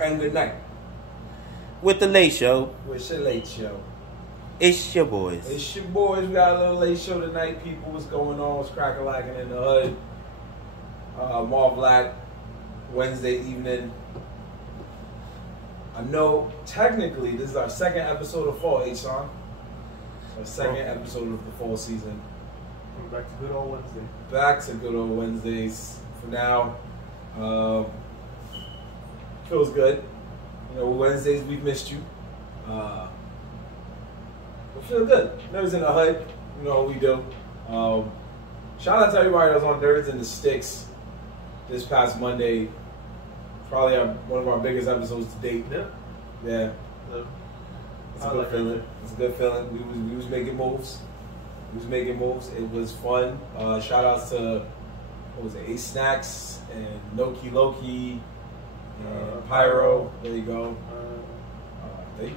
and good night. With the late show. With your late show. It's your boys. It's your boys. We got a little late show tonight, people. What's going on? What's crack-a-lacking in the hood? Marv Black, Wednesday evening. I know, technically, this is our second episode of fall, H-Son. Our second episode of the fall season. We're back to good old Wednesday. Back to good old Wednesdays. For now, feels good. You know, Wednesdays, we've missed you. We feel good. Nerdz in the hood. You know what we do. Shout out to everybody that was on Nerdz in the Sticks this past Monday. Probably one of our biggest episodes to date. Yeah. It's a good feeling. It's a good feeling. We was making moves. It was fun. Shout outs to, what was it, Ace Snacks and Noki Loki and Pyro. There you go.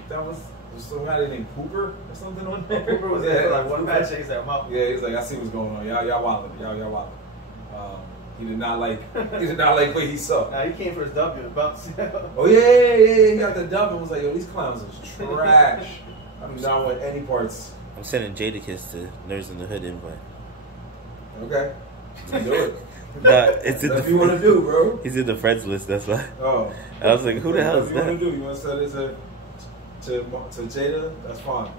That was some guy named Pooper or something on there. Pooper was there for like one bad shakes that mouth. Yeah, he's like, I see what's going on. Y'all wildin'. Y'all wildin'. He did not like what he saw. Nah, he came for his W and bounced. Oh yeah. He got the W and was like, yo, these clowns is trash. I'm not with any parts. I'm sending Jadakiss to Nerdz in the Hood invite. Okay. Do it. Nah, it's in That's what you want to do, bro. He's in the friends list, that's why. Oh. I was like, who the hell is that? What you want to do? You want to send it to Jada? That's fine.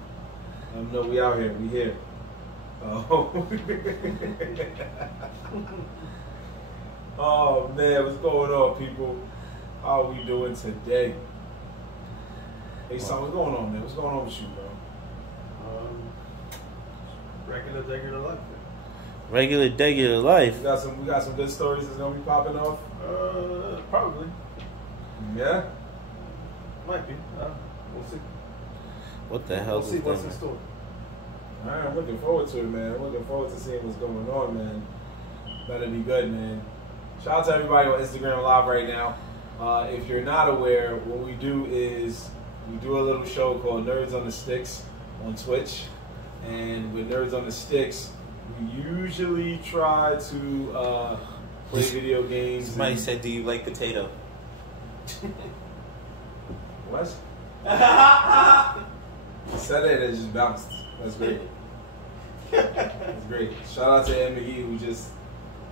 No, we out here. We here. Oh. Oh man, what's going on, people? How are we doing today? Hey, son, what's going on, man? What's going on with you, bro? Regular life. Regular life. We got some good stories that's gonna be popping off. Probably. Yeah. Might be. We'll see. What the hell? We'll see what's in store. All right, I'm looking forward to it, man. I'm looking forward to seeing what's going on, man. Better be good, man. Shout out to everybody on Instagram Live right now. If you're not aware, what we do is we do a little show called Nerdz on the Sticks on Twitch. And with Nerdz on the Sticks, we usually try to play video games. Somebody said, do you like potato? What? Said it, it just bounced. That's great. That's great. Shout out to M. McGee, who just,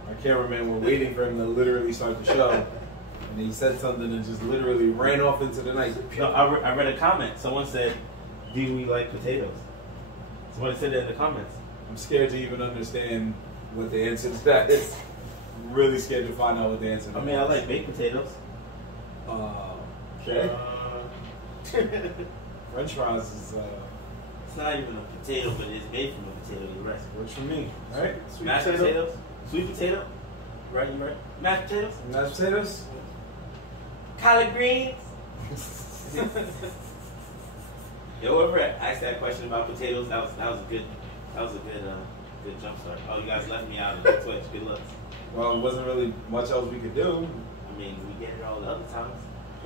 our cameraman, we're waiting for him to literally start the show. And he said something and just literally ran off into the night. No, I read a comment. Someone said, do we like potatoes? Somebody said that in the comments. I'm scared to even understand what the answer to that is. I'm really scared to find out what the answer to that is. I mean, I like baked potatoes. Okay. French fries is... It's not even a potato, but it's made from a potato. You're right. Works for me, right? Mashed potatoes. Sweet potato. Right, you right. Mashed potatoes. Mashed potatoes. Collard greens. Yo, whoever asked that question about potatoes, that was a good jump start. Oh, you guys left me out of the Twitch. Good luck. Well, it wasn't really much else we could do. I mean, we get it all the other times.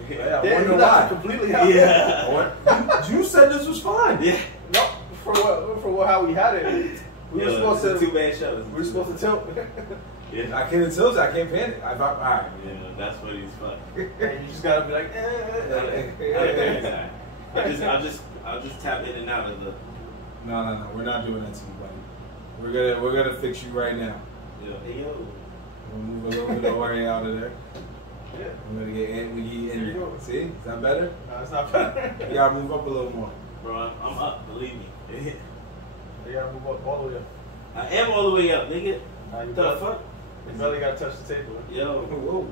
Yeah, I wonder why. Completely out. Yeah. You said this was fine. Yeah. No, for how we had it. We were supposed to. Two-man show. We were supposed to tilt. Yeah. I can't tilt. I can't panic. All right. Yeah, that's what he's fun. And you just gotta be like, I'll just tap in and out of the. No. We're not doing that to you, buddy. We're gonna fix you right now. Yeah. Hey yo. We'll move a little bit of Ori out of there. Yeah. I'm gonna get McGee in there. See? Is that better? No, it's not better. You gotta move up a little more. Bro, I'm up. Believe me. You gotta move up all the way up. I am all the way up, nigga. You The fuck? Your belly gotta touch the table. Yo. Whoa.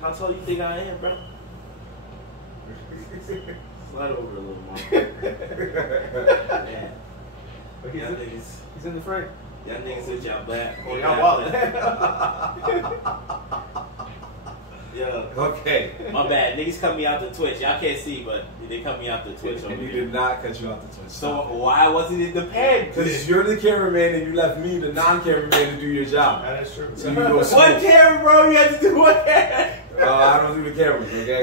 How tall you think I am, bro? Slide over a little more. Man. But he's in the frame. Y'all niggas with y'all black. Oh, y'all wild. Yo. Okay. My bad. Niggas cut me out the Twitch. Y'all can't see, but they cut me out the Twitch over And you here. did not cut you out the Twitch. So why wasn't it the pen? Because you're the cameraman and you left me, the non-cameraman, to do your job. That is true. So you go One camera, bro. You have to do one camera. I don't do the cameras, okay?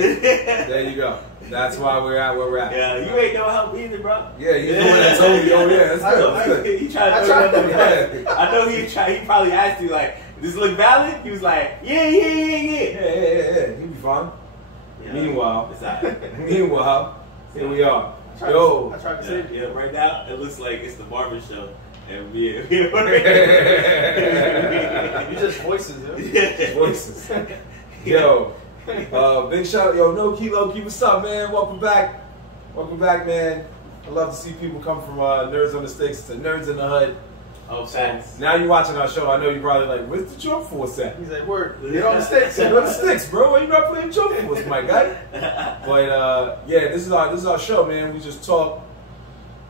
There you go. That's why we're at where we're at. Yeah, you ain't no help either, bro. Yeah, he's the one that told me, oh yeah, that's good. He tried to throw that. I know he probably asked you like, This look valid? He was like, yeah. Yeah. He'll be fine. Yeah. Meanwhile, It's all right. Meanwhile, here we are. I tried to save you. Yeah, right now it looks like it's the barber show, and we You just voices, yeah. Voices. Yo, big shout out. Yo, No Key, Low Key, what's up, man? Welcome back, man. I love to see people come from Nerds on the Sticks to Nerds in the Hood. Oh, facts. Now you're watching our show. I know you're probably like, where's the jump force at? He's like, word, get on the sticks. Get on the sticks, bro. Why you not playing jump force, my guy? But yeah, this is our show, man. We just talk.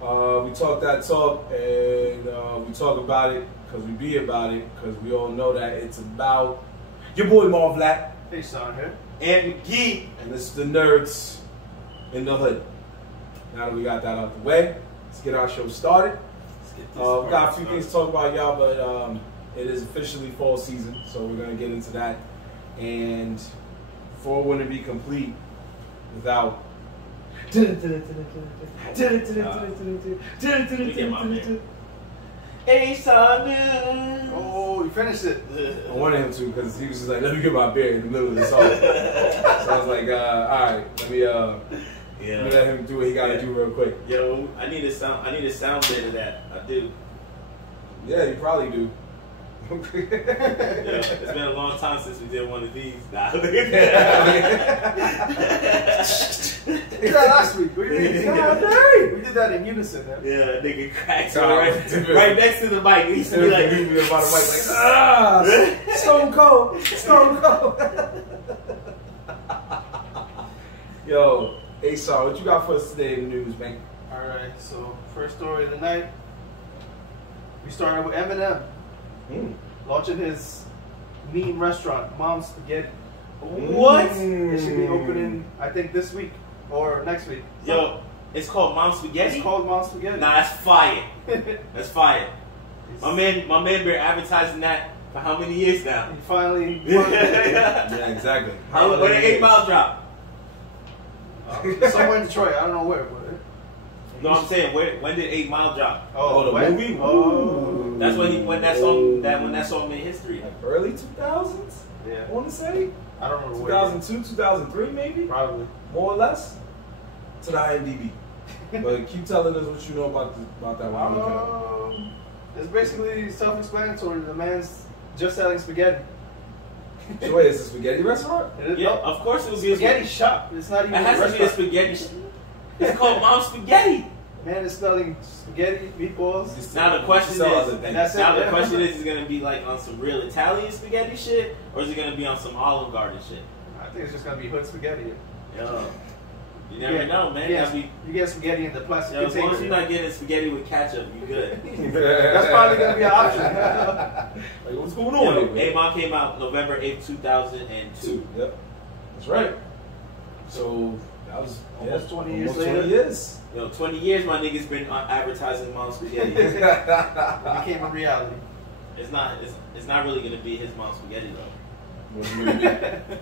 We talk that talk, and we talk about it because we be about it, because we all know that it's about your boy Marv Black. Hey, son, here. And McGee. And this is the Nerds in the Hood. Now that we got that out the way, let's get our show started. Let's get this We got a few things to talk about, y'all, but it is officially fall season, so we're going to get into that. And fall wouldn't be complete without... Oh, you finished it. I wanted him to because he was just like, let me get my beer in the middle of the song. So I was like, all right, let me let him do what he got to do real quick. Yo, I need a sound bit of that. I do. Yeah, you probably do. Yeah, it's been a long time since we did one of these. Nah. We did that last week. We did that in unison. Man. Yeah, nigga cracks right next to the mic. He used to be like, Stone Cold. Yo, Asar, what you got for us today in the news, man? Alright, so first story of the night. We started with Eminem launching his meme restaurant, Mom's Spaghetti. What? It should be opening, I think, this week or next week. Yo, it's called Mom's Spaghetti? It's called Mom's Spaghetti. Nah, that's fire. That's fire. My man been advertising that for how many years now? He finally Yeah, exactly. When the 8 Mile drop? somewhere in Detroit, I don't know where, but No, I'm saying when did 8 Mile drop? Oh, the when? movie? Oh. That's when that song made history. Like early 2000s? Yeah. I want to say? I don't remember 2002, 2003 maybe? Probably. More or less? To the IMDb. But keep telling us what you know about that one. It's basically self-explanatory. The man's just selling spaghetti. So wait, is it a spaghetti restaurant? It is, Yeah, of course it would be spaghetti shop. It's not even It has a to be a restaurant. spaghetti. It's called Mom's Spaghetti. Man is selling spaghetti, meatballs. Now the question Sell is, other things. and that's it. now the question is it gonna be like on some real Italian spaghetti shit, or is it gonna be on some Olive Garden shit? I think it's just gonna be hood spaghetti. Yo, you never know, man. You get spaghetti in the plastic Yo, as long as container. you're not getting spaghetti with ketchup, you good. That's probably gonna be an option. Like, what's going on Yo, here? 8 Mile came out November 8th, 2002. Yep. That's right. So that was Almost 20 years almost later. 20 years. Yo, 20 years my niggas been advertising Mom's Spaghetti. It became a reality. It's not really gonna be his mom's spaghetti though. What's it gonna be?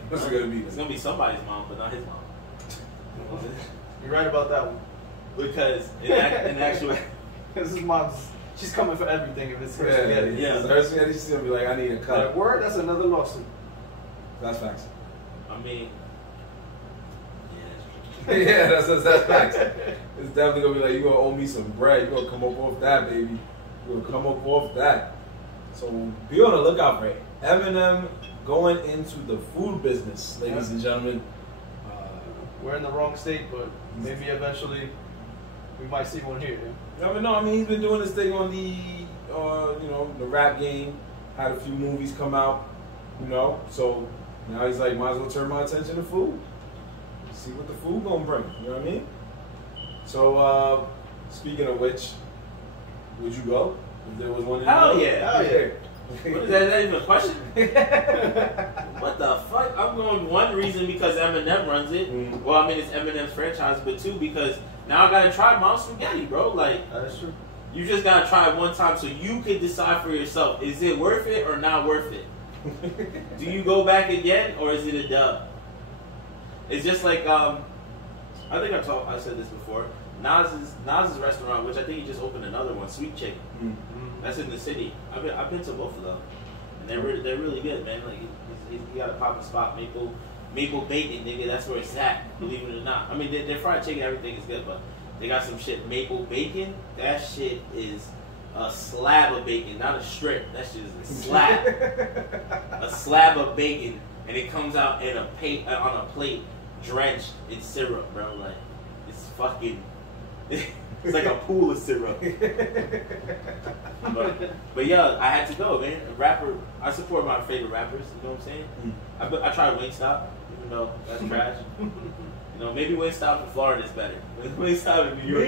What's it gonna be? It's gonna be somebody's mom, but not his mom. You're right about that one. Because in actual, This is mom's. She's coming for everything if it's her spaghetti. Yeah. So her spaghetti, she's gonna be like, I need a Like, cut. word, that's another lawsuit. That's facts. I mean, Yeah, that's facts. It's definitely gonna be like, you gonna owe me some bread. You gonna come up off that, baby. You gonna come up off that. So be on the lookout for it. Eminem going into the food business, ladies and gentlemen. We're in the wrong state, but maybe eventually we might see one here. You never know. I mean, he's been doing this thing on the, the rap game. Had a few movies come out, So now he's like, might as well turn my attention to food. See what the food gonna bring. You know what I mean? So, speaking of which, would you go if there was one? In Hell the yeah. Hell yeah. what is that? Is that even a question? What the fuck? I'm going one reason because Eminem runs it. Mm. Well, I mean it's Eminem's franchise, but two because now I gotta try Mom's Spaghetti, bro. Like That is true. you just gotta try it one time so you can decide for yourself: is it worth it or not worth it? Do you go back again or is it a dub? It's just like I think I said this before. Nas's restaurant, which I think he just opened another one, Sweet Chick. Mm. That's in the city. I've been to both of them. and they're really good, man. Like he got a poppin' spot, maple bacon, nigga. That's where it's at. Believe it or not. I mean, their fried chicken, everything is good, but they got some shit maple bacon. That shit is a slab of bacon, not a strip. That shit is a slab, a slab of bacon, and it comes out in on a plate drenched in syrup, bro. Like it's fucking. It's like a pool of syrup. but yeah, I had to go, man. A rapper, I support my favorite rappers. You know what I'm saying? I tried Wingstop, even though that's trash. You know, maybe Wingstop in Florida is better. Wingstop in New York.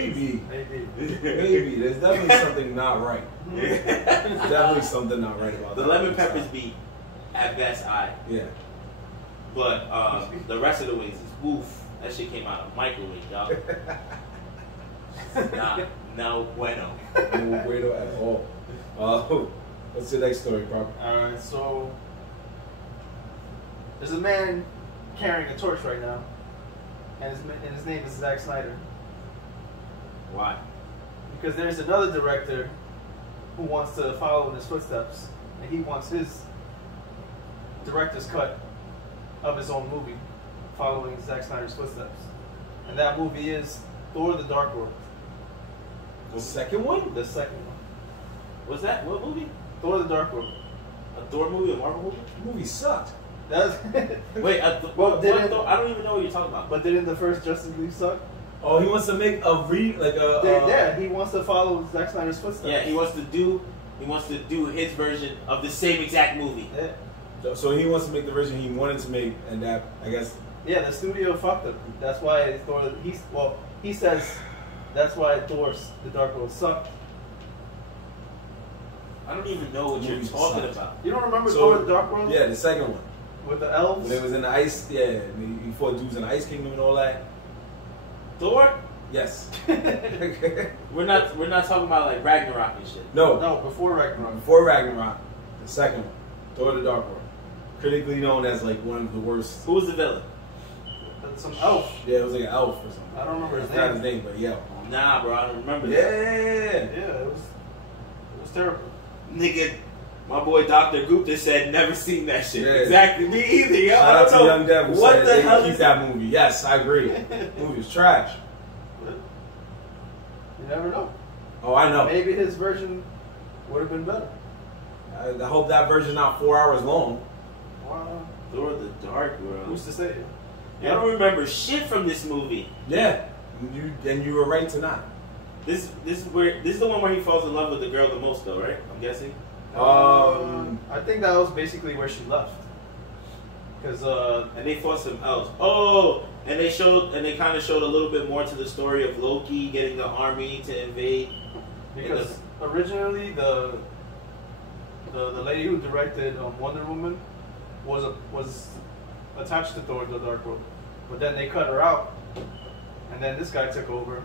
Maybe. There's definitely something not right. There's definitely something not right about the that. lemon peppers be at best Yeah. But the rest of the wings is woof. That shit came out of microwave, dog. No bueno. No bueno at all. What's the next story, Bob? Alright, so there's a man carrying a torch right now, and his name is Zack Snyder. Why? Because there's another director who wants to follow in his footsteps, and he wants his director's cut of his own movie, following Zack Snyder's footsteps. And that movie is Thor: The Dark World. The second one? The second one. What's that? What movie? Thor: The Dark World. A Thor movie? A Marvel movie? The movie sucked. That's Wait, well, Thor? I don't even know what you're talking about. But didn't the first Justice League suck? Oh, he wants to make yeah, he wants to follow Zack Snyder's footsteps. Yeah, he wants to do his version of the same exact movie. Yeah. So he wants to make the version he wanted to make, and that, I guess. Yeah, the studio fucked him. That's why Thor. He says that's why Thor: The Dark World sucked. I don't even know what you're talking about. You don't remember Thor: The Dark World? Yeah, the second one. With the elves? When it was in the ice, yeah, he fought dudes in the Ice Kingdom and all that. Thor? Yes. We're not talking about like Ragnarok and shit. No, before Ragnarok. Before Ragnarok, the second one, Thor: The Dark World, critically known as like one of the worst. Who was the villain? Some elf. Yeah, it was like an elf or something. I don't remember his name. Not his name, but yeah. Nah, bro, I don't remember Yeah. that. Yeah, it was terrible. Nigga, my boy Dr. Gupta said never seen that shit. Yeah. Exactly, me either. Yo, Shout out to Young Dev who what said the they hell keep is that movie. Yes, I agree. The movie was trash. You never know. Oh, I know. Maybe his version would have been better. I hope that version not 4 hours long. Wow. Thor: The Dark World. Who's to say? I don't remember shit from this movie. Yeah, you were right to not. This is the one where he falls in love with the girl the most, though, right? I'm guessing. I think that was basically where she left. Because and they fought some elves. Oh, and they kind of showed a little bit more to the story of Loki getting the army to invade. Because originally the lady who directed Wonder Woman was attached to Thor: The Dark World, but then they cut her out, and then this guy took over,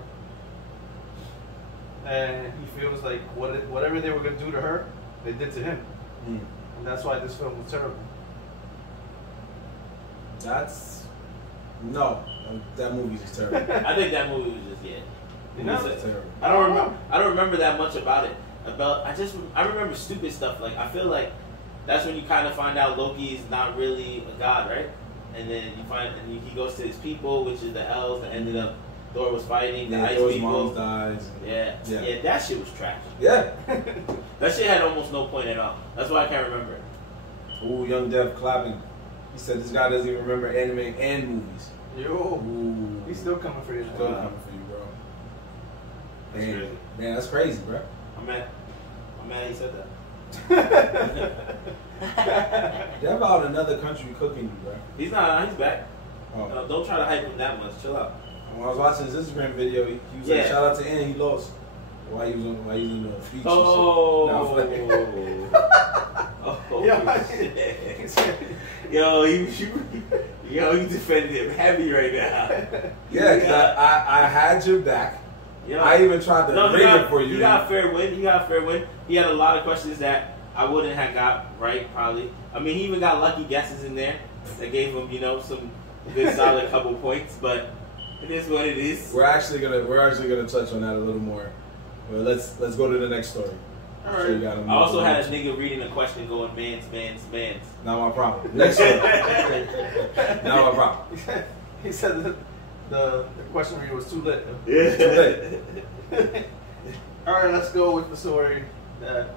and he feels like whatever they were gonna do to her, they did to him, and that's why this film was terrible. That movie's just terrible. I think that movie was just Terrible. I don't remember that much about it. I remember stupid stuff. Like I feel like that's when you kind of find out Loki is not really a god, right? And then he goes to his people, which is the elves, that ended up Thor was fighting the ice Thor's people. mom dies. Yeah, that shit was trash. Yeah. That shit had almost no point at all. That's why I can't remember it. Ooh, Young Dev clapping. He said this guy doesn't even remember anime and movies. Yo, Ooh. he's still coming for you. Still coming for you, bro. That's crazy. Man, that's crazy, bro. I'm mad he said that. Dev out in another country cooking you, bro. He's not. He's back. Oh. Don't try to hype him that much. Chill out. When I was watching his Instagram video, he was like, shout out to Ian, he lost. While he was in the beach and shit. Yo, you defended him heavy right now. Yeah, because I had your back. Yo, I even tried to bring it for you. You got a fair win. He had a lot of questions that I wouldn't have got right, probably. I mean, he even got lucky guesses in there that gave him, some good solid couple points, but it is what it is. We're actually gonna touch on that a little more. But let's go to the next story. I'm sure you got him. I also had a nigga reading a question going, man's. Not my problem. Next one. Not my problem. He said that the question reader was too lit. Yeah. Too late. All right, let's go with the story that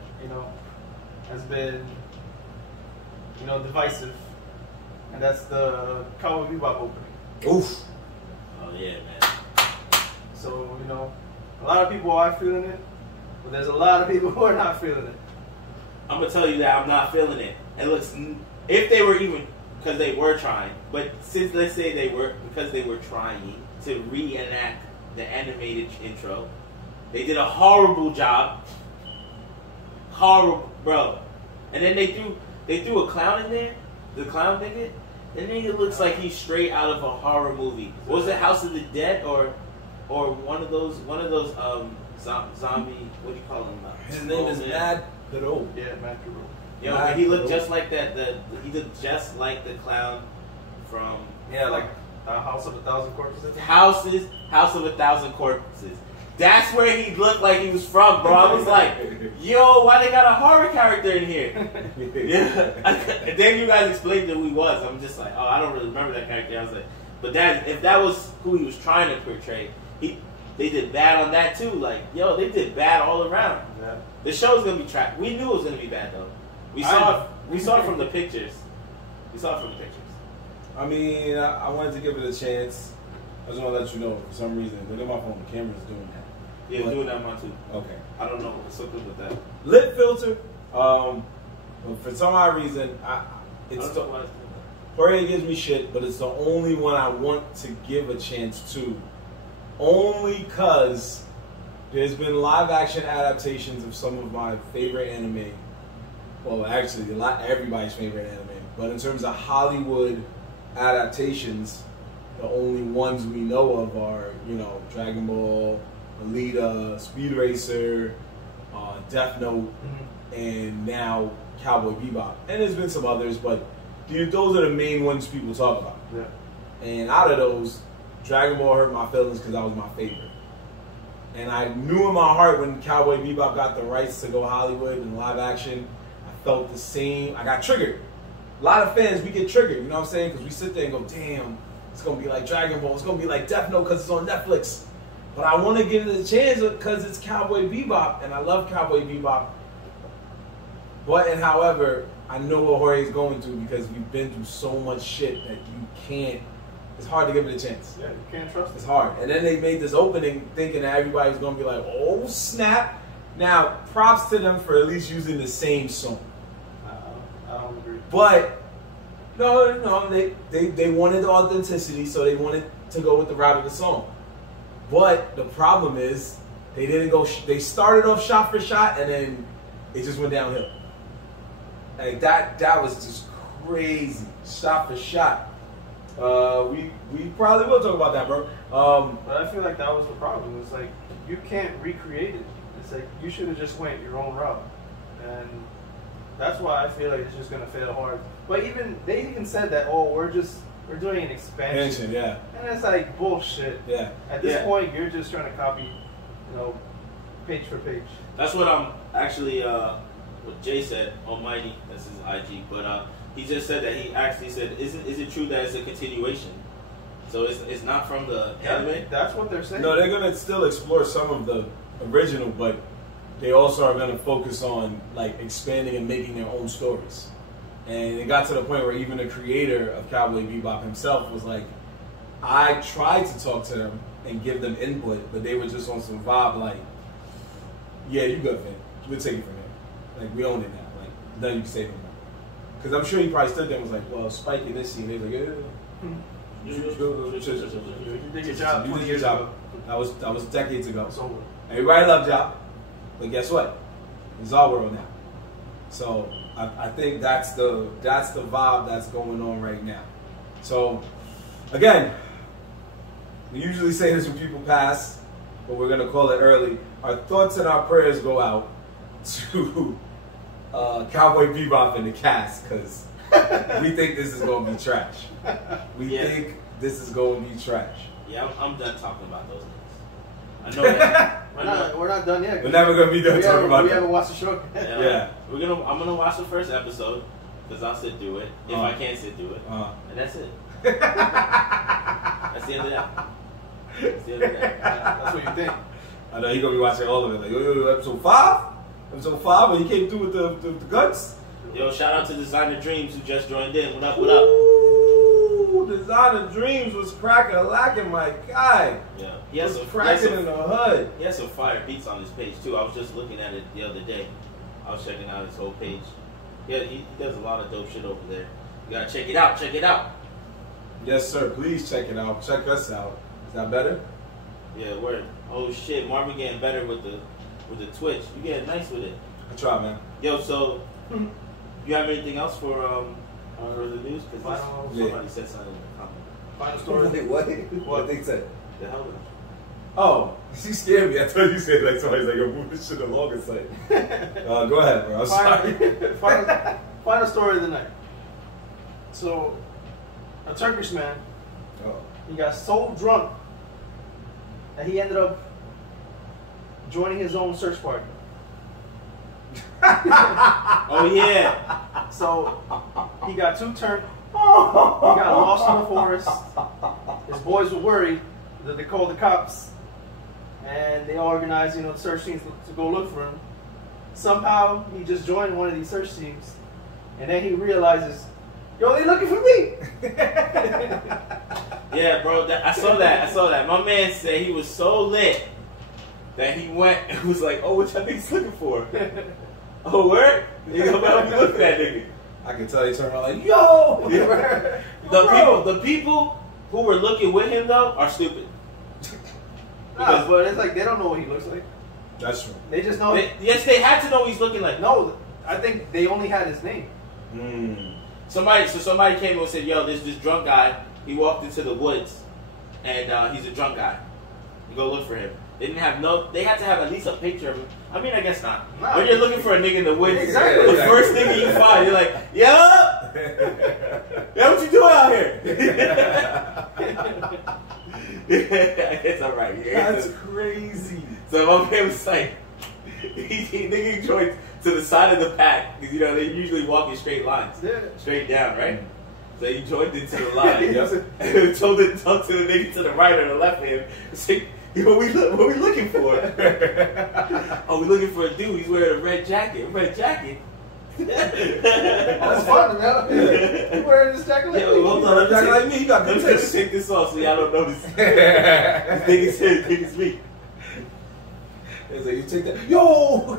has been divisive, and that's the Cowboy Bebop opening. Oof. Oh yeah, man. So a lot of people are feeling it, but there's a lot of people who are not feeling it. I'm gonna tell you that I'm not feeling it. It looks, if they were even, because they were trying, but since let's say they were trying to reenact the animated intro, they did a horrible job. Horrible, bro. And then they threw a clown in there, the clown nigga. The nigga looks like he's straight out of a horror movie. What was it, House of the Dead or one of those zombie, what do you call him? His name is Mad Kuro. Yeah, Mad Kuro. Yo, but he looked just like that. He looked just like the clown from like House of a Thousand Corpses. House of a Thousand Corpses. That's where he looked like he was from, bro. I was like, yo, why they got a horror character in here? Yeah. And then you guys explained who he was. I'm just like, oh, I don't really remember that character. I was like, but if that was who he was trying to portray, they did bad on that too. Like, yo, they did bad all around. Yeah. The show's gonna be trash. We knew it was gonna be bad though. We saw it from the pictures. I mean, I wanted to give it a chance. I just want to let you know, for some reason, look at my phone, the camera's doing that. Yeah, doing that one too. Okay. I don't know what's so good with that. Lip filter. But for some odd reason, Jorge gives me shit, but it's the only one I want to give a chance to. Only because there's been live action adaptations of some of my favorite anime. Well, actually, everybody's favorite anime. But in terms of Hollywood adaptations, the only ones we know of are, Dragon Ball, Alita, Speed Racer, Death Note, and now Cowboy Bebop. And there's been some others, but those are the main ones people talk about. Yeah. And out of those, Dragon Ball hurt my feelings because that was my favorite. And I knew in my heart when Cowboy Bebop got the rights to go Hollywood and live action, I felt the same. I got triggered. A lot of fans, we get triggered, you know what I'm saying? Because we sit there and go, damn, it's going to be like Dragon Ball. It's going to be like Death Note because it's on Netflix. But I want to give it a chance because it's Cowboy Bebop, and I love Cowboy Bebop. However, I know what Jorge is going through because we've been through so much shit that you can't. It's hard to give it a chance. Yeah, you can't trust it. It's hard. And then they made this opening thinking that everybody's going to be like, oh, snap. Now, props to them for at least using the same song. I don't agree. But, no, they wanted the authenticity, so they wanted to go with the route of the song. But the problem is, they didn't go, they started off shot for shot, and then it just went downhill. Like, that was just crazy. Shot for shot. We probably will talk about that, bro. But I feel like that was the problem. It's like, you can't recreate it. It's like, you should have just went your own route. And that's why I feel like it's just going to fail hard. But they even said that, we're doing an expansion. Yeah. And it's like bullshit. Yeah. At this point, you're just trying to copy, page for page. That's what I'm actually, what Jay said, Almighty, that's his IG, but he just said that he actually said, is it true that it's a continuation? So it's not from the anime? That's what they're saying. No, they're going to still explore some of the original, but they also are going to focus on like expanding and making their own stories. And it got to the point where even the creator of Cowboy Bebop himself was like, I tried to talk to them and give them input, but they were just on some vibe like, yeah, you good, man. We'll take it from here. Like, we own it now. Like, nothing you can say no more. Because I'm sure he probably stood there and was like, well, Spike in this scene. They was like, You did your job 20 years ago. That was decades ago. It's over. Everybody loved y'all. But guess what? It's our world now. So I think that's the vibe that's going on right now. So again, we usually say this when people pass, but we're gonna call it early. Our thoughts and our prayers go out to Cowboy Bebop and the cast because we think this is gonna be trash. We think this is going to be trash. Yeah, I'm done talking about those niggas. I know that. We're not done yet. We're never gonna be done talking about We that. haven't watched the show. Yeah. I'm gonna watch the first episode because I'll sit through it if I can't sit through it, and that's it. That's the end of that. That's the end of that. That's what you think. I know you're gonna be watching all of it. Like, yo, episode 5? Episode 5 when he came through with the guns? Yo, shout out to Designer Dreams who just joined in. What up, what up? Ooh, Designer Dreams was cracking a lacking, my guy. Yeah. He was cracking in the hood. He has some fire beats on his page too. I was just looking at it the other day. I was checking out his whole page. Yeah, he does a lot of dope shit over there. You gotta check it out, check it out. Yes, sir. Please check it out. Check us out. Is that better? Yeah, word. Oh shit, Marvin getting better with the Twitch. You getting nice with it. I try, man. Yo, so you have anything else for the news? Because somebody said something in the comment. Final story. Wait, what? What they said? The hell? Oh, she scared me. I thought you said like somebody's like, yo, move this shit along and say. Go ahead, bro. I'm sorry. Final story of the night. So, a Turkish man, he got so drunk that he ended up joining his own search party. Oh yeah. So he got too turned. He got lost in the forest. His boys were worried that they called the cops, and they organized, the search teams to go look for him. Somehow he just joined one of these search teams, and then he realizes, yo, they looking for me. Yeah, bro. I saw that. My man said he was so lit that he went and was like, "Oh, what y'all niggas looking for?" Oh, word? You know, better be looking at that nigga. I can tell he turned around like, yo! The people who were looking with him though are stupid. Nah, but it's like they don't know what he looks like. That's true. They just know. Yes, they had to know what he's looking like. No, I think they only had his name. Somebody came and said, "Yo, there's this drunk guy. He walked into the woods, and he's a drunk guy. You go look for him." They didn't have they had to have at least a picture of him. I mean, I guess not. Nah. When you're looking for a nigga in the woods, Exactly. the first nigga you find, you're like, "Yo, yeah, what you doing out here?" It's all right. Yeah. That's crazy. So my man was like, nigga joined to the side of the pack because they usually walk in straight lines, straight down, right? So he joined into the line. And told to the nigga to the right or the left hand. Say, what we looking for? Oh, we looking for a dude. He's wearing a red jacket. That's fun, man. You wearing this jacket like me? Hold on, Jacket like me, you got good Let's taste. take this off so y'all don't notice. This nigga's me. It's like, you take that. Yo!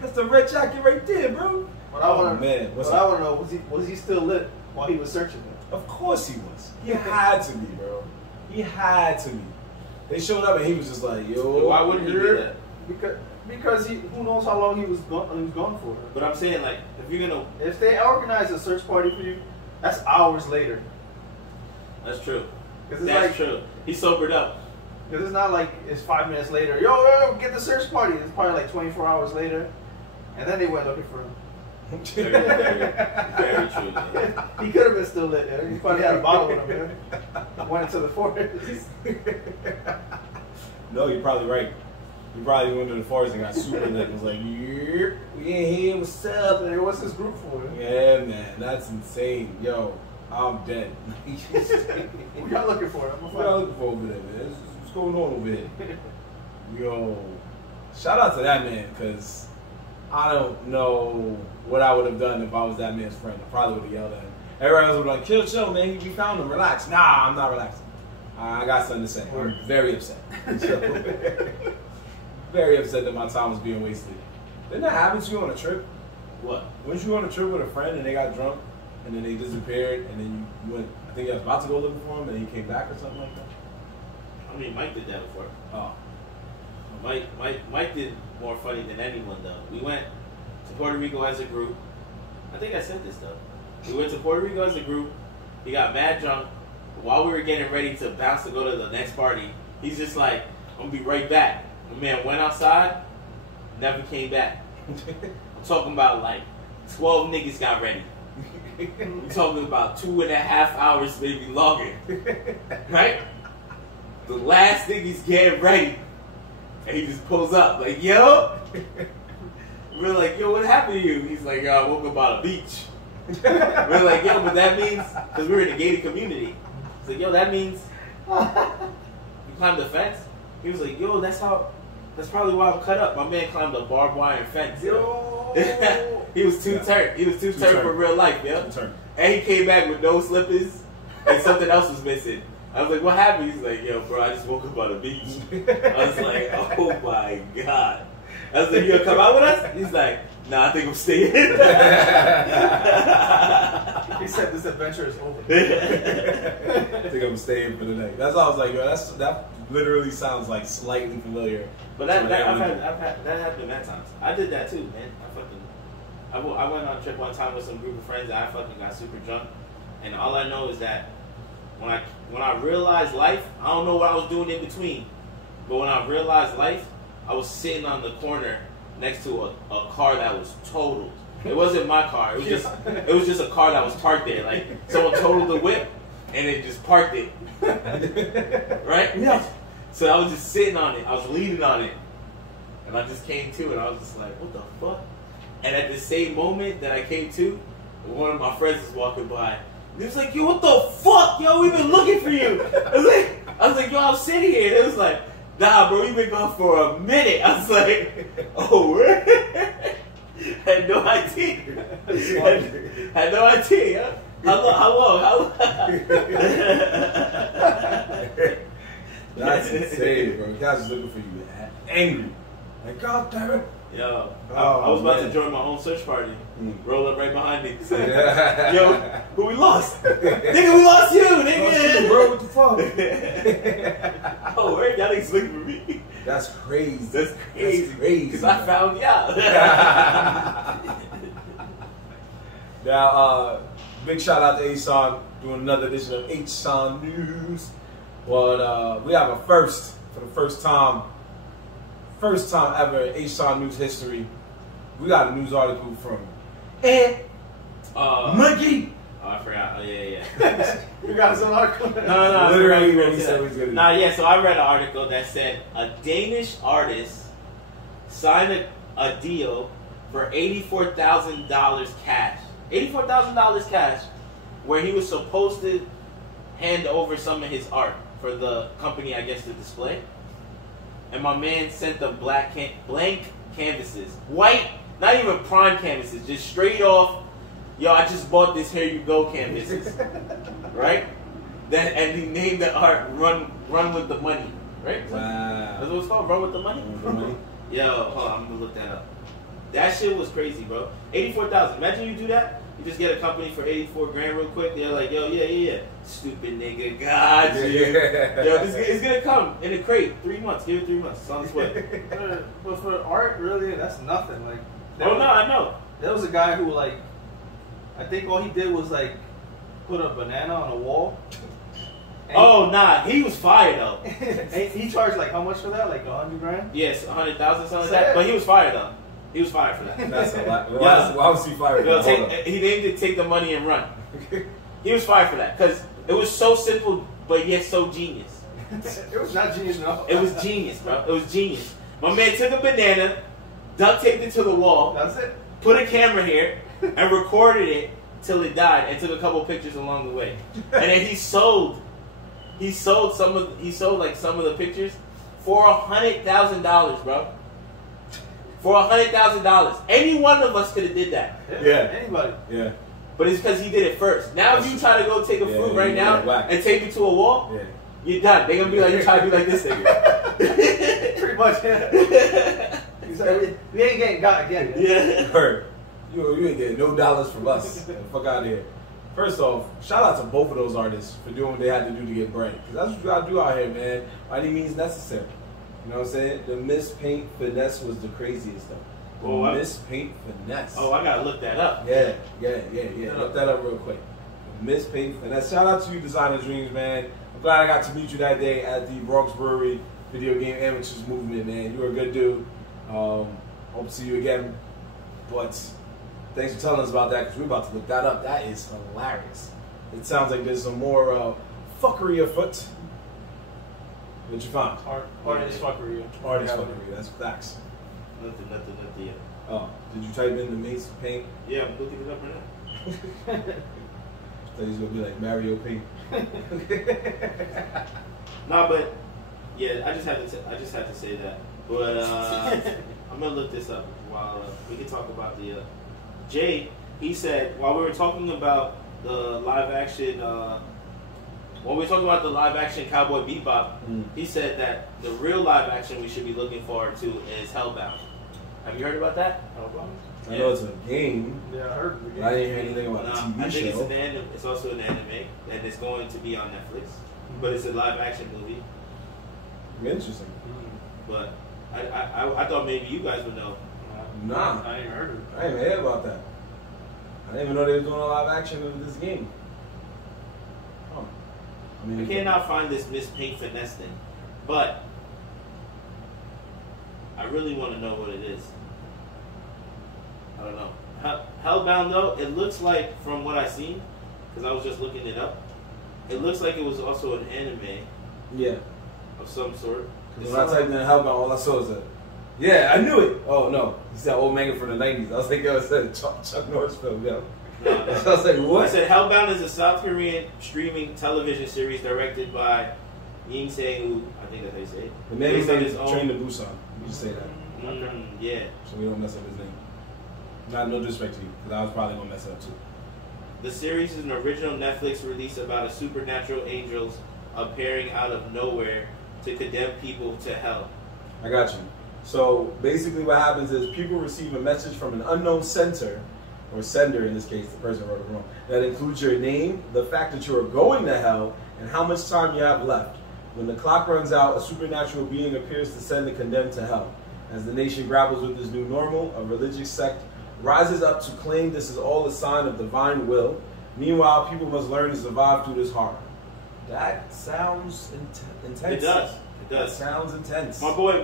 That's the red jacket right there, bro. What I want man. to know, was he still lit while he was searching him? Of course he was. He had to be, bro. He had to be. They showed up and he was just like, yo. Why wouldn't he do that? Because who knows how long he was gone for. But I'm saying, like, if they organize a search party for you, that's hours later. That's true. That's true. He sobered up. Because it's not like it's 5 minutes later. Yo, get the search party. It's probably like 24 hours later, and then they went looking for him. Very true, man. He could have been still lit. Man. He probably had a bottle with him. Man. Went into the forest. No, you're probably right. He probably went to the forest and got super lit and was like, yeah, we in here, what's up? Hey, what's this group for? Yeah, man, that's insane. Yo, I'm dead. What y'all looking for? What y'all looking for over there, man? What's going on over here? Yo, shout out to that man, because I don't know what I would have done if I was that man's friend. I probably would have yelled at him. Everybody else would be like, chill, man, we found him, relax. Nah, I'm not relaxing. I got something to say. I'm very upset. Very upset that my time was being wasted. Didn't that happen to you on a trip? What? Weren't you on a trip with a friend and they got drunk and then they disappeared and then you went, I think you was about to go looking for him and he came back or something like that? I mean, Mike did that before. Oh. Mike did more funny than anyone though. We went to Puerto Rico as a group. I think I said this though. We went to Puerto Rico as a group. He got mad drunk. While we were getting ready to bounce to go to the next party, he's just like, I'm gonna be right back. My man went outside, never came back. I'm talking about like 12 niggas got ready. We're talking about 2.5 hours, maybe longer. Right? The last niggas getting ready And he just pulls up like, yo. We're like, yo, what happened to you? He's like, yo, I woke up on a beach. We're like, yo, but that means, because we were in a gated community. He's like, yo, that means you climbed the fence? He was like, yo, that's probably why I'm cut up. My man climbed a barbed wire fence. Yo. He was too turned. He was too turned for real life, yo. And he came back with no slippers and something else was missing. I was like, what happened? He's like, yo, bro, I just woke up on the beach. I was like, oh my God. I was like, you gonna come out with us? He's like, nah, I think I'm staying. He said this adventure is over. I think I'm staying for the night. That's why I was like, yo, that literally sounds like slightly familiar. But that happened that times. I did that too, man. I went on a trip one time with some group of friends and I fucking got super drunk. And all I know is that when I realized life, I don't know what I was doing in between. But when I realized life, I was sitting on the corner next to a car that was totaled. It wasn't my car. It was just a car that was parked there. Like someone totaled the whip and they just parked it. Right? Yeah. So I was just sitting on it. I was leaning on it. And I just came to and I was just like, what the fuck? And at the same moment that I came to, one of my friends was walking by. And he was like, yo, what the fuck? Yo, we've been looking for you. I was like, yo, I'm sitting here. And it was like, nah, bro, you've been gone for a minute. I was like, oh, where? Had no idea. Had no idea. How long? That's insane, bro. Guys is looking for you, angry. Like, God damn it. Yo, I was about to join my own search party. Roll up right behind me. Yo, who we lost? Nigga, we lost you, nigga. Bro, what the fuck? Oh, wait, y'all niggas looking for me. That's crazy. That's crazy. Because I found y'all. Now, big shout out to Asan doing another edition of Asan News. But we have a first for the first time ever in Asan News history. We got a news article from Monkey. Oh, I forgot. Oh, yeah. You got some article? No. Literally what he said he was going to do. Nah, yeah, so I read an article that said a Danish artist signed a deal for $84,000 cash. $84,000 cash, where he was supposed to hand over some of his art for the company, I guess, to display. And my man sent them blank canvases. White, not even prime canvases, just straight off, yo, I just bought this, here you go canvases. Right? And he named the art Run With The Money. Right? Wow. That's what it's called, Run With The Money? Yo, hold on, I'm going to look that up. That shit was crazy, bro. $84,000. Imagine you do that. You just get a company for $84 grand real quick. They're like, yo, yeah. Stupid nigga, God, dude. Yo, it's gonna come in a crate. 3 months. Give it 3 months. It's on its way. But for art, really, that's nothing. Like, Oh no, I know. There was a guy who, like, I think all he did was like put a banana on a wall. Oh nah, he was fired though. He charged like how much for that? Like 100 grand? Yes, 100,000, something like that. But he was fired though. He was fired for that. That's a lot. Why was he fired? Yo, he named it "Take the Money and Run." He was fired for that because it was so simple, but yet so genius. It was not genius, no. It was genius, bro. It was genius. My man took a banana, duct taped it to the wall. That's it. Put a camera here and recorded it till it died, and took a couple pictures along the way. And then he sold some of the pictures for $100,000, bro. For $100,000. Any one of us could have did that. Yeah. Anybody. Yeah. But it's because he did it first. Now if you try to go take a fruit right now and tape it to a wall, you're done. They're gonna be like, you try to be like this nigga. Pretty much, yeah. He's like, we ain't getting got again. Yeah. Hurt. You ain't getting no dollars from us. Get the fuck out of here. First off, shout out to both of those artists for doing what they had to do to get bread. Because that's what you gotta do out here, man. By any means necessary. You know what I'm saying? The Miss Paint finesse was the craziest though. Oh, Miss Paint finesse. Oh, I gotta look that up. Yeah. Look that up real quick. Miss Paint finesse. Shout out to you, Designer Dreams, man. I'm glad I got to meet you that day at the Bronx Brewery Video Game Amateurs Movement, man. You were a good dude. Hope to see you again. But thanks for telling us about that because we're about to look that up. That is hilarious. It sounds like there's some more fuckery afoot. What you find? Hard as fuckery. Hard as fuckery. That's facts. Nothing yet. Oh, did you type in the Mace Paint? Yeah, I'm looking it up right now. I thought he was gonna be like Mario Paint. Nah, but yeah, I just had to say that. But I'm gonna look this up while we can talk about the Jay. He said while we were talking about the live action, Cowboy Bebop, he said that the real live action we should be looking forward to is Hellbound. Have you heard about that? Hellbound? I know it's a game. Yeah, I heard the game. I didn't hear anything about the TV I think show. it's also an anime, and it's going to be on Netflix. But it's a live action movie. Interesting. But I thought maybe you guys would know. Nah. I ain't heard of it. I didn't even hear about that. I didn't even know they were doing a live action of this game. Oh. I cannot find this Miss Pink Finesse thing, but I really want to know what it is. I don't know. Hellbound though, it looks like from what I've seen, because I was just looking it up, it looks like it was also an anime. Yeah. Of some sort. When I typed in Hellbound, all I saw was a. Yeah, I knew it. Oh no, he said old manga from the '90s. I was like, yo, it said Chuck Norris film. Yo. No. I was like, what? I said Hellbound is a South Korean streaming television series directed by Ying Sang-woo. I think that's how you say it. The man who Based on made his own- Train to Busan. You just say that, Yeah. so we don't mess up his name. Not no disrespect to you, because I was probably gonna mess it up too. The series is an original Netflix release about a supernatural angels appearing out of nowhere to condemn people to hell. I got you. So basically what happens is people receive a message from an unknown sender, or sender in this case, the person wrote it wrong, that includes your name, the fact that you are going to hell, and how much time you have left. When the clock runs out, a supernatural being appears to send the condemned to hell. As the nation grapples with this new normal, a religious sect rises up to claim this is all a sign of divine will. Meanwhile, people must learn to survive through this horror. That sounds intense. It does. That sounds intense. My boy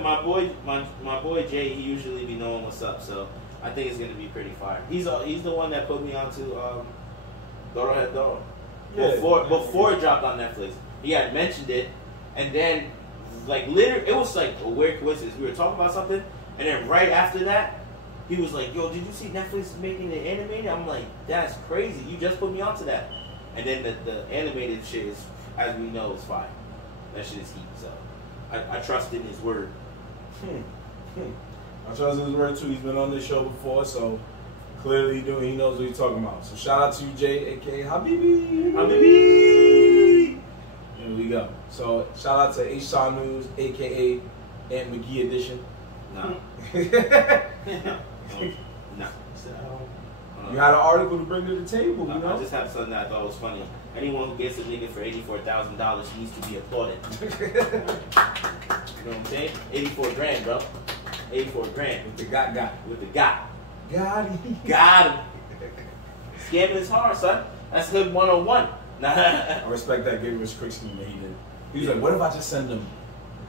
Jay, he usually be knowing what's up, so I think it's gonna be pretty fire. He's the one that put me onto Doro Doro. Yeah. Before it dropped on Netflix, he had mentioned it, and then like literally, it was like a weird coincidence. We were talking about something, and then right after that, he was like, "Yo, did you see Netflix is making it animated?" I'm like, "That's crazy! You just put me onto that." And then the animated shit is, as we know, is fire. That shit is heat. So I trust in his word. I trust in his word too. He's been on this show before, so clearly he knows what he's talking about. So shout out to you, Jay, aka Habibi. Habibi. There we go. So shout out to H-Star News, aka Aunt McGee edition. Nah. Nah. You had an article to bring to the table, you know? I just have something that I thought was funny. Anyone who gets a nigga for $84,000 needs to be applauded. You know what I'm saying? 84 grand, bro. 84 grand. With the got. With the got. Got him. Got him. Scamming is hard, son. That's hood 101. Nah. I respect that gave restriction that he did. He was like, what if I just send them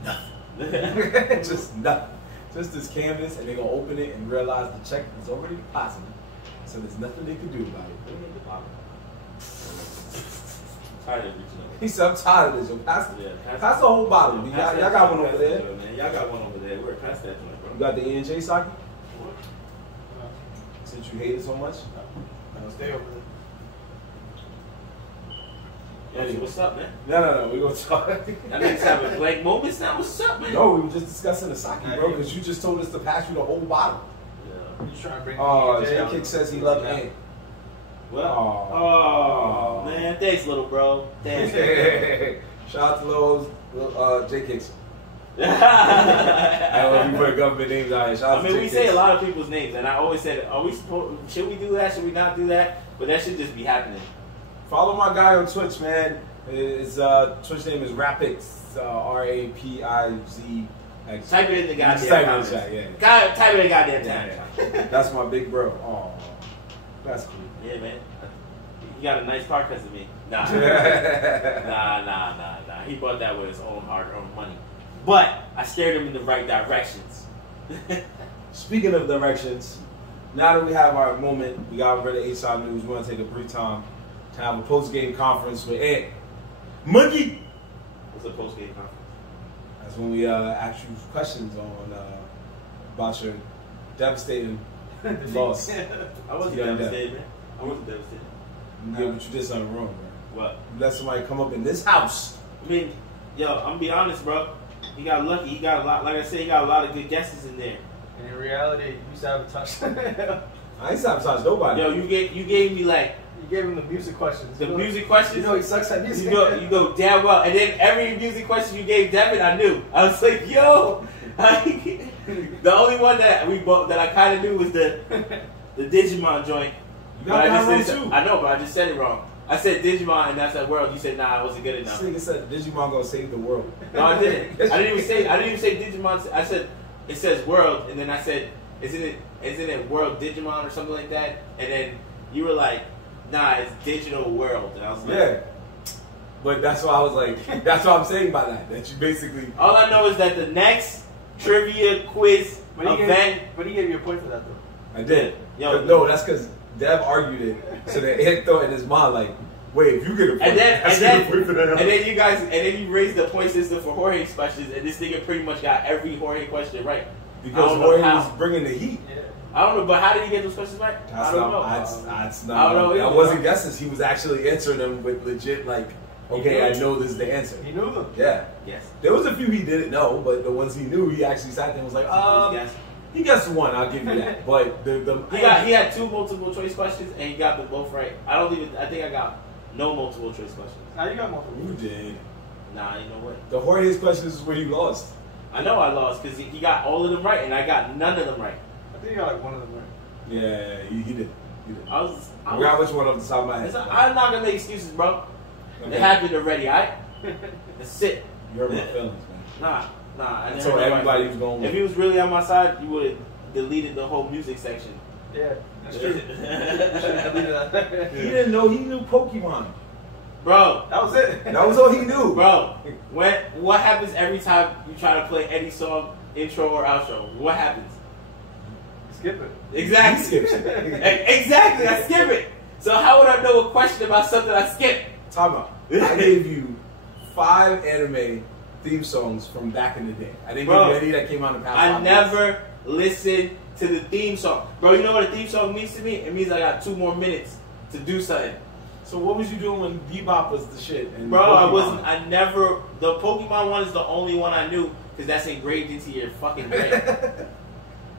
nothing? Just nothing. Just this canvas, and they're going to open it and realize the check is already deposited. So there's nothing they can do about it. Tired of reaching over. He said, I'm tired of this. Yo, pass the whole bottle. Y'all got one over there. Man. Y'all got one over there. We're past that joint, bro. You got the E&J sake? Since you hate it so much? No, stay over there. Yo, what's up, man? No. We're going to talk. I niggas having blank moments now. What's up, man? No, we were just discussing the sake, bro, because you just told us to pass you the whole bottle. You trying to bring J-Kick says he loved Ant. Well, oh, man. Thanks, little bro. Thanks. Shout out to little J-Kicks. I don't know if you put government names on it. Shout out to we say a lot of people's names, and I always said, should we do that? Should we not do that? But that should just be happening. Follow my guy on Twitch, man. His Twitch name is Rapix, RAPIZ. Type it in the goddamn comments. Type it in the goddamn chat. That's my big bro. Oh, that's cool. Yeah, man. You got a nice car because of me. Nah. Nah. He bought that with his own hard-earned money. But I steered him in the right directions. Speaking of directions, now that we have our moment, we got rid of H-Side News, we want to take a brief time to have a post-game conference with Ant. Monkey! What's a post-game conference? That's when we ask you questions on about your devastating loss. I wasn't devastated, man. I wasn't devastated. You did what you did something wrong, man. What? You let somebody come up in this house. I mean, yo, I'm gonna be honest, bro. He got lucky. He got a lot. Like I said, he got a lot of good guesses in there. And in reality, you sabotaged. I ain't sabotage nobody. Yo, you gave me like. You gave him the music questions. The music questions. You know he sucks at music. You go damn well. And then every music question you gave Devin, I knew. I was like, yo. The only one that I kind of knew was the Digimon joint. You got that wrong too. I know, but I just said it wrong. I said Digimon, and that's that world. You said nah, I wasn't good enough. This nigga said Digimon gonna save the world. No, I didn't. I didn't even say Digimon. I said it says world, and then I said, isn't it world Digimon or something like that? And then you were like, nah, it's digital world. And I was like, yeah. But that's why I was like, that's what I'm saying by that. That you basically. All I know is that the next trivia quiz event. But he gave you a point for that though. I did. Yo, no, that's because Dev argued it. So that Ed thought in his mind like, wait, if you get a point, and then you raised the point system for Jorge's questions, and this nigga pretty much got every Jorge question right. Because Jorge was bringing the heat. Yeah. I don't know, but how did he get those questions right? I don't know. I don't know. I wasn't guessing. He was actually answering them with legit like, okay, I know this is the answer. He knew them. Yeah. Yes. There was a few he didn't know, but the ones he knew, he actually sat there and was like, he guessed one. I'll give you that. But he had 2 multiple choice questions and he got them both right. I think I got no multiple choice questions. Now you got multiple. You did. Nah, you know what? The Jorge's questions is where you lost. I know I lost because he got all of them right and I got none of them right. I think you got like one of them right. Yeah, he did. He did. I forgot which one off the top of my head. I'm not gonna make excuses, bro. Okay. It happened already, alright? That's it. You hurt my feelings, man. Nah. I told everybody he was going. If he was really on my side, you would have deleted the whole music section. Yeah, that's true. You should have deleted that. He didn't know. He knew Pokemon. Bro, that was it. That was all he knew. Bro, what happens every time you try to play any song, intro or outro? What happens? Skip it. Exactly. He skips it. Exactly, I skip it. So how would I know a question about something I skipped? Time out. I gave you 5 anime theme songs from back in the day. I didn't give you any that came out in the past. I never listened to the theme song. Bro, you know what a theme song means to me? It means I got 2 more minutes to do something. So what was you doing when Bebop was the shit? And bro, Pokemon? The Pokemon one is the only one I knew because that's engraved into your fucking brain.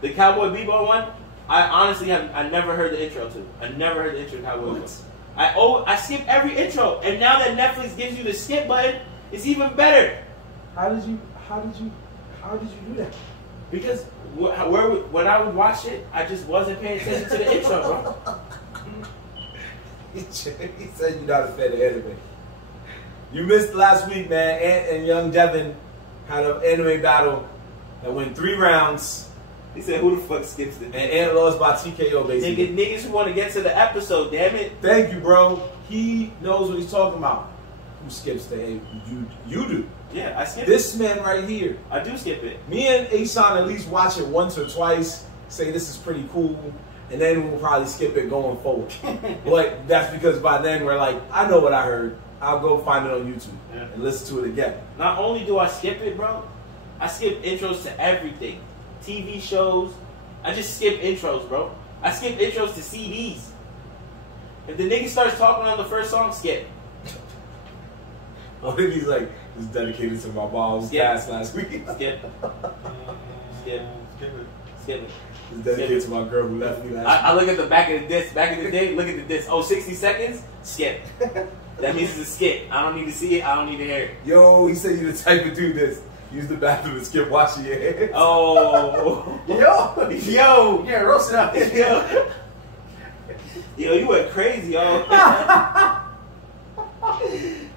The Cowboy Bebop one, I never heard the intro to. I never heard the intro to Cowboy Bebop. I skip every intro, and now that Netflix gives you the skip button, it's even better. How did you do that? Because when I would watch it, I just wasn't paying attention to the intro, bro. He said you're not a fan of anime. You missed last week, man. Ant and young Devin had an anime battle that went 3 rounds. He said, who the fuck skips it? And Ant lost by TKO, basically. Niggas who want to get to the episode, damn it. Thank you, bro. He knows what he's talking about. Who skips the A? You do. Yeah, I skip this man right here. I do skip it. Me and Asan at least watch it once or twice, say this is pretty cool, and then we'll probably skip it going forward. But that's because by then we're like, I know what I heard. I'll go find it on YouTube and listen to it again. Not only do I skip it, bro, I skip intros to everything. TV shows. I just skip intros, bro. I skip intros to CDs. If the nigga starts talking on the first song, skip. What if he's like, this is dedicated to my mom's cast last week? Skip. Skip. Skip it. It's dedicated to my girl who left me last week. I look at the back of the disc. Back in the day, look at the disc. Oh, 60 seconds? Skip. That means it's a skip. I don't need to see it. I don't need to hear it. Yo, he said you the type to do this. Use the bathroom and skip washing your hands. Oh. Yo. Yeah, roasted out. Yo, you went crazy, yo.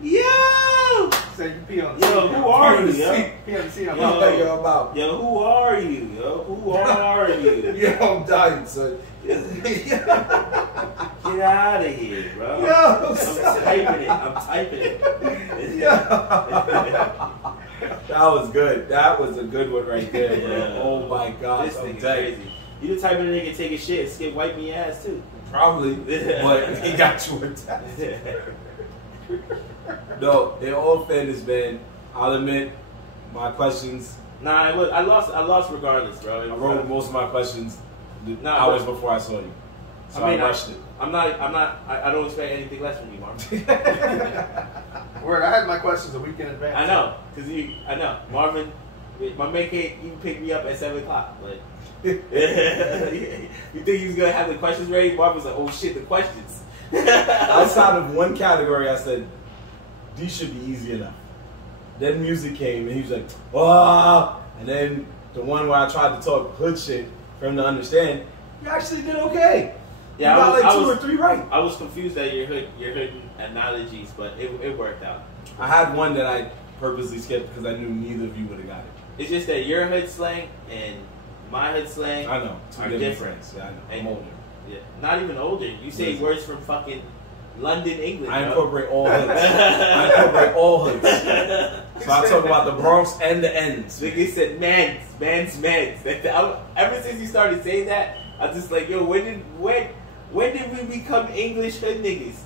Yo. So you pee on the seat. Yo, who are you, yo? Pee on the seat. Yo, who are you, yo? Who are you? Yo, I'm dying, son. Get out of here, bro. Yo, I'm typing it. That was good. That was a good one right there, bro. Yeah. Oh my gosh, This I'm nigga crazy. crazy. You the type of nigga take a shit and skip wipe me ass too. Probably, but he got you attacked. No, in all fairness, man, I'll admit my questions. Nah, I lost regardless, bro. I wrote most of my questions hours before I saw you. So I rushed it. I don't expect anything less from you, Marv. Word, I had my questions a week in advance. I know, Marvin, my man can't even pick me up at 7 o'clock. Like, you think he's gonna have the questions ready? Marvin's like, oh shit, the questions. Outside of one category, I said these should be easy enough. Then music came, and he was like, "Ah!" And then the one where I tried to talk hood shit for him to understand, you actually did okay. Yeah, you got like 2 or 3 right. I was confused at your hood analogies, but it worked out. I had one that I purposely skipped because I knew neither of you would have got it. It's just that your hood slang and my hood slang I know, are different. Yeah, I know. I'm and, older. Yeah, not even older. You say words from fucking London, England. I incorporate all hoods. I incorporate all hoods. So I talk about the Bronx and the ends. Nigga said mans. Ever since you started saying that, I was just like, yo, when did we become English hood niggas?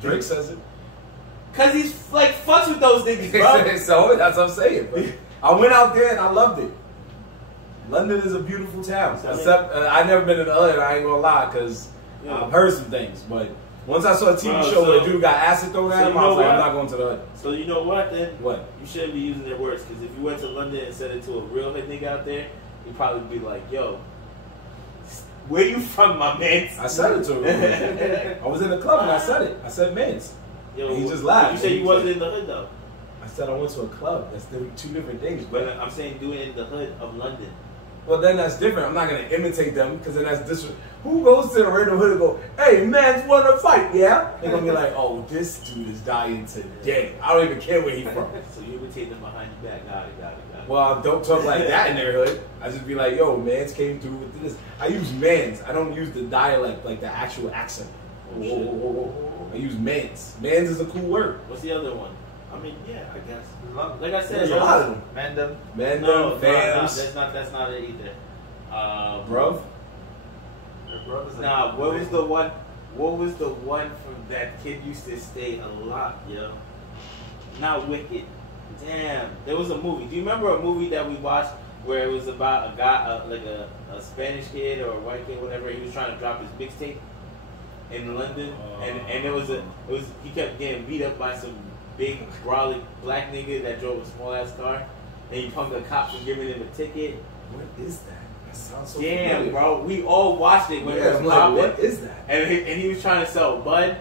Drake says it. Cause he's like fucks with those niggas, bro. So that's what I'm saying. But I went out there and I loved it. London is a beautiful town. Except I never been in the hood. I ain't gonna lie, cause I've heard some things. But once I saw a TV show where the dude got acid thrown at him, I was like, I'm not going to the hood. So you know what then? What? You shouldn't be using their words, because if you went to London and said it to a real hood nigga out there, he'd probably be like, yo, where you from, my man? I said it to him. I was in the club and I said it. I said mans. Yo, and he just laughed. You said you wasn't in the hood though. I said I went to a club. That's 2 different things. But I'm saying do it in the hood of London. Well, then that's different. I'm not going to imitate them because then that's disrespectful. Who goes to the random hood and go, hey, man's want to fight, yeah? They're going to be like, oh, this dude is dying today. I don't even care where he's from. So you imitate them behind your back. Got it. Well, don't talk like that in their hood. I just be like, yo, mans came through with this. I use mans. I don't use the dialect, like the actual accent. I use mans. Mans is a cool word. What's the other one? I mean, yeah, I guess. Like I said, there's a lot of them. Mandem. No, fans. that's not it either. Bruv? Nah, what was the one? What was the one from that kid used to stay a lot, yo? Not Wicked. Damn, there was a movie. Do you remember a movie that we watched where it was about a guy, like a Spanish kid or a white kid, whatever? He was trying to drop his mixtape in London, and it was he kept getting beat up by some big brawly black nigga that drove a small ass car, and he punked the cops from giving him a ticket. What is that? That sounds so damn, familiar. bro. We all watched it when it was popping. What is that? And he was trying to sell bud.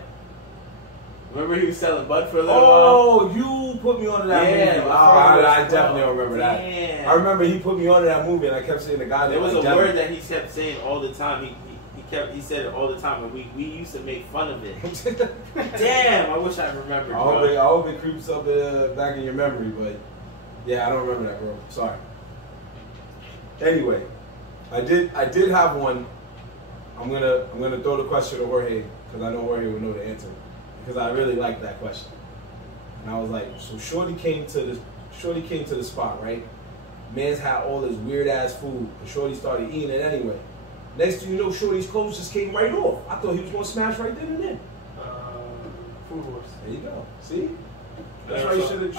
Remember he was selling bud for a little while? Oh, you put me onto that movie. Oh, I definitely don't remember that. Damn. I remember he put me onto that movie, and I kept saying the guy. There was like, a word that he kept saying all the time. He said it all the time, and we used to make fun of it. Damn, I wish I remembered. I hope it creeps up back in your memory, but yeah, I don't remember that, bro. Sorry. Anyway, I did have one. I'm gonna throw the question to Jorge because I know Jorge would know the answer because I really liked that question. And I was like, so Shorty came to the spot, right? Man's had all this weird ass food, but Shorty started eating it anyway. Next thing you know, Shorty's clothes just came right off. I thought he was gonna smash right then and then. Food Wars. There you go. See? I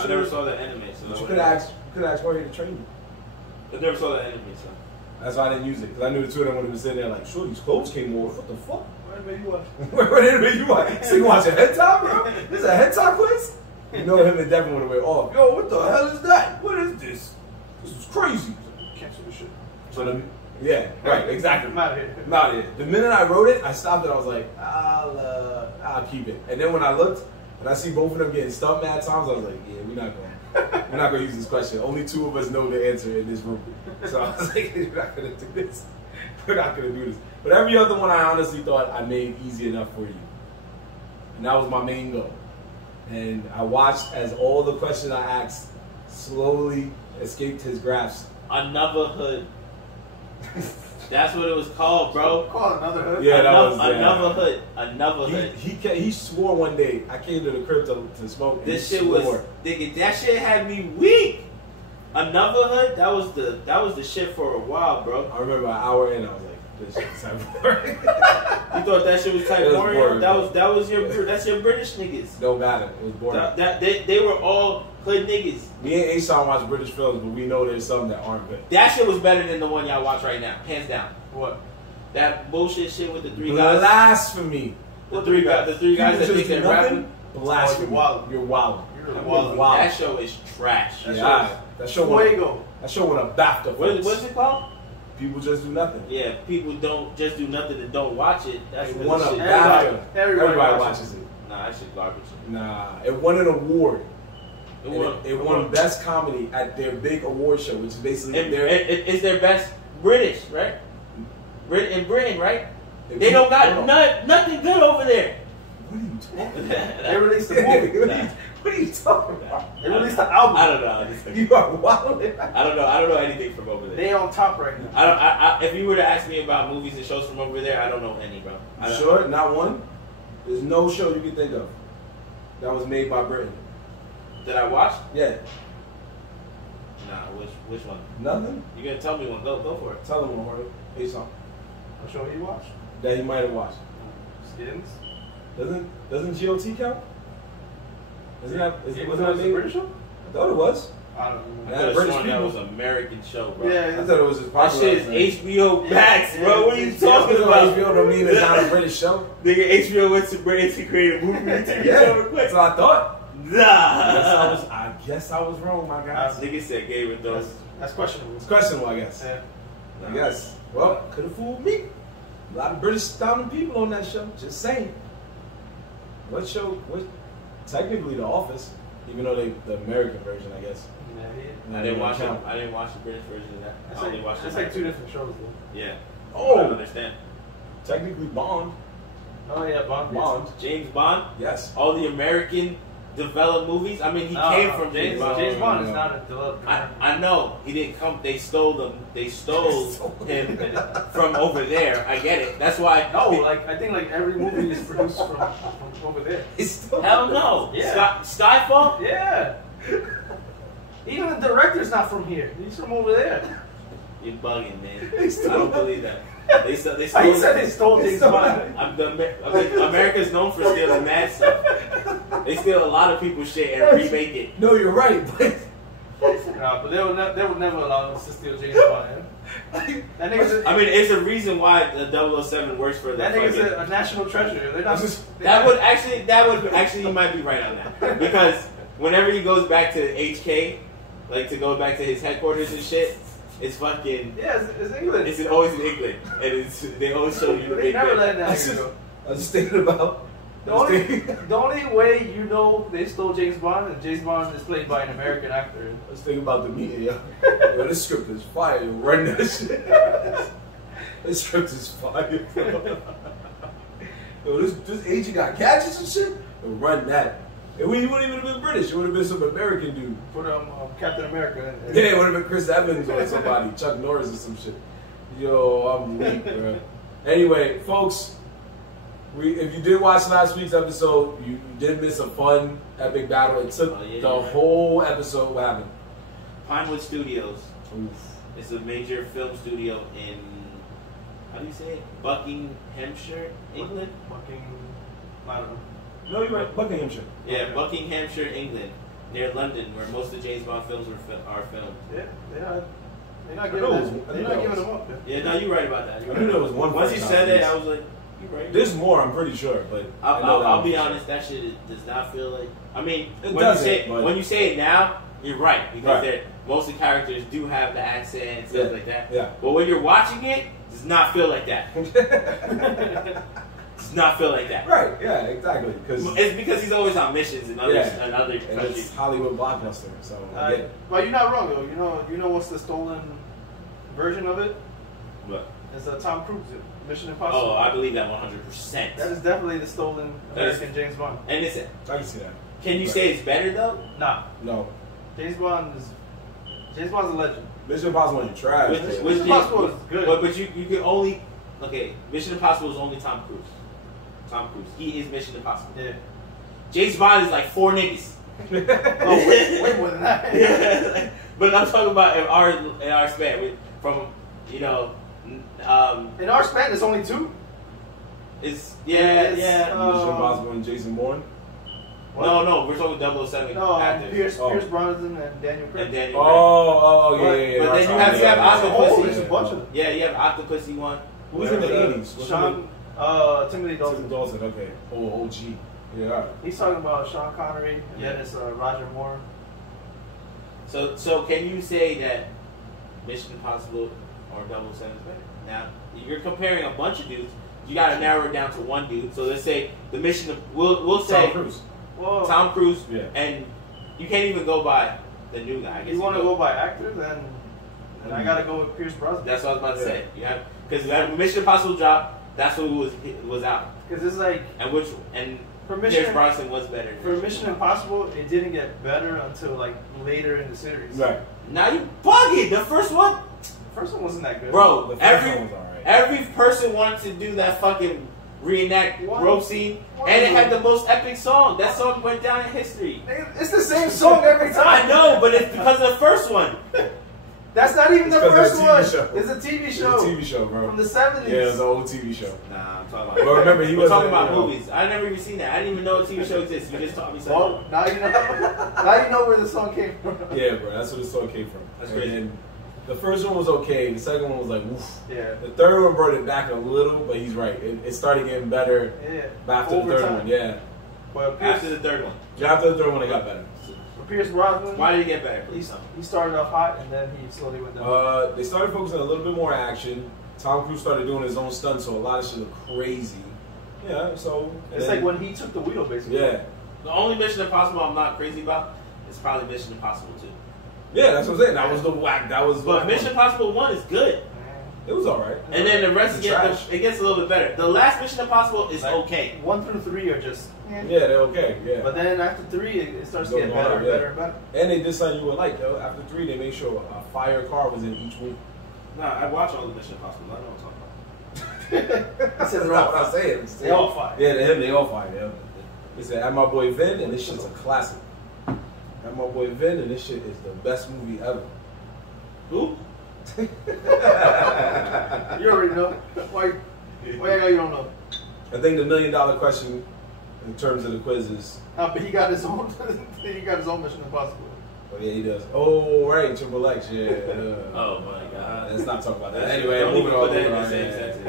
never saw that anime, so you could ask Jorge to train you. I never saw that anime, so. That's why I didn't use it, because I knew the two of them would have been sitting there like, Shorty's clothes came off. What the fuck? What anime you watch? What anime you watch? So you watch a head top, bro? This is a head top quiz? You know him and Devin would have went off. Yo, what the hell is that? What is this? This is crazy. Cancel this shit. So yeah, right, exactly. I'm out of here. I'm out of here. The minute I wrote it, I stopped it. I was like, I'll keep it. And then when I looked and I see both of them getting stumped mad times, I was like, yeah, we're not gonna use this question. Only 2 of us know the answer in this room. So I was like, we're not gonna do this. We're not gonna do this. But every other one I honestly thought I made easy enough for you. And that was my main goal. And I watched as all the questions I asked slowly escaped his grasp. Another hood. That's what it was called, bro. Call another hood. Yeah, another hood. Another hood. He swore one day. I came to the crib to smoke. This shit was, nigga. That shit had me weak. Another hood. That was the shit for a while, bro. I remember an hour in, I was like, this shit's type boring. You thought that shit was type boring? Boring, that's your British niggas. No matter. It was boring. They were all Hood niggas. Me and A-Sean watch British films, but we know there's some that aren't good. That shit was better than the one y'all watch right now, hands down. What? That bullshit shit with the 3 guys. Blasphemy. The three guys that think they're rapping. Blasphemy. Oh, you're wild. You're wild. That show is trash. That show won a BAFTA. What's it called? People just do nothing. Yeah, people don't just do nothing and don't watch it. That's It really won a shit. BAFTA. Everybody watches it. Nah, that shit garbage. Nah, it won an award. It won Best Comedy at their big award show, which is basically it's their best British, right? In Britain, right? They don't got nothing good over there. What are you talking about? They released the movie. What are you talking about? They released the album. I don't know. You are wild. I don't know. I don't know anything from over there. They on top right now. If you were to ask me about movies and shows from over there, I don't know any, bro. Sure? Not one? There's no show you can think of that was made by Britain. That I watched? Yeah. Nah, which one? Nothing? You gonna tell me one? Go for it. Tell him one, Harley. Hey, song. What show you watched? That he might have watched. Skins. Doesn't GOT count? Isn't that Was that a British show? I thought it was. I don't know. I could have sworn that was an American show, bro. Yeah, I thought it was just that popular. shit is HBO Max, bro. What are you talking about? HBO don't mean it's not a British show. Nigga, HBO went to Britain to create a movie. Yeah, that's what I thought. Nah. I guess I was wrong, my guy. Nigga said Game of Thrones. That's questionable. It's questionable, I guess. Yeah. I guess. Well, could have fooled me. A lot of British sounding people on that show. Just saying. What show? What? Technically, The Office, even though the American version, I guess. Yeah, I didn't watch it. I didn't watch the British version of that. I only watched It's like two different shows, though. Yeah. Oh, I don't understand. Technically, Bond. Oh yeah, Bond. Bond. James Bond. Yes. All the American developed movies. I mean, he came from James Bond. James Bond is not a developed. I know he didn't come. They stole them. They stole him from over there. I get it. That's why. No, I think every movie is produced from over there. Hell no. Yeah. Skyfall. Yeah. Even the director's not from here. He's from over there. You're bugging, man. I don't believe that. They stole. He said they stole James Bond. America's known for stealing mad stuff. They steal a lot of people's shit and remake it. No, you're right, but But they would never allow us to steal James Bond. That nigga's I mean, it's a reason why the 007 works for that nigga's a national treasure. They're not. That would actually, you might be right on that, because whenever he goes back to HK, to go back to his headquarters and shit, it's fucking. Yeah, it's England. It's always in England, and they always show you the They big never man. let that go. I was just thinking about. The only way you know they stole James Bond, and James Bond is played by an American actor. I was thinking about the media. Yo, this script is fire. Yo, run that shit. This script is fire. Yo, this agent got gadgets and shit. Yo, run that. And we wouldn't even have been British. It would have been some American dude. Put Captain America. Yeah, it would have been Chris Evans or somebody, Chuck Norris or some shit. Yo, I'm weak, bro. Anyway, folks. If you did watch last week's episode, you did miss a fun, epic battle. It took the whole episode. What happened? Pinewood Studios. Oof. It's a major film studio in, how do you say it? Buckinghamshire, England? I don't know. No, you're right. Buckinghamshire. Yeah, Buckinghamshire, England, near London, where most of James Bond films are filmed. Yeah, they're not giving them up. Yeah, no, you're right about that. I knew there was one. Once you said it, I was like, you're right. There's more, I'm pretty sure, but I'll be honest. That shit does not feel like. I mean, it when you say it now, you're right, because most of the characters do have the accent and stuff like that. Yeah. But when you're watching it, it does not feel like that. Does not feel like that. Right? Yeah, exactly. It's because he's always on missions in other countries. And it's Hollywood blockbuster, so. Well, you're not wrong though. You know what's the stolen version of it? What? It's Tom Cruise. Mission Impossible. Oh, I believe that 100%. That is definitely the stolen American James Bond. And it's I can see that. Can you say it's better though? Nah. No. James Bond's a legend. Mission Impossible ain't trash. Mission Impossible is good. But you can only Mission Impossible is only Tom Cruise. Tom Cruise. He is Mission Impossible. Yeah. James Bond is like 4 niggas. Oh, way more than that. Yeah. But I'm talking about in our span from in our span, there's only 2. It's Mission Impossible and Jason Bourne. What? No, we're talking 007 No, actors. Pierce Brosnan and Daniel Craig. And Daniel yeah. But then you have Octopussy. There's a bunch of them. Yeah, you have Octopussy one. Who was in the 80s? Timothy Dalton. Dalton, okay. Oh, OG. Yeah, all right. He's talking about Sean Connery, and then it's Roger Moore. So can you say that Mission Impossible or 007 is better? Now, you're comparing a bunch of dudes. You got to narrow it down to one dude. So let's say the mission. We'll say Tom Cruise. Whoa. Tom Cruise. Yeah. And you can't even go by the new guy. I guess You want to go by actor, then I got to go with Pierce Brosnan. That's what I was about to say. Yeah, because that Mission Impossible drop. That's what was out. Because it's like for Pierce Brosnan was better. For Mission Impossible, it didn't get better until like later in the series. Right. Now you bugging. The first one wasn't that good, bro. The first one was all right. Every person wanted to do that fucking reenact rope scene, and it had the most epic song. That song went down in history. It's the same song every time. I know, but it's because of the first one. That's not even the first one. Show. It's a TV show. It's a TV show, bro. From the 70s. Yeah, it was an old TV show. Nah, I'm talking about. But remember, we're talking about movies. I never even seen that. I didn't even know a TV show exists. You just taught me something. Well, now you know where the song came from. Yeah, bro, that's where the song came from. That's crazy. And the first one was okay. The second one was like, woof. Yeah. The third one brought it back a little, but he's right. It started getting better. Yeah. After the third one, yeah. But after the third one. Yeah, after the third one, it got better. Pierce Brosnan. Why did it get better? He started off hot and then he slowly went down. They started focusing a little bit more action. Tom Cruise started doing his own stunts, so a lot of shit looked crazy. Yeah, so it's like when he took the wheel, basically. Yeah. The only Mission Impossible I'm not crazy about is probably Mission Impossible 2. Yeah, that's what I'm saying. That was the whack. But Mission Impossible 1 is good. It was alright. And then the rest it gets a little bit better. The last Mission Impossible is like, okay. 1 through 3 are just yeah, they're okay. Yeah. But then after 3, it starts to get better and better and better. And they did something you would like though. After 3, they made sure a fire car was in each movie. Nah, I watch all the Mission Impossible. I know what I'm talking about. That's not what I'm saying. They all fire. Yeah, they all fire. Yeah. They said, "At my boy Vin," and this shit's a classic. At my boy Vin, and this shit is the best movie ever. Who? You already know. Why you don't know? I think the $1 million question in terms of the quiz is. But he got his own. He got his own Mission Impossible. Oh yeah, he does. Oh right, Triple X. Yeah. Oh my God. Let's not talk about that. Anyway, don't moving even on. put that in the same sentence.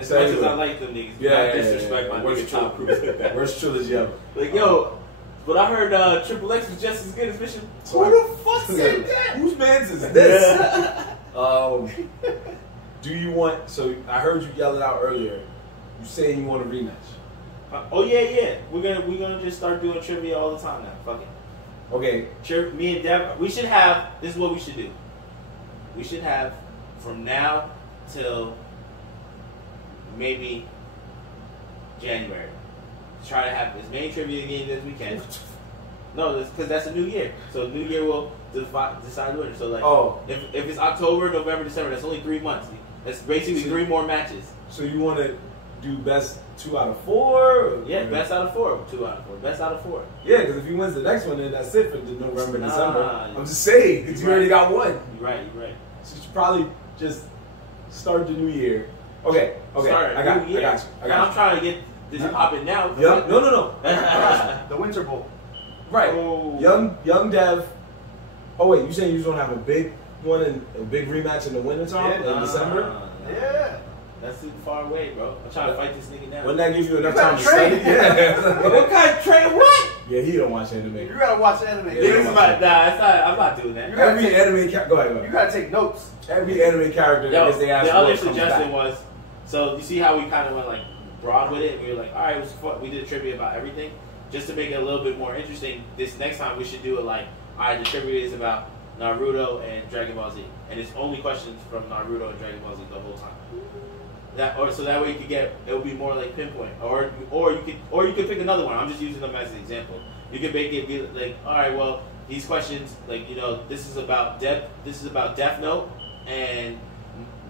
As much as I like them niggas, yeah, disrespect my nigga Tom Cruise. Worst trilogy ever. Like yo, but I heard Triple X was just as good as Mission. Who the fuck said that? Whose man's is this? Do you want? So I heard you yell it out earlier. You saying you want a rematch? Oh yeah. We're gonna just start doing trivia all the time now. Fuck it. Okay. Me and Dev, we should have. This is what we should do. We should have from now till maybe January. Try to have as many trivia games as we can. No, because that's a new year. So new year will decide winner. So like, if it's October, November, December, that's only 3 months. That's basically 3 more matches. So you want to do best 2 out of 4? Yeah, best out of 4. 2 out of 4. Best out of 4. Yeah, because if he wins the next one, then that's it for the November, December. I'm just saying, because you already got one. You're right. So you should probably just start the new year. Okay. I got you. I'm trying to get this popping now. No. The Winter Bowl. Right. Oh. Young Dev. Oh wait, you saying you just want to have a big one and a big rematch in the winter time in December? Yeah. That's too far away, bro. I'm trying to fight this nigga now. Wouldn't that give you enough time to study? Yeah. What kind of trade? What? Yeah, he don't watch anime. You gotta watch anime. I'm not doing that. Every anime go ahead. You gotta take notes. Every anime character that gets their ass. The other suggestion was, so you see how we kind of went like broad with it. We were like, all right, it was fun. We did a trivia about everything, just to make it a little bit more interesting. This next time we should do it like, all right, the trivia is about Naruto and Dragon Ball Z, and it's only questions from Naruto and Dragon Ball Z the whole time. So that way you could get, it would be more like pinpoint, or you could pick another one. I'm just using them as an example. You could make it be like, all right, well, these questions, like, this is about Death Note, and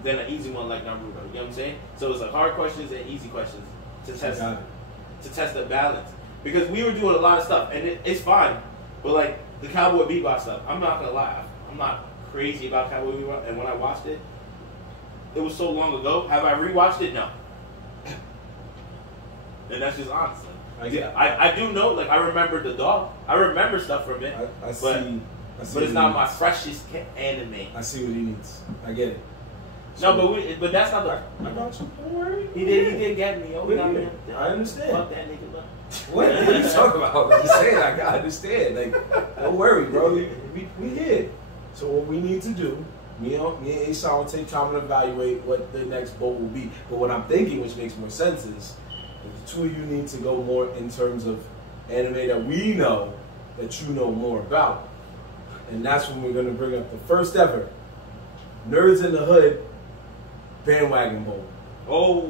then an easy one like Naruto. You know what I'm saying? So it's like hard questions and easy questions to test the balance. Because we were doing a lot of stuff, and it's fine, but like the Cowboy Bebop stuff, I'm not gonna lie, I'm not crazy about Cowboy Bebop, and when I watched it, it was so long ago. Have I rewatched it? No. And that's just honest. I do know. Like I remember the dog. I remember stuff from it. I see. But it's not my freshest anime. I see what he needs. I get it. So, no, but that's not the. I got you. Don't worry. He did get me. I understand. Fuck that nigga. What are you talking about? I'm just saying, I understand. Like, don't worry, bro. We here. So what we need to do, me and Asan will take time and evaluate what the next boat will be. But what I'm thinking, which makes more sense, is that the two of you need to go more in terms of anime that we know that you know more about. And that's when we're going to bring up the first ever Nerds in the Hood bandwagon bowl. Oh,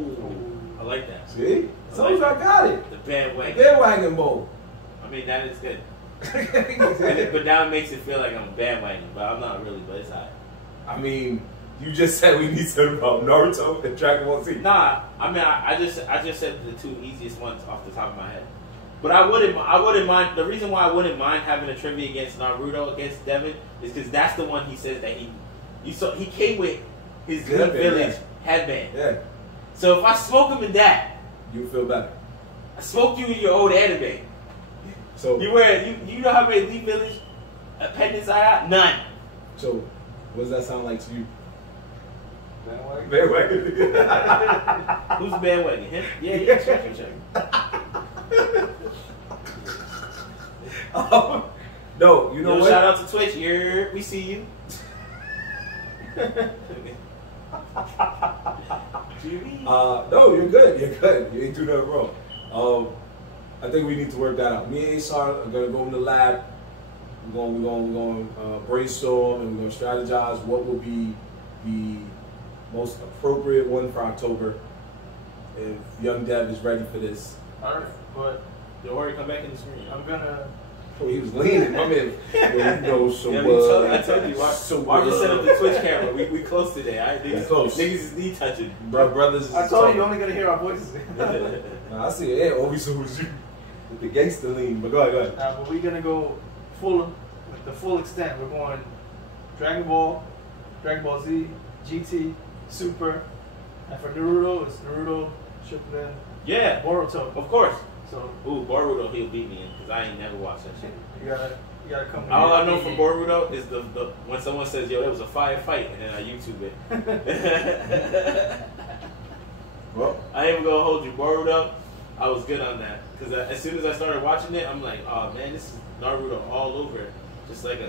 I like that. See? I got it. The bandwagon. The bandwagon bowl. I mean, that is good. But now it makes it feel like I'm a bandwagon, but I'm not really, but it's alright. I mean, you just said we need to about Naruto and Dragon Ball Z. Nah, I mean, I just said the two easiest ones off the top of my head. But I wouldn't mind. The reason why I wouldn't mind having a trivia against Naruto against Devin is because that's the one he says that he came with his League Village headband. Yeah. So if I smoke him in that, you feel better. I smoked you in your old anime. So you know how many League Village pendants I got? None. So what does that sound like to you? Bandwagon. Bandwagon. Who's the bandwagon? Him? Yeah. Check. No, you know what? Shout out to Twitch. We see you. No, you're good. You're good. You ain't do nothing wrong. I think we need to work that out. Me and Asan are gonna go in the lab. We're going to brainstorm and we're going to strategize what would be the most appropriate one for October. If Young Dev is ready for this. All right, but don't worry, come back in the screen. I'm gonna. Oh, he was leaning. My man, I told you. I just set up the Twitch camera. We close today. Niggas, close. Niggas is knee touching. Brothers. I told you, you're only gonna hear our voices. Nah, I see it. Yeah, always was you. With the gangster lean. But go ahead. But we're gonna go with the full extent. We're going Dragon Ball Z, GT, Super, and for Naruto, it's Naruto, Shippuden, Boruto. Of course. So, Boruto, he'll beat me in because I ain't never watched that shit. You gotta come. All I know from Boruto is the when someone says, "Yo, that was a fire fight," and then I YouTube it. Well, I ain't even gonna hold you, Boruto. I was good on that because as soon as I started watching it, I'm like, "Oh man, this is Naruto all over." Just like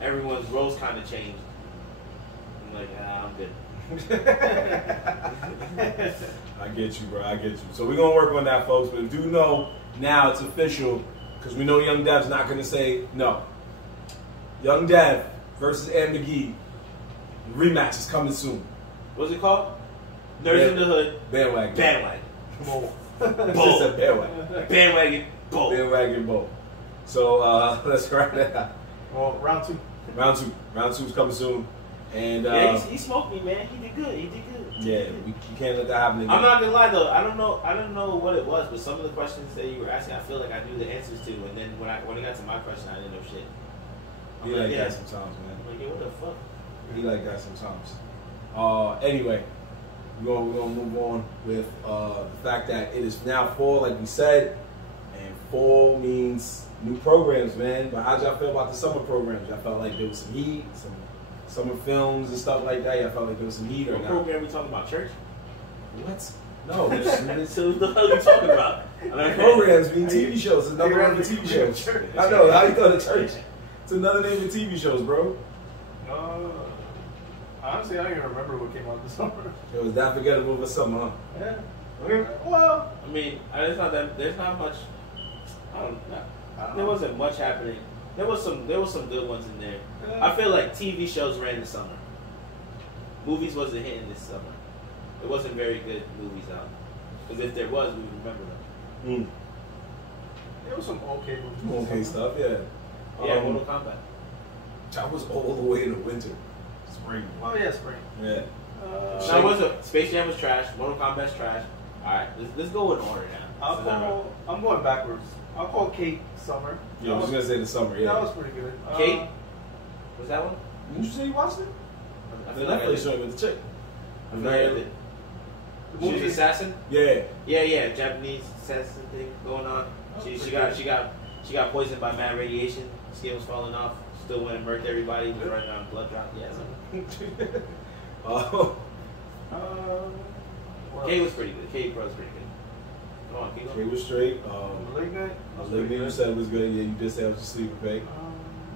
everyone's roles kind of changed. I'm like, I'm good. I get you, bro. I get you. So we're gonna work on that, folks. But do know now it's official because we know Young Dev's not gonna say no. Young Dev versus Ann McGee rematch is coming soon. What's it called? Nerds in the Hood. Bandwagon. Bull. It's a bandwagon. Bandwagon Bull. So let's wrap that up. Well, round two. Round two is coming soon. And he smoked me, man. He did good. Yeah, you can't let that happen again. I'm not gonna lie though. I don't know what it was, but some of the questions that you were asking, I feel like I knew the answers to. And then when it got to my question, I didn't know shit. He like that sometimes, man. I'm like, yeah, what the fuck? He like that sometimes. Anyway, we're gonna move on with the fact that it is now fall, like we said, and fall means new programs, man. But how'd y'all feel about the summer programs? Y'all felt like there was some heat, some summer films and stuff like that. Y'all felt like there was some heat or not? What program we talking about? Church? What? No. So the hell are you talking about? Programs mean TV shows. It's another name for TV shows. I know. How you thought of church? It's another name for TV shows, bro. Honestly, I don't even remember what came out this summer. It was that forgettable of a summer, huh? Yeah. Okay. Well, I mean, it's not that. There's not much. I don't know. There wasn't much happening. There was some good ones in there. Yeah. I feel like TV shows ran the summer. Movies wasn't hitting this summer. There wasn't very good movies out. Because if there was, we would remember them. There was some okay movies. Okay stuff, yeah. Yeah, Mortal Kombat. That was all the way in the winter. Spring. Oh yeah, spring. Yeah. That was Space Jam was trash. Mortal Kombat's trash. All right, let's go in order now. I'm going backwards. I'll call Kate summer. Yeah, I was gonna say the summer. Yeah, that was pretty good. Kate, was that one? Didn't you say you watched it? I The feel like I Netflix did. show with the chick. I feel like I did. She's assassin. Yeah. Yeah. Japanese assassin thing going on. She got poisoned by mad radiation. Skin was falling off. Still went and murked everybody. Was running on blood drop. Yeah. Oh. K was pretty good. K Pro was pretty good. Come on, keep K going. was straight. Malignant. Malignant you said was good. Yeah, you did say I was a sleeper pick.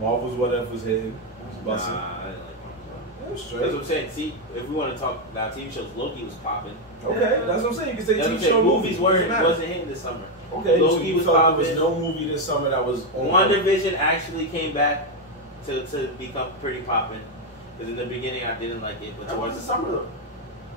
Marv was whatever was hitting. Was busting. Nah, I didn't like Marv. It was straight. That's what I'm saying. See, if we want to talk about TV shows, Loki was popping. Okay, that's what I'm saying. You can say That's what TV I'm saying. show Movies wasn't wasn't hitting this summer. Okay, so Loki you was felt there popping. was no movie this summer that was on. WandaVision actually came back to become pretty popping. Because in the beginning I didn't like it, but That was towards the summer though.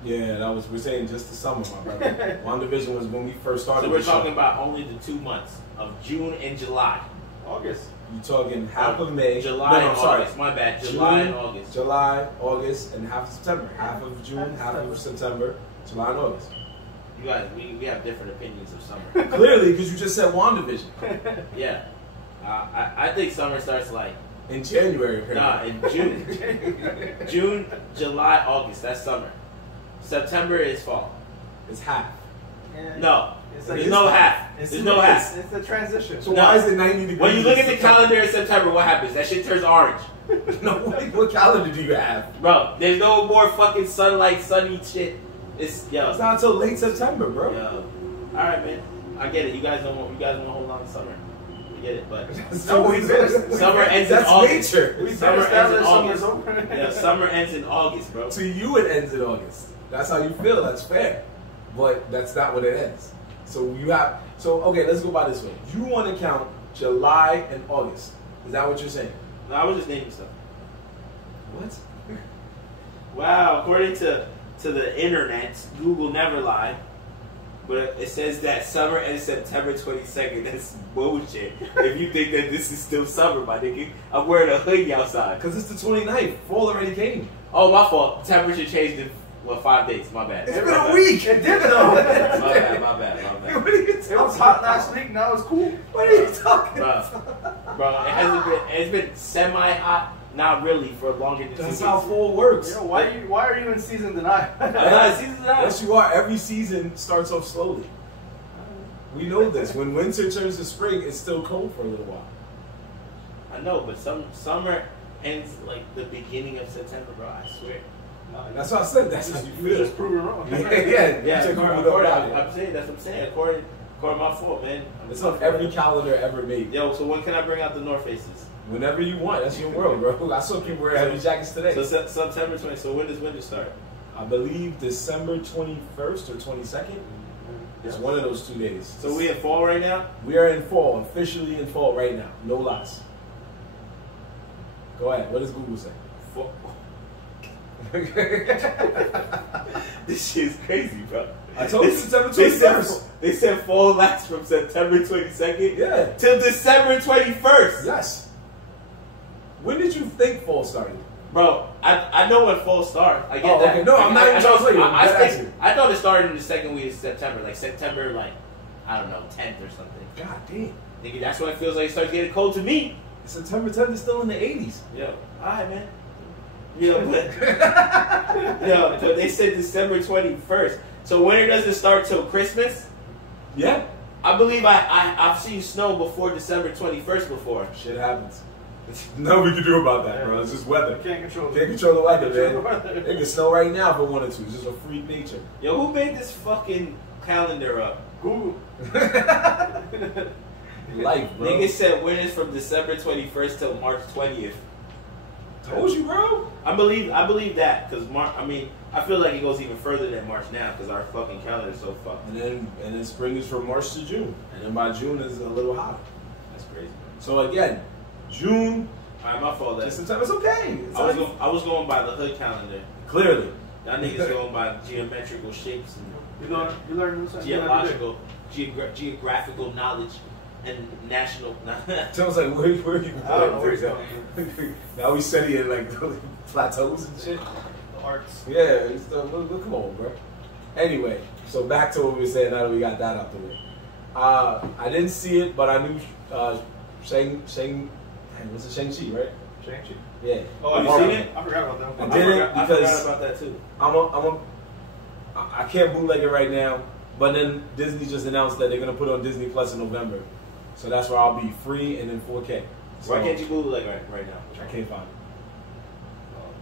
Yeah, we're saying just the summer, my brother. WandaVision was when we first started. So we're the show. talking about only the 2 months of June and July. August. You talking half of May, July no, and sorry. August. My bad. July and August. July, August, and half of September. Half of June, half of September, July and August. You guys, we have different opinions of summer. Clearly, because you just said WandaVision Yeah. I think summer starts like in January. Apparently. in June. June, July, August. That's summer. September is fall. It's half. Yeah. No. It's like There's no half. There's no half. It's the transition. So No. why is it 90 degrees? When you look at the in September? calendar in September, what happens? That shit turns orange. No, what calendar do you have? Bro, there's no more fucking sunlight, sunny shit. It's yo. It's not until late September, bro. Yo. Alright, man. I get it. You guys don't want to hold on to summer. We get it, but So summer ends in that's August. nature. We Summer better ends in establish August. summer's over. Yeah, summer ends in August, bro. To you, it ends in August. That's how you feel. That's fair, but that's not what it ends. So you have. So okay, let's go by this way. You want to count July and August? Is that what you're saying? No, I was just naming stuff. What? Wow, according to the internet, Google never lied. But it says that summer ends September 22nd. That's bullshit. If you think that this is still summer, my nigga, I'm wearing a hoodie outside. Because it's the 29th. Fall already came. Oh, my fault. Temperature changed in 5 days. My bad. It's My been a bad. week. It did though. My bad. What are you talking It was hot last week. Now it's cool. What are you talking Bro, it hasn't been. It's been semi-hot. Not really for longer than 2 That's weeks. how fall works. Yo, why are you in season denial? Season's out. Yes, you are. Every season starts off slowly. We know this. When winter turns to spring, it's still cold for a little while. I know, but summer ends like the beginning of September, bro. I swear. That's what I said. That's how you You feel. just proving wrong. Yeah. Yeah, You took according, people up on it. I'm saying that's what I'm saying. According to my fault, man. It's on every calendar ever made. Yo, so when can I bring out the North Faces? Whenever you want. That's your world, bro. I saw people wear heavy jackets today. So September 20th. So when does winter start? I believe December 21st or 22nd. It's one of those 2 days. So we in fall right now? We are in fall, officially in fall right now. No lies. Go ahead. What does Google say? Fall. This shit is crazy, bro. I told you September 21st. They said fall lasts from September 22nd Yeah. till December 21st. Yes. When did you think fall started? Bro, I know when fall starts. I get Oh, that. okay. No, I'm not even trying to tell you. I thought it started in the second week of September. Like September, I don't know, 10th or something. God damn. Nigga, that's when it feels like it starts getting cold to me. September 10th is still in the 80s. Yo, alright, man. Yo, but they said December 21st. So winter doesn't start till Christmas? Yeah. I believe I've seen snow before December 21st before. Shit happens. Nothing we can do about that, bro. It's just weather. Can't control Can't control the weather, Control man. the weather. It can snow right now if it wanted to. It's just a freak nature. Yo, who made this fucking calendar up? Google. Life, bro. Niggas said winter's from December 21st till March 20th. Told you, bro. I believe that because I feel like it goes even further than March now because our fucking calendar is so fucked. And then spring is from March to June, and then by June is a little hotter. That's crazy. So again, June Alright, my fault. to September. It's okay. It's I was going by the hood calendar. Clearly. Y'all niggas going by geometrical shapes and You learn new something. geographical knowledge and national. Sounds like where are you I don't know where he's going? Now we studying like plateaus and shit. The arts. Yeah, it's come on, bro. Anyway, so back to what we were saying now that we got that out the way. I didn't see it, but I knew what's it, Shang-Chi, right? Shang-Chi. Yeah. Oh, Have you seen it? I forgot about that. I did it I because forgot about that too. I'm I can't bootleg it right now, but then Disney just announced that they're gonna put it on Disney Plus in November, so that's where I'll be free and in 4K. So Why can't you bootleg right now? I can't find it.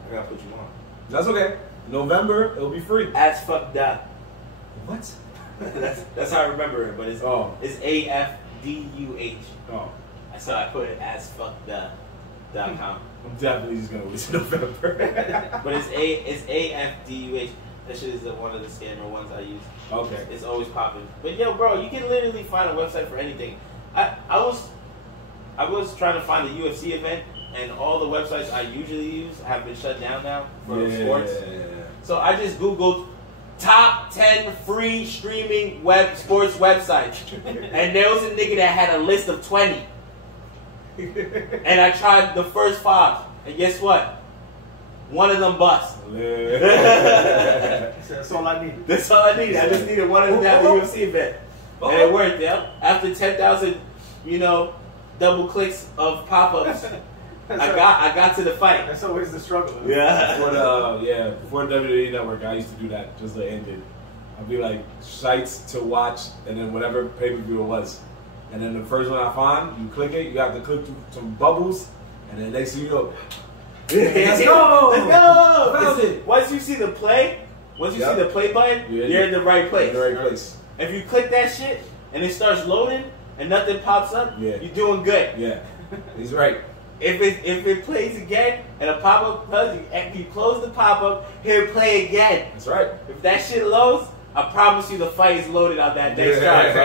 I gotta put you on. That's okay. November, it'll be free. As fuck that. What? that's how I remember it, but it's AFDUH. Oh. That's how I put it, as fuck that.com. I'm definitely just gonna wait till November. But it's AFDUH. That shit is one of the scammer ones I use. Okay. It's always popping. But yo, bro, you can literally find a website for anything. I was trying to find a UFC event, and all the websites I usually use have been shut down now for sports. So I just Googled top 10 free streaming sports websites, and there was a nigga that had a list of 20. And I tried the first 5, and guess what? One of them bust. That's all I needed. That's all I needed. I just needed one of them to have a UFC event. And it worked, yeah. After 10,000, double clicks of pop-ups, I got to the fight. That's always the struggle. Yeah. Before WWE Network, I used to do that just like ended. I'd be like sites to watch, and then whatever pay-per-view it was. And then the first one I find, you click it, you have to click through some bubbles, and then next thing you know, let's go! Let's go! Found it. Once you see the play button, you're in the right place. You're in the right place. If you click that shit and it starts loading and nothing pops up, you're doing good. Yeah, he's right. If it plays again and a pop-up does, you close the pop-up, hit it play again. That's right. If that shit loads, I promise you the fight is loaded on that next drive, bro.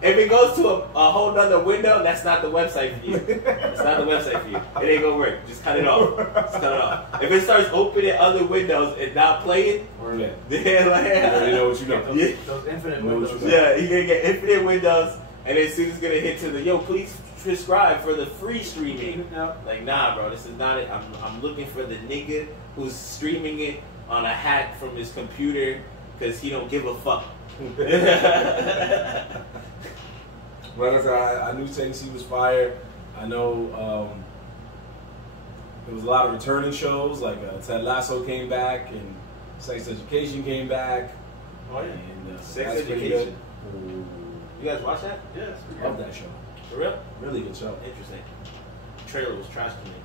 If it goes to a whole nother window, that's not the website for you. It's not the website for you. It ain't gonna work. Just cut it off. Just cut it off. If it starts opening other windows and not playing, then you know what you know. Those infinite windows. Yeah, you're gonna get infinite windows, and then soon it's gonna hit to the please subscribe for the free streaming. Like, nah, bro, this is not it. I'm looking for the nigga who's streaming it on a hack from his computer because he don't give a fuck. Like I said, I knew Tennessee was fire. I know there was a lot of returning shows, like Ted Lasso came back and Sex Education came back. Oh yeah, and, Sex Education. You guys watch that? Yes. Love that show. For real? Really good show. Interesting. The trailer was trash to me.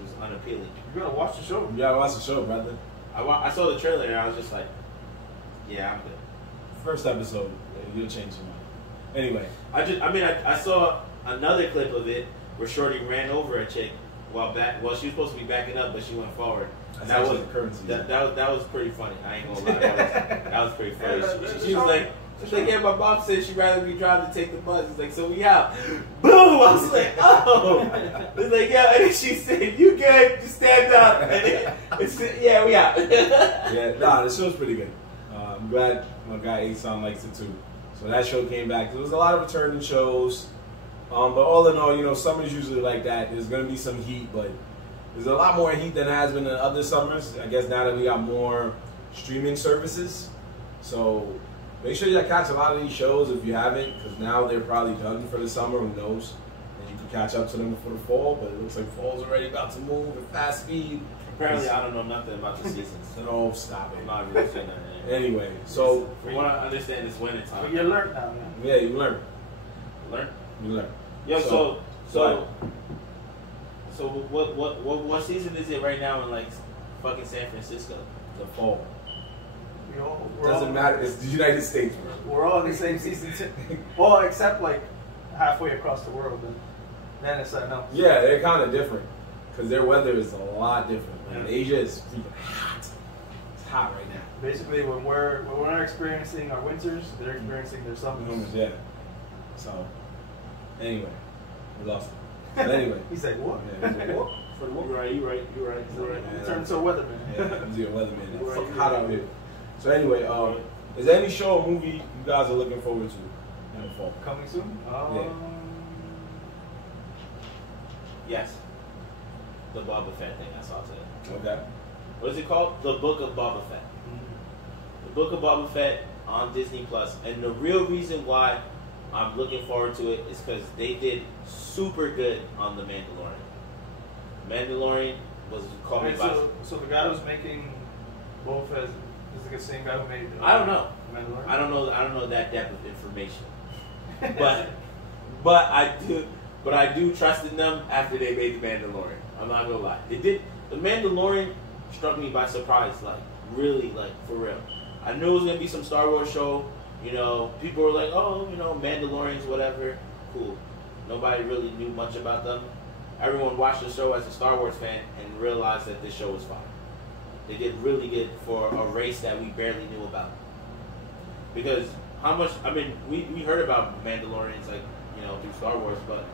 It was unappealing. You gotta watch the show. You gotta watch the show, brother. I saw the trailer and I was just like, yeah, I'm good. First episode, you'll change your mind. Anyway, I saw another clip of it where Shorty ran over a chick while she was supposed to be backing up, but she went forward. And that was currency. That was pretty funny. I ain't gonna lie, that was pretty funny. She was like, yeah, my mom said she'd rather be driving to take the bus. It's like, so we out. Boom! I was like, oh. It's like, yeah. And then she said, you good? Just stand up. And then yeah, we out. Yeah, nah, the show's pretty good. I'm glad my guy Asan likes it too. So that show came back. There was a lot of returning shows. But all in all, summer's usually like that. There's going to be some heat, but there's a lot more heat than has been in other summers. I guess now that we got more streaming services. So make sure you catch a lot of these shows if you haven't, because now they're probably done for the summer. Who knows? And you can catch up to them before the fall, but it looks like fall's already about to move at fast speed. Apparently, I don't know nothing about the seasons. No, stop it. I'm not really saying that. Anyway, so from what I understand, it's winter time. But you learn now, man. Yeah, you learn. You learn. Yo, so what season is it right now in like fucking San Francisco? The fall. Doesn't matter. It's the United States, bro. We're all in the same season. Well, except like halfway across the world, and then it's something else. Yeah, they're kind of different because their weather is a lot different. Like, Asia is freaking hot. It's hot right now. Basically, when we're not experiencing our winters, they're experiencing their summers. Yeah. So, anyway, we lost it. But anyway. He's like, what? Yeah, he's like, what? You're right. You turned into a weatherman. Yeah, he's a weatherman. It's fucking hot out here. So anyway, is there any show or movie you guys are looking forward to in the fall? Coming soon? Yes. The Boba Fett thing I saw today. Okay. What is it called? The Book of Boba Fett. The Book of Boba Fett on Disney Plus. And the real reason why I'm looking forward to it is because they did super good on The Mandalorian. Mandalorian was called me by... So the guy who's making Both as is the same guy who made. I don't know. Mandalorian? I don't know that depth of information. but I do trust in them after they made the Mandalorian. I'm not gonna lie. The Mandalorian struck me by surprise, like really, like for real. I knew it was gonna be some Star Wars show. You know, people were like, oh, you know, Mandalorians, whatever. Cool. Nobody really knew much about them. Everyone watched the show as a Star Wars fan and realized that this show was fine. They did really good for a race that we barely knew about. Because how much? I mean, we heard about Mandalorians, like, you know, through Star Wars, but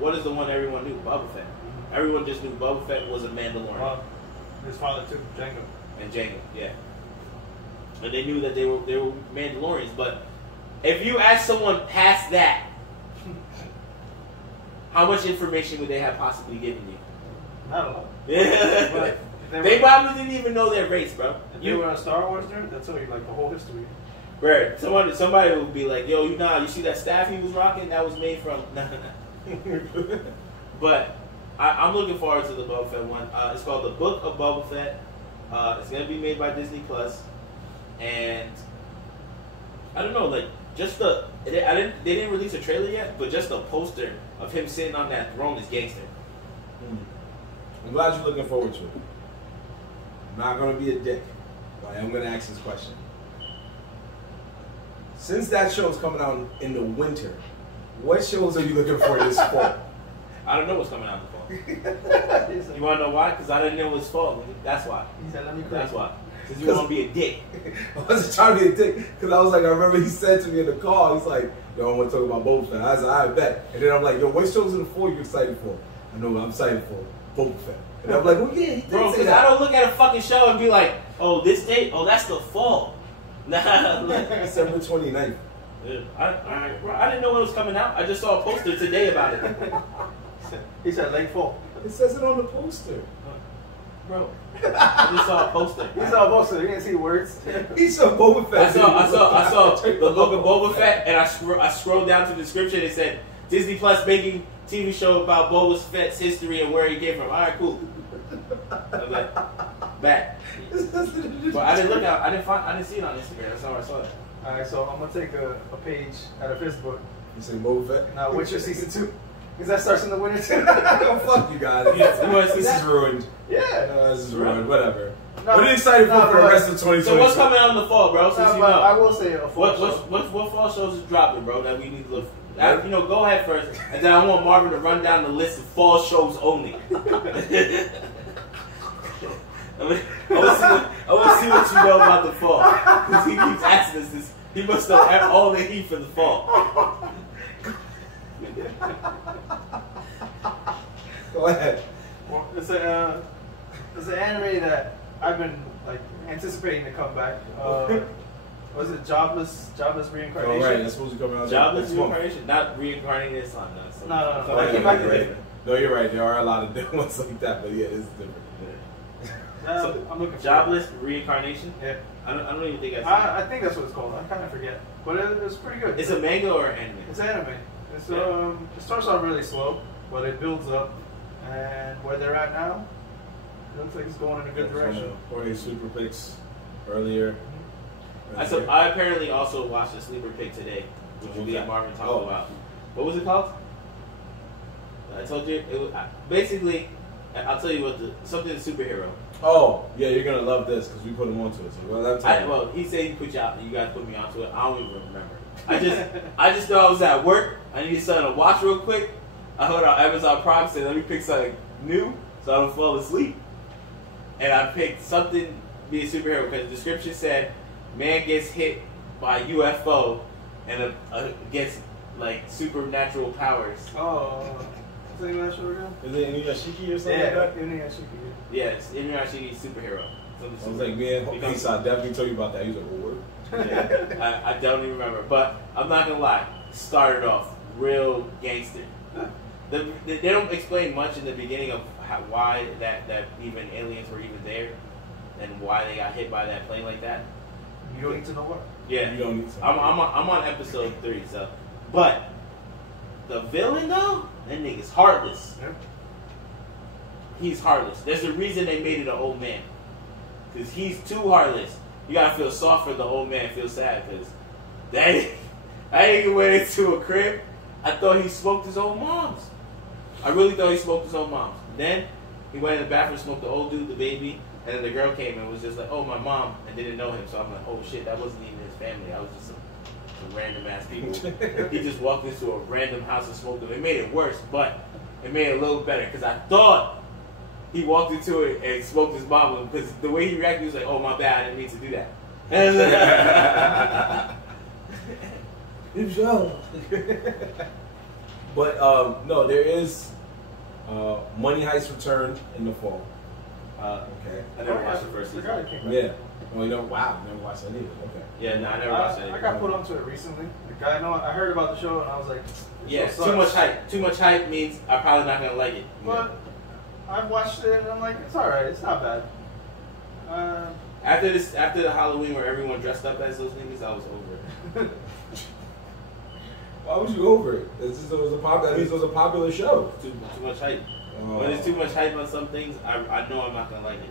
what is the one everyone knew? Boba Fett. Everyone just knew Boba Fett was a Mandalorian. Well, his father too, Jango. And Jango, yeah. And they knew that they were Mandalorians, but if you ask someone past that, how much information would they have possibly given you? Not a lot. Yeah. They probably didn't even know their race, bro. If you were on Star Wars nerd, they'll tell you like the whole history. Bro, somebody will be like, yo, you see that staff he was rocking? That was made from... But I'm looking forward to the Boba Fett one. It's called The Book of Boba Fett. It's going to be made by Disney+. And I don't know, like, just they didn't release a trailer yet, but just the poster of him sitting on that throne is gangster. I'm glad you're looking forward to it. I'm not going to be a dick, but I am going to ask this question. Since that show is coming out in the winter, what shows are you looking for this fall? I don't know what's coming out in the fall. You want to know why? Because I didn't know it was fall. That's why. He said, let me That's why. Because you want to be a dick. I wasn't trying to be a dick, because I was like, I remember he said to me in the car, he's like, yo, I want to talk about Boba Fett. I was like, I bet. And then I'm like, yo, what shows in the fall you excited for? I know what I'm excited for. Boba Fett. And I'm like, well, yeah, he did Bro, say because that. I don't look at a fucking show and be like, oh, this date? Oh, that's the fall. Nah. December 29th. Yeah. Bro, I didn't know it was coming out. I just saw a poster today about it. He said late fall. It says it on the poster. Bro, I just saw a poster. He saw a poster. He didn't see the words. He saw Boba Fett. I saw the look of Boba Fett, and I scrolled down to the description. It said Disney Plus making TV show about Boba Fett's history and where he came from. All right, cool. I was like, back. But I didn't look out. I didn't see it on Instagram. That's how I saw it. All right, so I'm gonna take a page out of his book. You say Boba Fett? Now, Witcher season 2, because that starts in the winter too. Oh, fuck you guys. This is ruined. Yeah. This is ruined. Whatever. No, what are you excited for the rest of 2020? So what's coming out in the fall, bro? Since you know. I will say a fall show. What fall shows is dropping, bro, that we need to look for? You know, go ahead first, and then I want Marvin to run down the list of fall shows only. I want to see what you know about the fall, because he keeps asking us this. He must know all the heat for the fall. Go ahead. Well, it's an anime that I've been like anticipating to come back. Was it Jobless Reincarnation? Oh, right. That's supposed to come out. Jobless Reincarnation, not reincarnating this time. No. Oh, I came back today. No, you're right. There are a lot of different ones like that, but yeah, it's different. So, I'm looking for Jobless Reincarnation. Yeah. I don't even think I think that's what it's called. I kind of forget, but it's pretty good. It's a manga or anime? It's anime. It's it starts off really slow, but it builds up, and where they're at now, it looks like it's going in a good direction. Or a super picks earlier. I apparently also watched a sleeper pick today, which we and Marvin talked about. What was it called? I told you it was basically. I'll tell you what something superhero. Oh yeah, you're gonna love this because we put him onto it. So well, he said he put you out. You guys put me onto it. I don't even remember. I just know I was at work. I needed something to watch real quick. I heard on Amazon Prime say, "Let me pick something new so I don't fall asleep." And I picked something be a superhero because the description said, "Man gets hit by UFO and gets like supernatural powers." Oh. Is it Inuyashiki or something like that? Inuyashiki. Yeah, it's Inuyashiki superhero. I was like, man, Peace, I definitely told you about that. He was like, oh, word? Yeah, I don't even remember. But I'm not going to lie. Started off real gangster. They don't explain much in the beginning of why that even aliens were even there and why they got hit by that plane like that. You don't need to know what? Yeah. You don't need to. I'm on episode 3, so. But the villain, though, that nigga's heartless. Yep. He's heartless. There's a reason they made it an old man. because he's too heartless. You gotta feel soft for the old man. Feel sad because that nigga went into a crib. I thought he smoked his own mom's. I really thought he smoked his own mom's. Then he went in the bathroom, smoked the old dude, the baby, and then the girl came and was just like, "Oh, my mom," and didn't know him. So I'm like, "Oh shit, that wasn't even his family. I was just some random ass people." He just walked into a random house and smoked them. It made it worse, but it made it a little better because I thought he walked into it and smoked his mom with him because the way he reacted, he was like, "Oh my bad, I didn't mean to do that." But no, there is Money Heist return in the fall. Okay. I never watched the first season. Yeah. Oh, you don't? Wow, you never watched that either. Okay. Yeah, no, I never watched it. I got put onto it recently. I heard about the show and I was like, yeah, too much hype. Too much hype means I'm probably not gonna like it. But I've watched it and I'm like, it's alright. It's not bad. After the Halloween where everyone dressed up as those niggas, I was over it. Why was you over it? It was a popular show. Too much hype. When there's too much hype on some things, I know I'm not gonna like it.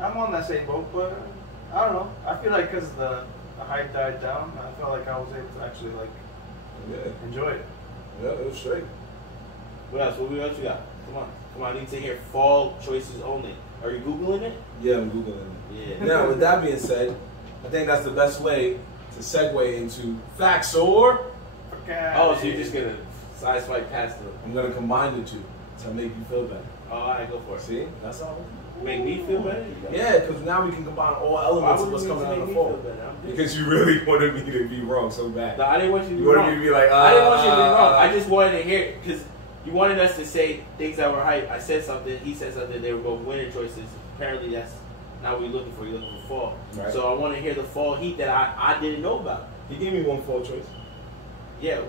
I'm on that same boat, but I don't know. I feel like because the hype died down, I felt like I was able to actually enjoy it. Yeah, it was straight. What else? What else you got? Come on. I need to hear fall choices only. Are you Googling it? Yeah, I'm Googling it. Yeah. Now, with that being said, I think that's the best way to segue into facts or... Oh, so you're just going to side swipe past it. I'm going to combine the two to make you feel better. Oh, all right, go for it. See? That's all. Make me feel better? Yeah, because now we can combine all elements of what's coming out of the fall. Because you really wanted me to be wrong so bad. No, I didn't want you to be wrong. wrong. You wanted me to be like, I didn't want you to be wrong. I just wanted to hear it because you wanted us to say things that were hype. I said something, he said something, they were both winner choices. Apparently that's not what you're looking for. You're looking for fall. Right. So I want to hear the fall heat that I didn't know about. He gave me one fall choice. Yeah,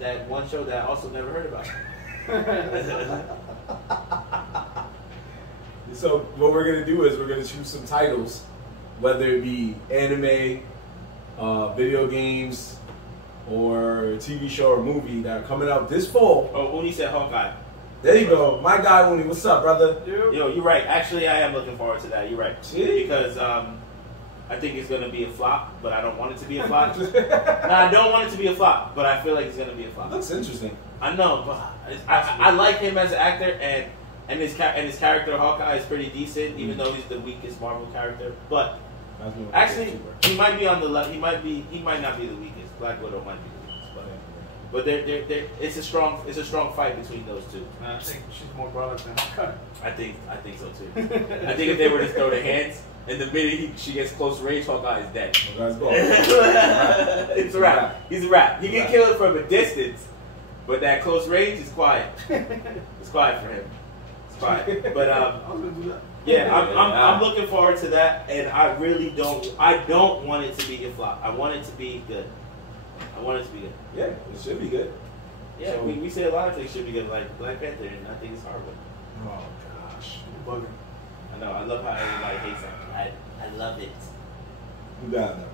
that one show that I also never heard about. So what we're going to do is we're going to choose some titles, whether it be anime, video games, or TV show or movie that are coming out this fall. Oh, Uni said Hawkeye. There you go. My guy, Uni. What's up, brother? Yo, you're right. Actually, I am looking forward to that. You're right. See? Because I think it's going to be a flop, but I don't want it to be a flop. No, I don't want it to be a flop, but I feel like it's going to be a flop. Looks interesting. I know, but I like him as an actor, and his character Hawkeye is pretty decent, even though he's the weakest Marvel character. But actually, he might be on the left. He might not be the weakest. Black Widow might be the weakest, but it's a strong fight between those two. I think she's more brother than Hawkeye. I think so too. I think if they were to throw their hands, and the minute she gets close range, Hawkeye is dead. It's a wrap. He's a wrap. He can kill it from a distance, but that close range is quiet. It's quiet for him. It's quiet. But I was gonna do that. Yeah, I'm looking forward to that, and I really don't want it to be a flop. I want it to be good. Yeah, it should be good. Yeah, so, we say a lot of things should be good, like Black Panther, and I think it's horrible. Oh gosh, you're bugging. I know. I love how everybody hates it. I love it. You got it.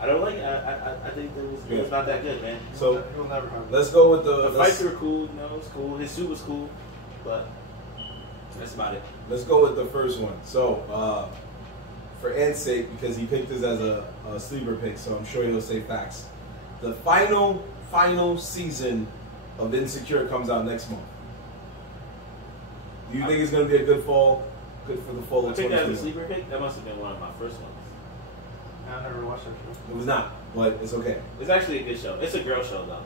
I don't like it. I think it was not that good, man. So you'll never have it. Let's go with the fights were cool. You know, it was cool. His suit was cool, but that's about it. Let's go with the first one. So for Ant's sake, because he picked this as a sleeper pick, so I'm sure he'll say facts. The final season of Insecure comes out next month. Do you think it's going to be a good fall? Good for the fall of 2021? I think that was a sleeper pick. That must have been one of my first ones. I never watched that show. It was not, but it's okay. It's actually a good show. It's a girl show though.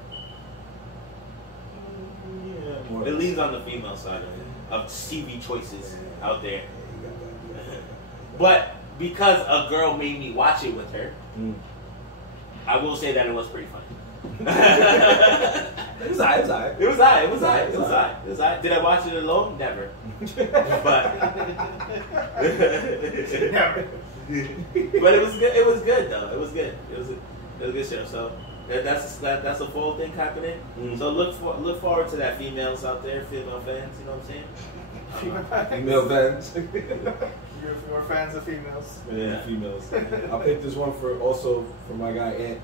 Yeah, it leans on the female side of TV choices out there. But because a girl made me watch it with her, I will say that it was pretty funny. It was alright. It was alright. Did I watch it alone? Never. But never. But it was good. It was good though. It was good. It was a good show. So that's a full thing happening. So look forward to that, females out there, female fans. You know what I'm saying? Female fans. You're fans of females. Yeah, females. I picked this one for my guy Ant.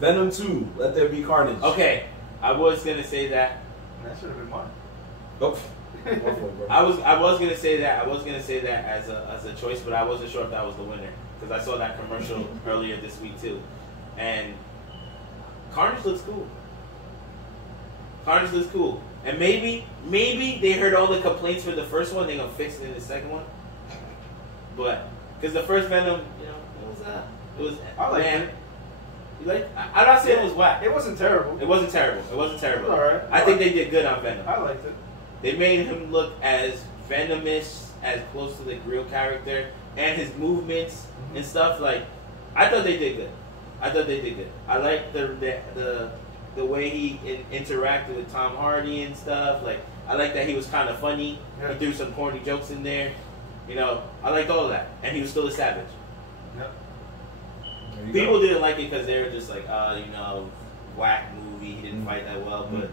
Venom 2, Let There Be Carnage. Okay, I was gonna say that. That should have been mine. Oh. I was gonna say that. I was gonna say that as a choice, but I wasn't sure if that was the winner because I saw that commercial earlier this week too, and Carnage looks cool. Carnage looks cool, and maybe they heard all the complaints for the first one. They're gonna fix it in the second one, but because the first Venom, it was I liked it. You like? I'm not saying it was whack. It wasn't terrible. It wasn't terrible. All right. I think they did good on Venom. I liked it. They made him look as venomous, as close to the real character, and his movements and stuff. Like, I thought they did good. I liked the way he interacted with Tom Hardy and stuff. Like, I liked that he was kind of funny. Yeah. He threw some corny jokes in there. You know, I liked all of that, and he was still a savage. Yep. People didn't like it because they were just like, whack movie. He didn't fight that well, but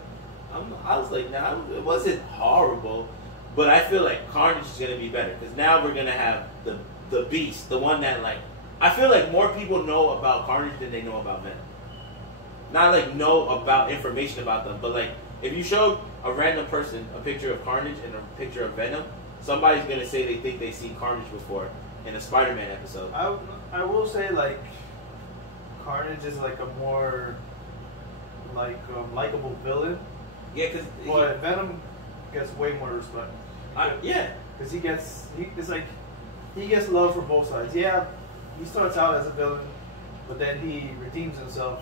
I was like, nah, it wasn't horrible. But I feel like Carnage is gonna be better because now we're gonna have the Beast, the one that like. I feel like more people know about Carnage than they know about Venom. Not like know about information about them, but like if you showed a random person a picture of Carnage and a picture of Venom, somebody's gonna say they think they've seen Carnage before in a Spider-Man episode. I will say like Carnage is like a more like likable villain. Yeah, because Venom gets way more respect. Because he gets love from both sides. Yeah, he starts out as a villain, but then he redeems himself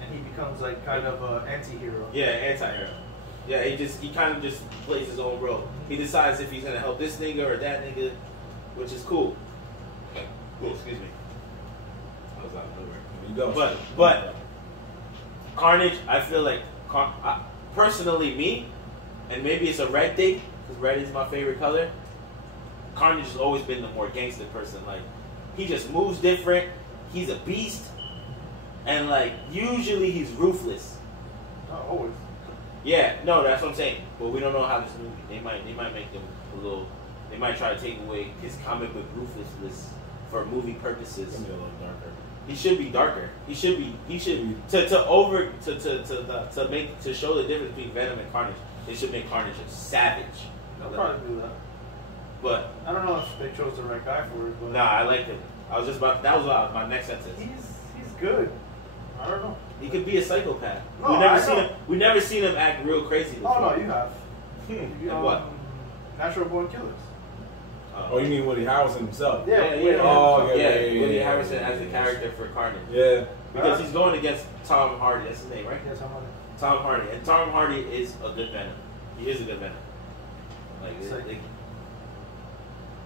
and he becomes like kind of an anti-hero. Yeah, anti-hero. Yeah, he kind of just plays his own role. He decides if he's gonna help this nigga or that nigga, which is cool. Oh, excuse me. I was out of nowhere. But Carnage, I feel like personally me, and maybe it's a red thing because red is my favorite color. Carnage has always been the more gangster person. Like he just moves different. He's a beast, and like usually he's ruthless. Not always. Yeah, no, that's what I'm saying. But we don't know how this movie. They might make them a little. They might try to take away his comic book ruthlessness for movie purposes. It's gonna be a little darker. He should be darker. He should to show the difference between Venom and Carnage. They should make Carnage a savage. They'll probably do that. But I don't know if they chose the right guy for it. But nah, I liked him. I was just about. That was my next sentence. He's good. I don't know. He could be a psychopath. No, We never seen him act real crazy before. Oh no, you have. What? Natural Born Killers. Oh, you mean Woody Harrelson himself? Yeah. Oh, yeah. Woody Harrelson as the character for Carnage. Yeah. Because he's going against Tom Hardy. That's his name, right? Yeah, Tom Hardy. Tom Hardy. And Tom Hardy is a good Venom. He is a good Venom. I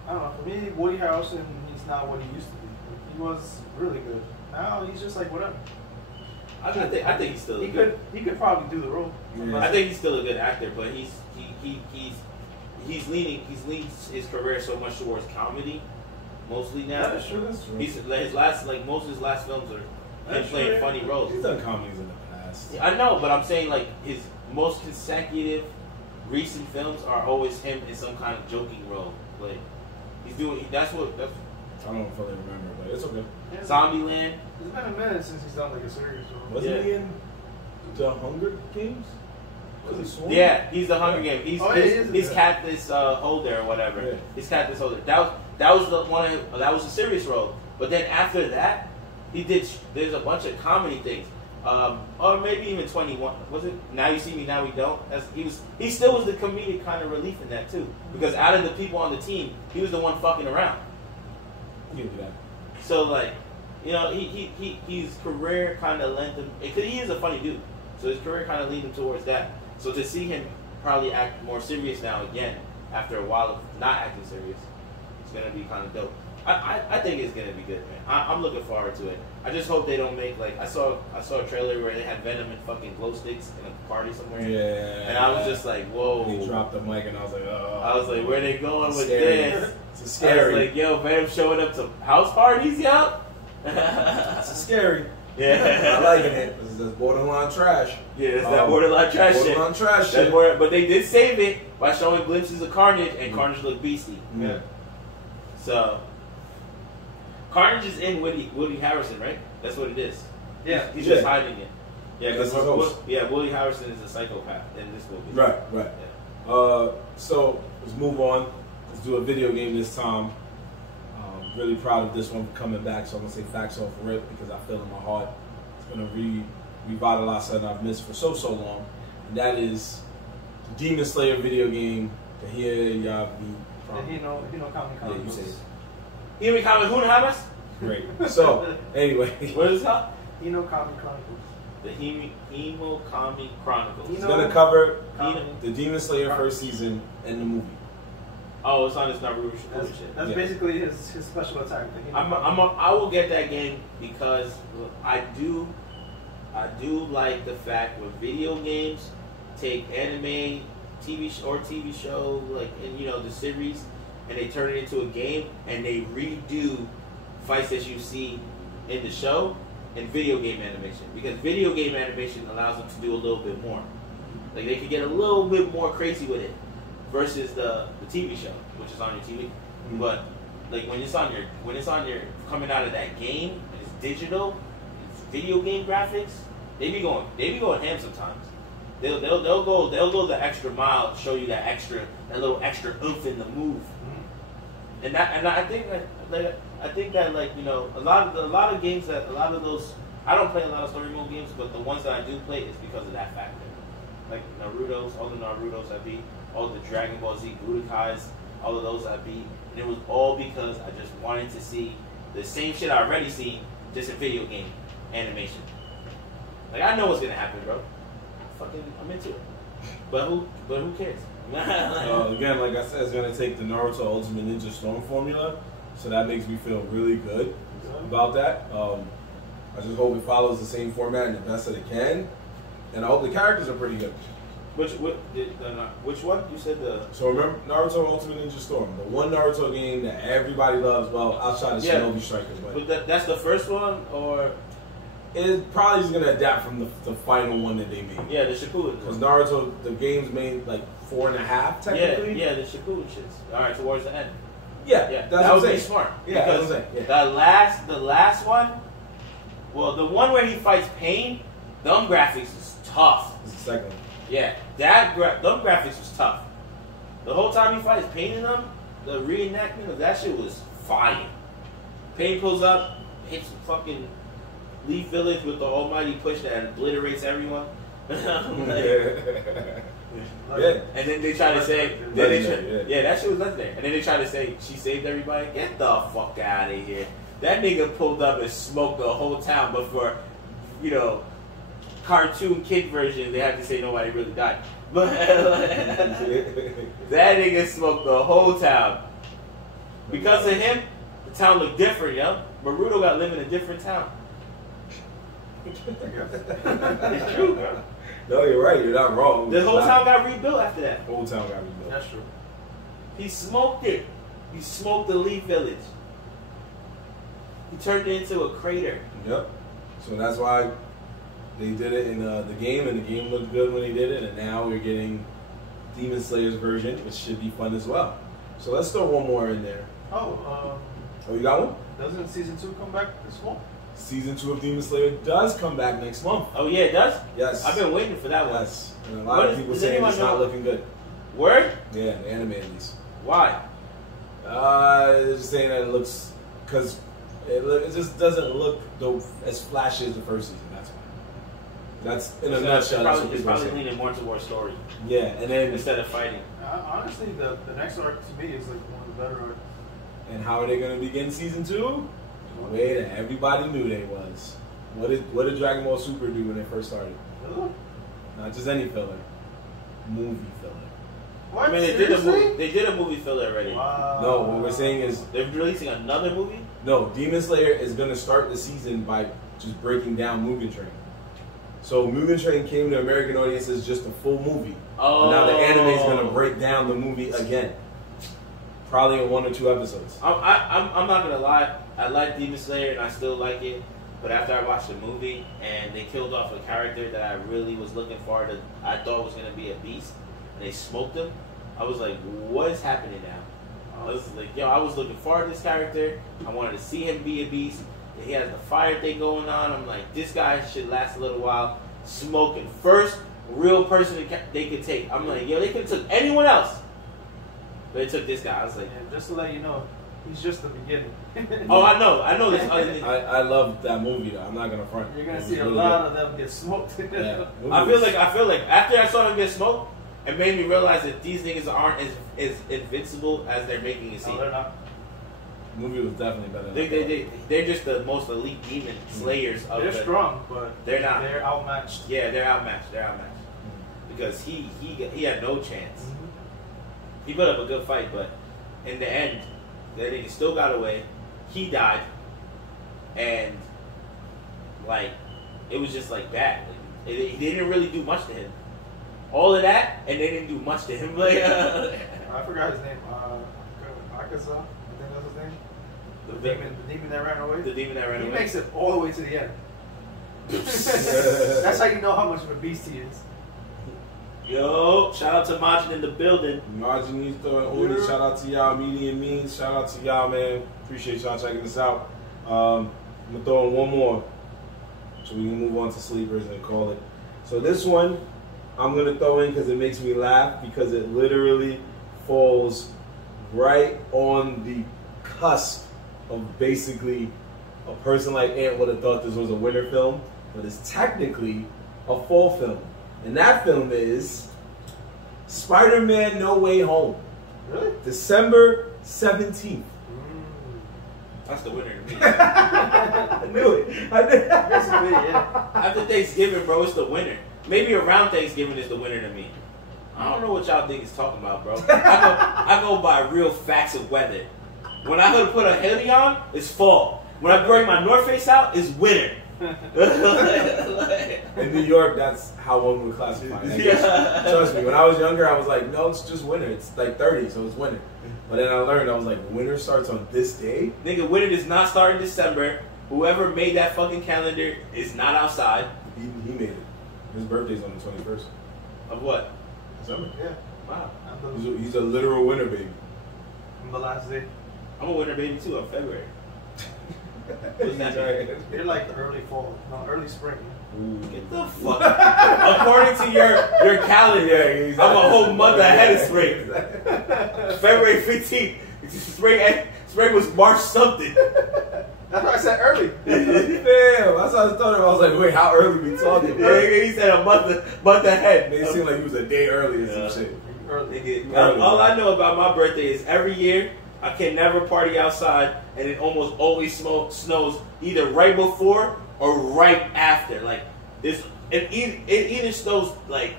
don't know. For me, Woody Harrelson, he's not what he used to be. He was really good. Now he's just like whatever. I think he's still He could probably do the role. Yeah. I think he's still a good actor, but he's leaning his career so much towards comedy, mostly now. That's true. Most of his last films are him playing funny roles. He's done comedies in the past. Yeah, I know, but I'm saying like his most consecutive recent films are always him in some kind of joking role. Like he's doing. That's I don't fully remember, but it's okay. Yeah. Zombieland. It's been a minute since he's done like a series. Wasn't he in The Hunger Games? Was he Swarm? Yeah, he's the Hunger Games. He's Katniss Holder or whatever. Yeah. He's Katniss Holder. That was the one. That was a serious role. But then after that, he did. There's a bunch of comedy things. Or maybe even 21. Was it Now You See Me, Now We Don't? He still was the comedic kind of relief in that too. Because out of the people on the team, he was the one fucking around. You can do that. So like, you know, his career kind of lent him. Because he is a funny dude, so his career kind of leaned him towards that. So to see him probably act more serious now again after a while of not acting serious, it's gonna be kind of dope. I think it's gonna be good, man. I'm looking forward to it. I just hope they don't make like I saw a trailer where they had Venom and fucking glow sticks in a party somewhere. Yeah. And I was just like, whoa. He dropped the mic and I was like, oh. I was like, where they going with scary. this? It's scary. I was like, yo, Venom showing up to house parties, yo. It's scary. Yeah. I liking it. It's borderline trash. Yeah, it's that borderline trash shit. Borderline trash shit. But they did save it by showing glimpses of Carnage, and Carnage looked beastly. Yeah. So, Carnage is in Woody Harrelson, right? That's what it is. Yeah. He's just hiding it. Yeah, That's because his host. Woody Harrelson is a psychopath in this movie. Right. Yeah. So let's move on. Let's do a video game this time. Really proud of this one coming back. So I'm gonna say facts off rip because I feel in my heart it's gonna revitalize something I've missed for so long, and that is the Demon Slayer video game. To hear y'all be from. Hino Kami Yeah, you say it. Hino Kami Hunahamas? Great. So anyway, What is that? Hino Kami Chronicles. The Hino Kami Chronicles. it's gonna cover Kami. the Demon Slayer first season and the movie. Oh, it's on his Naruto shit. That's Yeah. basically his special attack. I will get that game because I do like the fact when video games take anime, TV show, like, and the series, and they turn it into a game and they redo fights that you see in the show in video game animation, because video game animation allows them to do a little bit more. Like, they can get a little bit more crazy with it versus the TV show, which is on your TV. Mm-hmm. But like when it's on your coming out of that game and it's digital, it's video game graphics, they be going ham sometimes. They'll go the extra mile to show you that little extra oomph in the move. Mm-hmm. And I think that like a lot of games that a lot of those, I don't play a lot of story mode games, but the ones that I do play is because of that factor. Like all the Narutos I beat, all the Dragon Ball Z Budokais, all of those I beat, and it was all because I just wanted to see the same shit I already seen, just in video game animation. Like, I know what's gonna happen, bro. I'm into it. But who cares? Again, like I said, it's gonna take the Naruto Ultimate Ninja Storm formula, so that makes me feel really good about that. I just hope it follows the same format and the best that it can, and I hope the characters are pretty good. Which one? You said the... So remember Naruto Ultimate Ninja Storm, the one Naruto game that everybody loves, well, outside of Shinobi Strikers. But that's the first one, or... It's probably just going to adapt from the final one that they made. Yeah, the Shippuden. Because Naruto, the game's made like 4.5 technically. Yeah, the Shippuden shits. Alright, towards the end. Yeah, that would be smart. Yeah, because the last one, well, the one where he fights Pain, them graphics is tough. It's the second one. Yeah, them graphics was tough. The whole time he fights Pain in them, the reenactment of that shit was fire. Pain pulls up, hits fucking Leaf Village with the almighty push that obliterates everyone. Yeah. And then they try to say, that shit was legendary. And then they try to say she saved everybody. Get the fuck out of here. That nigga pulled up and smoked the whole town, but for cartoon kid version, they have to say nobody really died. But that nigga smoked the whole town. Because of him, the town looked different, yo. Naruto got to live in a different town. It's true, bro. No, you're right. You're not wrong. The whole town got rebuilt after that. The whole town got rebuilt. That's true. He smoked it. He smoked the Leaf Village. He turned it into a crater. Yep. So that's why they did it in the game, and the game looked good when they did it, and now we're getting Demon Slayer's version, which should be fun as well. So let's throw one more in there. Oh, you got one? Doesn't season 2 come back this month? Season 2 of Demon Slayer does come back next month. Oh yeah, it does? Yes. I've been waiting for that one. Yes. And a lot of people saying it's not looking good. Word? Yeah, the anime at least. Why? They're just saying that it looks, because it just doesn't look as flashy as the first season. That's why. That's in a nutshell. It's probably leaning more towards story. Yeah, and then instead of fighting. Honestly, the next arc to me is like one of the better arcs. And how are they going to begin season 2? The way that everybody knew they was. What did Dragon Ball Super do when they first started? Not just any filler, movie filler. What? I mean, they did a movie filler already. Wow. No, what we're saying is they're releasing another movie. No, Demon Slayer is going to start the season by just breaking down Mugen Train. So Mugen Train came to American audiences just a full movie. Oh. And now the anime is going to break down the movie again. Probably in 1 or 2 episodes. I'm not gonna lie. I like Demon Slayer and I still like it. But after I watched the movie and they killed off a character that I really was looking for, that I thought was gonna be a beast, and they smoked him, I was like, what is happening now? I was like, yo, I was looking forward to this character. I wanted to see him be a beast. And he has the fire thing going on. I'm like, this guy should last a little while. Smoking. First real person they could take. I'm like, yo, they could have took anyone else, but they took this guy. I was like, and just to let you know, he's just the beginning. oh, I know this other thing. I love that movie though. I'm not gonna front. You're gonna see a lot of them get smoked. Yeah. I feel like after I saw him get smoked, it made me realize that these niggas aren't as invincible as they're making it seem. No, they're not. The movie was definitely better. Than They're just the most elite demon slayers of They're strong, but they're not. They're outmatched. Yeah, they're outmatched. Because he had no chance. Mm-hmm. He put up a good fight, but in the end, that nigga still got away. He died, and like it was just like bad. Like, they didn't really do much to him. All of that, and they didn't do much to him. Like, I forgot his name. Akaza, I think that's his name. The demon that ran away. The demon that ran away. He makes it all the way to the end. That's how you know how much of a beast he is. Yo, shout out to Majin in the building. Majin, you throwing orders. Shout out to y'all, Medium Means. Shout out to y'all, man. Appreciate y'all checking this out. I'm gonna throw in one more, so we can move on to sleepers and call it. So this one, I'm gonna throw in because it makes me laugh because it literally falls right on the cusp of basically a person like Ant would have thought this was a winter film, but it's technically a fall film. And that film is Spider-Man No Way Home. Really? December 17th. That's the winner to me. I knew it. I did. Basically, yeah. After Thanksgiving, bro, it's the winner. Maybe around Thanksgiving is the winner to me. I don't know what y'all think is talking about, bro. I go by real facts of weather. When I put a hoodie on, it's fall. When I bring my North Face out, it's winter. In New York, that's how one would classify it. Yeah. Trust me, when I was younger, I was like, no, it's just winter. It's like 30, so it's winter. But then I learned, I was like, winter starts on this day? Nigga, winter does not start in December. Whoever made that fucking calendar is not outside. He made it. His birthday's on the 21st. Of what? December. Yeah. Wow. He's a literal winter baby. I'm the last day. I'm a winter baby too in February. What's that? You're like early fall. No, early spring. Ooh. Get the fuck. According to your calendar, Yeah, exactly. I'm a whole month ahead of spring. February 15th. Spring was March something. That's why I said early. Damn, that's how I started. I was like, wait, how early we talking? Yeah, he said a month ahead. Made it seem like he was a day early or some shit. Early. Nigga, all I know about my birthday is every year I can never party outside, and it almost always snows either right before or right after. Like this, it either snows like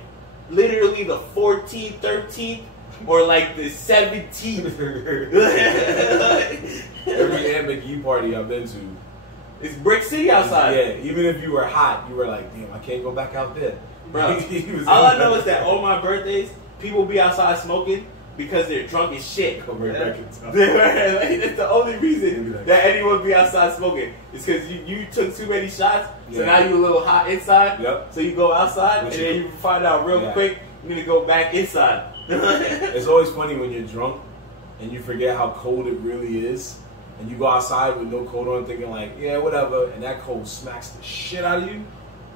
literally the 14th, 13th, or like the 17th. Every Aunt McGee party I've been to, It's Brick City outside. yeah, even if you were hot, you were like, damn, I can't go back out there. Bro, He was all I know is that on my birthdays, people be outside smoking because they're drunk as shit. Come right back in time. That's the only reason that anyone be outside smoking. Is because you took too many shots, so Yeah. now you a little hot inside. Yep. So you go outside, Which and then you find out real quick you need to go back inside. It's always funny when you're drunk and you forget how cold it really is, and you go outside with no coat on, thinking like, yeah, whatever, and that cold smacks the shit out of you,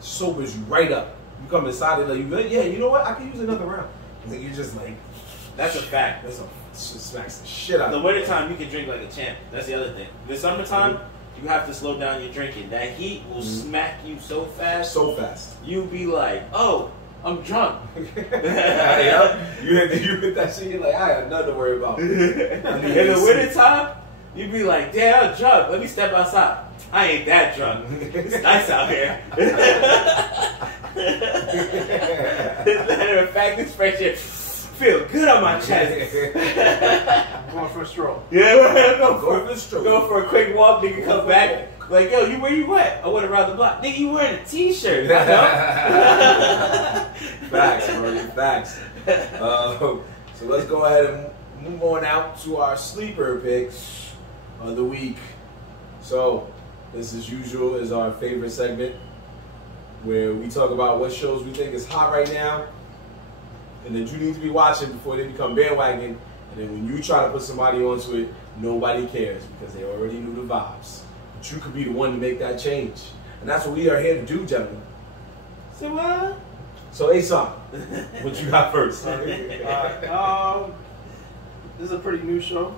sobers you right up. You come inside and like, you good? Yeah, you know what? I can use another round. And then you're just like, That's a fact. shit smacks the shit out In the of you. wintertime, you can drink like a champ. That's the other thing. In the summertime, you have to slow down your drinking. That heat will smack you so fast. So fast. You be like, oh, I'm drunk. Yeah, you hit that shit, you're like, I got nothing to worry about. In the wintertime, you be like, damn, I'm drunk. Let me step outside. I ain't that drunk. It's nice out here. Matter of fact, this fresh air feel good on my chest. I'm going for a stroll. Yeah, Go for the stroke. Go for a quick walk, nigga, come back. Like, yo, where you at? I went around the block. Nigga, you wearing a t-shirt. Facts, bro. Facts. So let's go ahead and move on out to our sleeper picks of the week. So this, as usual, is our favorite segment where we talk about what shows we think is hot right now and that you need to be watching before they become bandwagon. And then when you try to put somebody onto it, nobody cares because they already knew the vibes. But you could be the one to make that change. And that's what we are here to do, gentlemen. So what? So Aesop, what you got first? This is a pretty new show.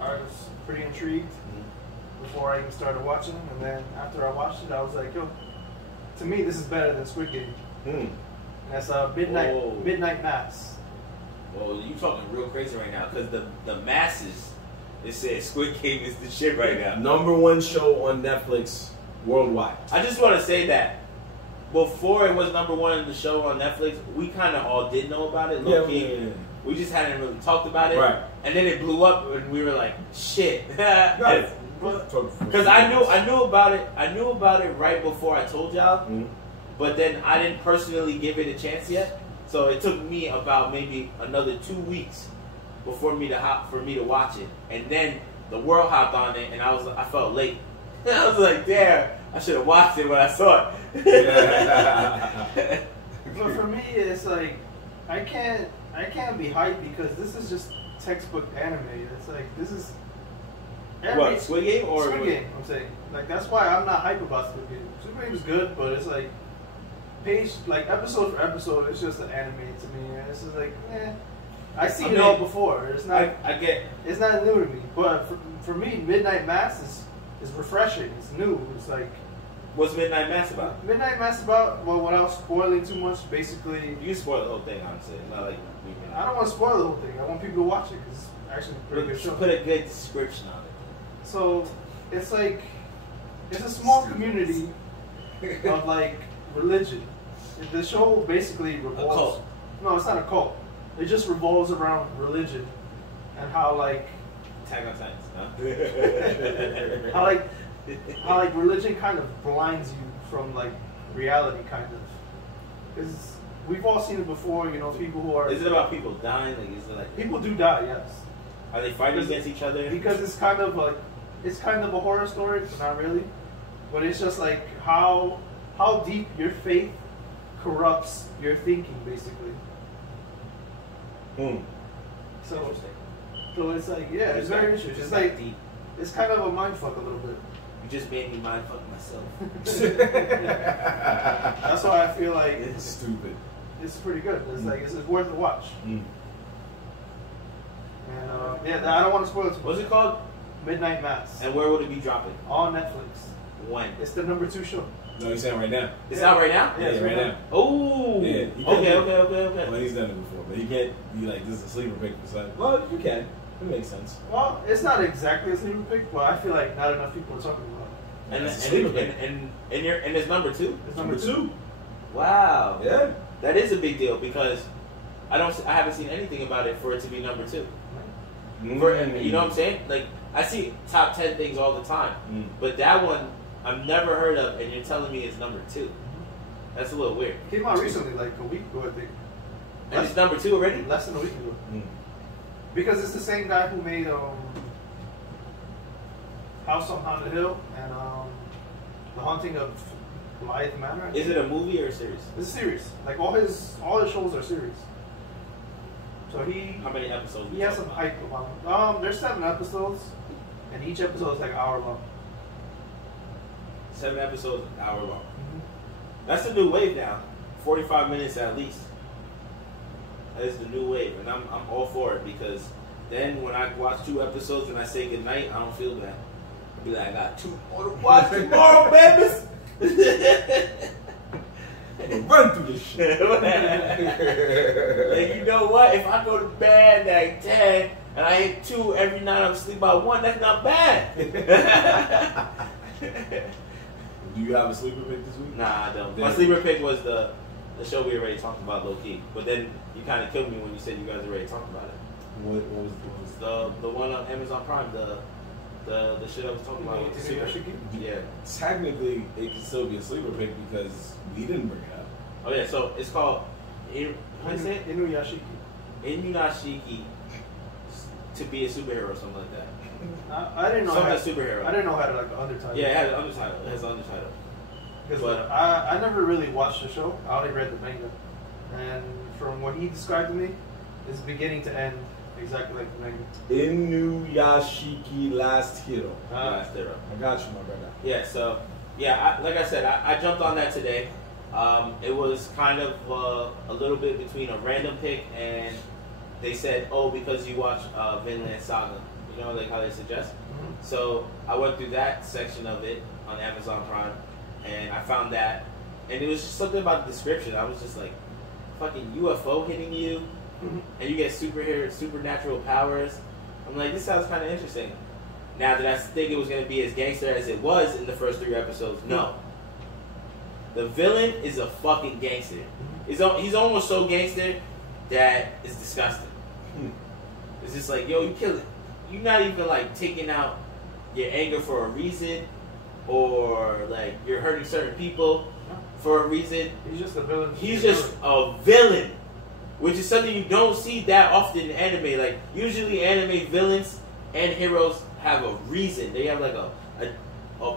I was pretty intrigued before I even started watching, and then after I watched it, I was like, yo, to me, this is better than Squid Game. And that's Midnight Mass. Well, you talking real crazy right now, because the masses, it says Squid Game is the shit right now. #1 show on Netflix worldwide. I just want to say that before it was #1 in the show on Netflix, we kind of all did know about it. Yeah. We just hadn't really talked about it. Right. And then it blew up, and we were like, shit. Because I I knew about it. I knew about it right before I told y'all. But then I didn't personally give it a chance yet. So it took me about maybe another 2 weeks for me to watch it. And then the world hopped on it, and I felt late. I was like, damn, I should have watched it when I saw it. But for me, it's like I can't be hyped because this is just textbook anime. It's like this is what, Squid Game or Squid Game? I'm saying like that's why I'm not hyped about Squid Game. Squid Game is good, but it's like episode for episode, it's just an anime to me. And it's just like, I've seen it all before. It's not. It's not new to me. But for me, Midnight Mass is refreshing. It's new. It's like. What's Midnight Mass about? Midnight Mass about, well, without spoiling too much, basically. You can spoil the whole thing, honestly. Not like I don't want to spoil the whole thing. I want people to watch it because it's actually a pretty good show. Put a good description on it. So it's like it's a small community of like religion. The show basically revolves. A cult. No, it's not a cult. It just revolves around religion and how like. Attack on Titans, huh? how like religion kind of blinds you from like reality, kind of. Because we've all seen it before, you know, people who are. Is it about people dying? Like, is it like people do die? Yes. Are they fighting against each other? Because it's kind of a horror story, but not really. But it's just like how deep your faith corrupts your thinking, basically. So it's like, yeah, it's very interesting. It's like deep. It's kind of a mindfuck a little bit. You just made me mindfuck myself. That's why I feel like it's stupid. It's pretty good. It's like it's worth a watch. And I don't want to spoil it too much. What's it called? Midnight Mass. And where would it be dropping? On Netflix. When? It's the #2 show. No, he's saying right now. It's out right now? Yeah, right now. Oh. Yeah. Okay. Well, he's done it before, but he can't be like, this is a sleeper pick for something. Well, you can. It makes sense. Well, it's not exactly a sleeper pick, but I feel like not enough people are talking about it. And it's #2? It's #2. Wow. Yeah. That is a big deal because I haven't seen anything about it for it to be #2. You know what I'm saying? Like I see top 10 things all the time, but that one I've never heard of, and you're telling me it's #2. That's a little weird. It came out recently, like a week ago, I think. And it's #2 already? Less than a week ago. Because it's the same guy who made House on Haunted Hill and The Haunting of Blythe Manor. Is it a movie or a series? It's a series. Like all his shows are series. So how many episodes? He has some hype about him. There's 7 episodes, and each episode is like an hour long. 7 episodes, an hour long. That's the new wave now. 45 minutes at least. That is the new wave, and I'm all for it because then when I watch 2 episodes and I say goodnight, I don't feel bad. I'll be like, I got 2 more to watch tomorrow, babies. Run through this shit. Like, you know what? If I go to bed at 10 and I hit 2 every night, I'm asleep by 1. That's not bad. Do you have a sleeper pick this week? Nah, I don't. My sleeper pick was the show we already talked about, low key. But then you kind of killed me when you said you guys already talked about it. What was the one on Amazon Prime? The shit I was talking about. With the super. Yeah. Technically, it can still be a sleeper pick because we didn't bring it up. Oh yeah, so it's called. How do you say it? Inuyashiki. Inuyashiki to be a superhero or something like that. I didn't know. Superhero. I didn't know how to like the undertitle. Yeah, it has an undertitle. It has an undertitle. But I never really watched the show. I only read the manga, and from what he described to me, it's beginning to end exactly like the manga. Inuyashiki Last Hero. Last Hero. I got you, my brother. Yeah. So like I said, I jumped on that today, It was kind of a little bit between a random pick and they said, oh, because you watch Vinland Saga, you know, like how they suggest. So I went through that section of it on Amazon Prime, and I found that, and it was just something about the description. I was just like, fucking UFO hitting you, and you get supernatural powers. I'm like, this sounds kind of interesting. Now, did I think it was going to be as gangster as it was in the first 3 episodes? No. The villain is a fucking gangster. He's almost so gangster that it's disgusting. It's just like, yo, you kill it. You're not even like taking out your anger for a reason, or like you're hurting certain people for a reason. He's just a villain. He's just a villain, which is something you don't see that often in anime. Like usually anime villains and heroes have a reason. They have like a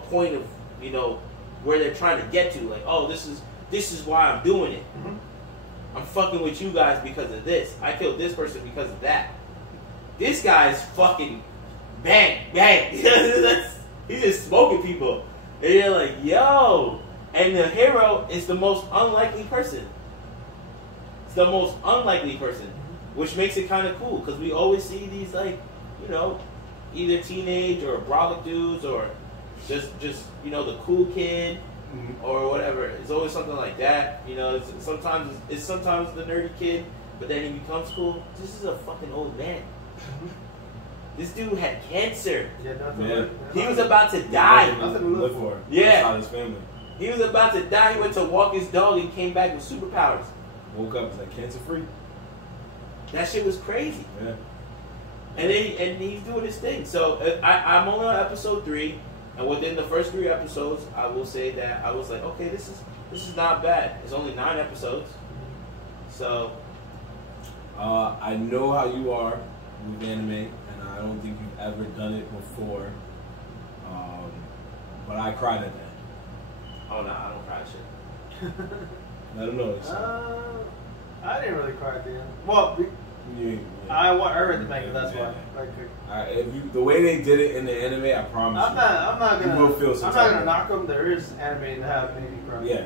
point of, you know, where they're trying to get to. Like, oh, this is why I'm doing it. I'm fucking with you guys because of this. I killed this person because of that. This guy's fucking bang, bang. He's just smoking people. And you're like, yo. And the hero is the most unlikely person. It's the most unlikely person. Which makes it kind of cool. Because we always see these, like, you know, either teenage or brolic dudes or just you know, the cool kid or whatever. It's always something like that. You know, sometimes the nerdy kid, but then he becomes cool. This is a fucking old man. This dude had cancer. He was about to die. Nothing to live for. Yeah. Outside his family. He was about to die. He went to walk his dog and came back with superpowers. Woke up, was like cancer free. That shit was crazy. Yeah. And he's doing his thing. So I'm only on episode 3, and within the first 3 episodes, I will say that I was like, okay, this is not bad. It's only 9 episodes, so. I know how you are with anime, and I don't think you've ever done it before. But I cried at that. Oh no, I don't cry shit. I don't know. I didn't really cry at the end. Well, I read the manga. That's why. The way they did it in the anime, I promise I'm not gonna. You will feel some I'm not gonna knock them. There is anime that have made me cry. Yeah.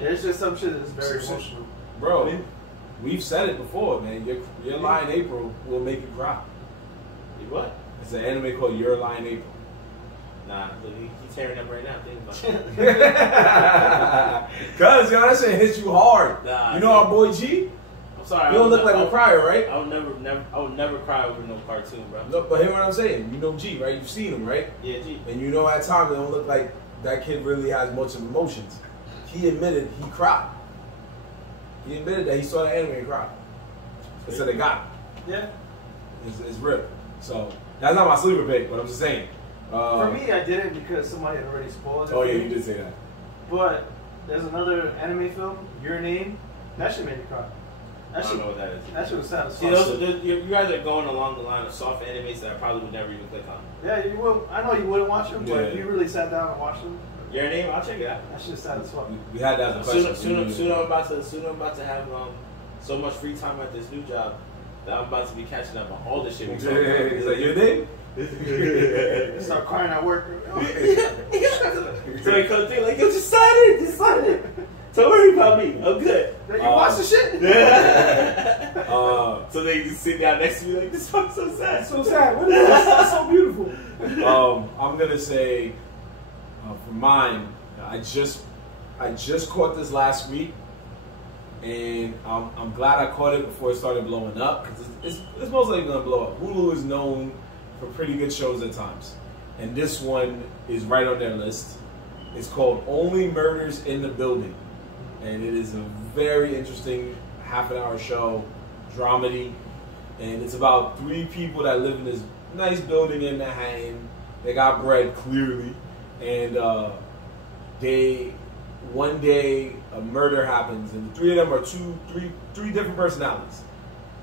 There's just some shit that's very emotional. Bro, we've said it before, man. Your Lie in April will make you cry. You what? It's an anime called Your Lie in April. Nah, he's tearing up right now. Think about it. Cause yo, that shit hits you hard. Nah, you know our boy G? I'm sorry. You don't look like a crier, right? I would never cry over no cartoon, bro. No, but hear what I'm saying. You know G, right? You've seen him, right? Yeah, G. And you know at times it don't look like that kid really has much of emotions. He admitted he cried. He admitted that he saw the anime and cried. He said they got him. Yeah. It's real. So that's not my sleeper pick, but I'm just saying. For me, I didn't because somebody had already spoiled it. Oh yeah, you did say that. But there's another anime film, Your Name. That shit made me cry. I don't know what that is. That shit was sad as See, fuck. you guys are going along the line of soft animes that I probably would never even click on. Yeah, you will. I know you wouldn't watch them, but if you really sat down and watched them, Your Name, I'll check it out. that shit's sad as fuck. We had that as a question. Soon I'm about to have so much free time at this new job that I'm about to be catching up on all this shit. Is that your name? Start crying at work. So he comes through like, yo, just sign it. Don't worry about me. I'm good. You watch the shit? So they just sit down next to me like, this fuck's so sad. It's so sad. What is this? It's so beautiful. I'm gonna say for mine, I just caught this last week, and I'm glad I caught it before it started blowing up because it's most likely gonna blow up. Hulu is known for pretty good shows at times, and this one is right on their list. It's called Only Murders in the Building, and it is a very interesting half-an-hour show, dramedy, and it's about 3 people that live in this nice building in Manhattan. They got bread, clearly, and one day a murder happens, and the 3 of them are three different personalities,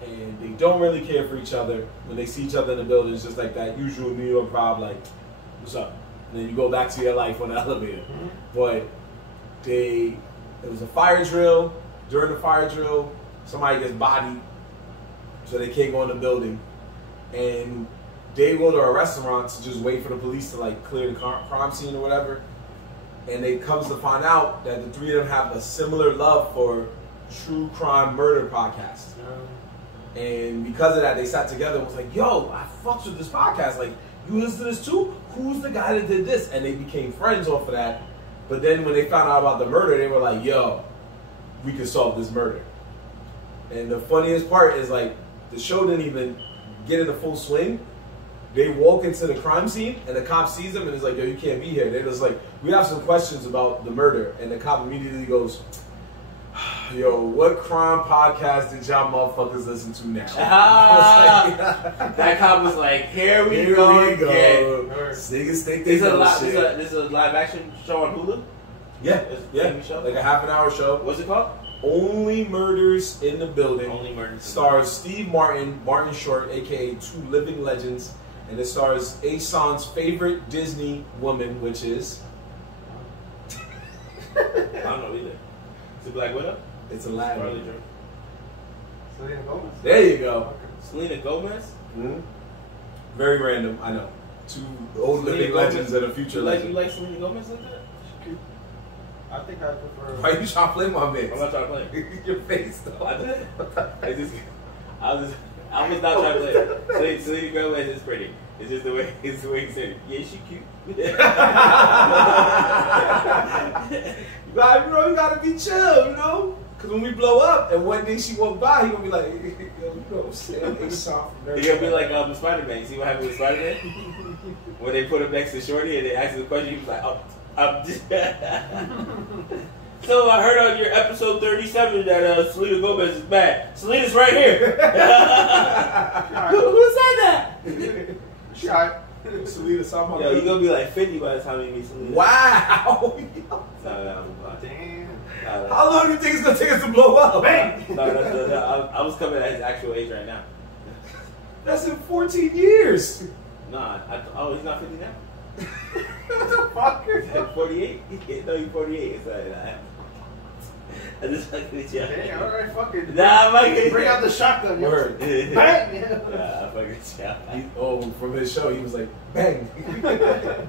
and they don't really care for each other. When they see each other in the building, it's just like that usual New York vibe, like, what's up? And then you go back to your life on the elevator. But it was a fire drill. During the fire drill, somebody gets bodied, so they can't go in the building. And they go to a restaurant to just wait for the police to like clear the crime scene or whatever. and it comes to find out that the three of them have a similar love for true crime murder podcasts. And because of that, they sat together and was like, yo, I fucks with this podcast. Like, you listen to this too? Who's the guy that did this? And they became friends off of that. But then when they found out about the murder, they were like, yo, we can solve this murder. And the funniest part is, like, the show didn't even get into full swing. They walk into the crime scene, and the cop sees them and is like, yo, you can't be here. They're just like, we have some questions about the murder. And the cop immediately goes, yo, what crime podcast did y'all motherfuckers listen to now? That cop was like, here we go again. Niggas think This they know shit. is a live action show on Hulu? Yeah, It's a yeah. TV show? Like a half-an-hour show. What's it called? Only Murders in the Building. Only Murders. Stars Steve Martin Short, a.k.a. Two Living Legends. And it stars Asan's favorite Disney woman, which is... I don't know either. Is it Black Widow? It's Aladdin. Selena Gomez? There you go. Selena Gomez? Mm-hmm. Very random, I know. Two old Selena living Gomez. legends and a future legend. You like Selena Gomez like that? I think I prefer. Why you trying to play my mix? I'm not trying to play. Your face, though. I did. I was not trying to play. Selena Gomez is pretty. It's just the way you said it. Yeah, she cute. You gotta be chill, you know? Because when we blow up and one day she walk by, he gonna be like, yo, you know what I'm saying? He gonna be like Spider-Man. You see what happened with Spider-Man? When they put him next to Shorty and they asked him the question, he was like, I'm just... So I heard on your episode 37 that Selena Gomez is bad. Selena's right here. Who said that? Shot. Selena saw my Yo, you gonna be like 50 by the time you meet Selena. Wow. No, Damn. How long do you think it's gonna take us to blow up? Bang. No, I was coming at his actual age right now. That's in 14 years. Nah, he's not 50 now? What the fuck? 48? No, you're 48. It's like, I just fucking with you. Damn, alright, fuck it. Nah, I'm fucking Bring out the shotgun. yo. Word. Bang! Nah, I'm fucking with you. From his show, he was like, bang.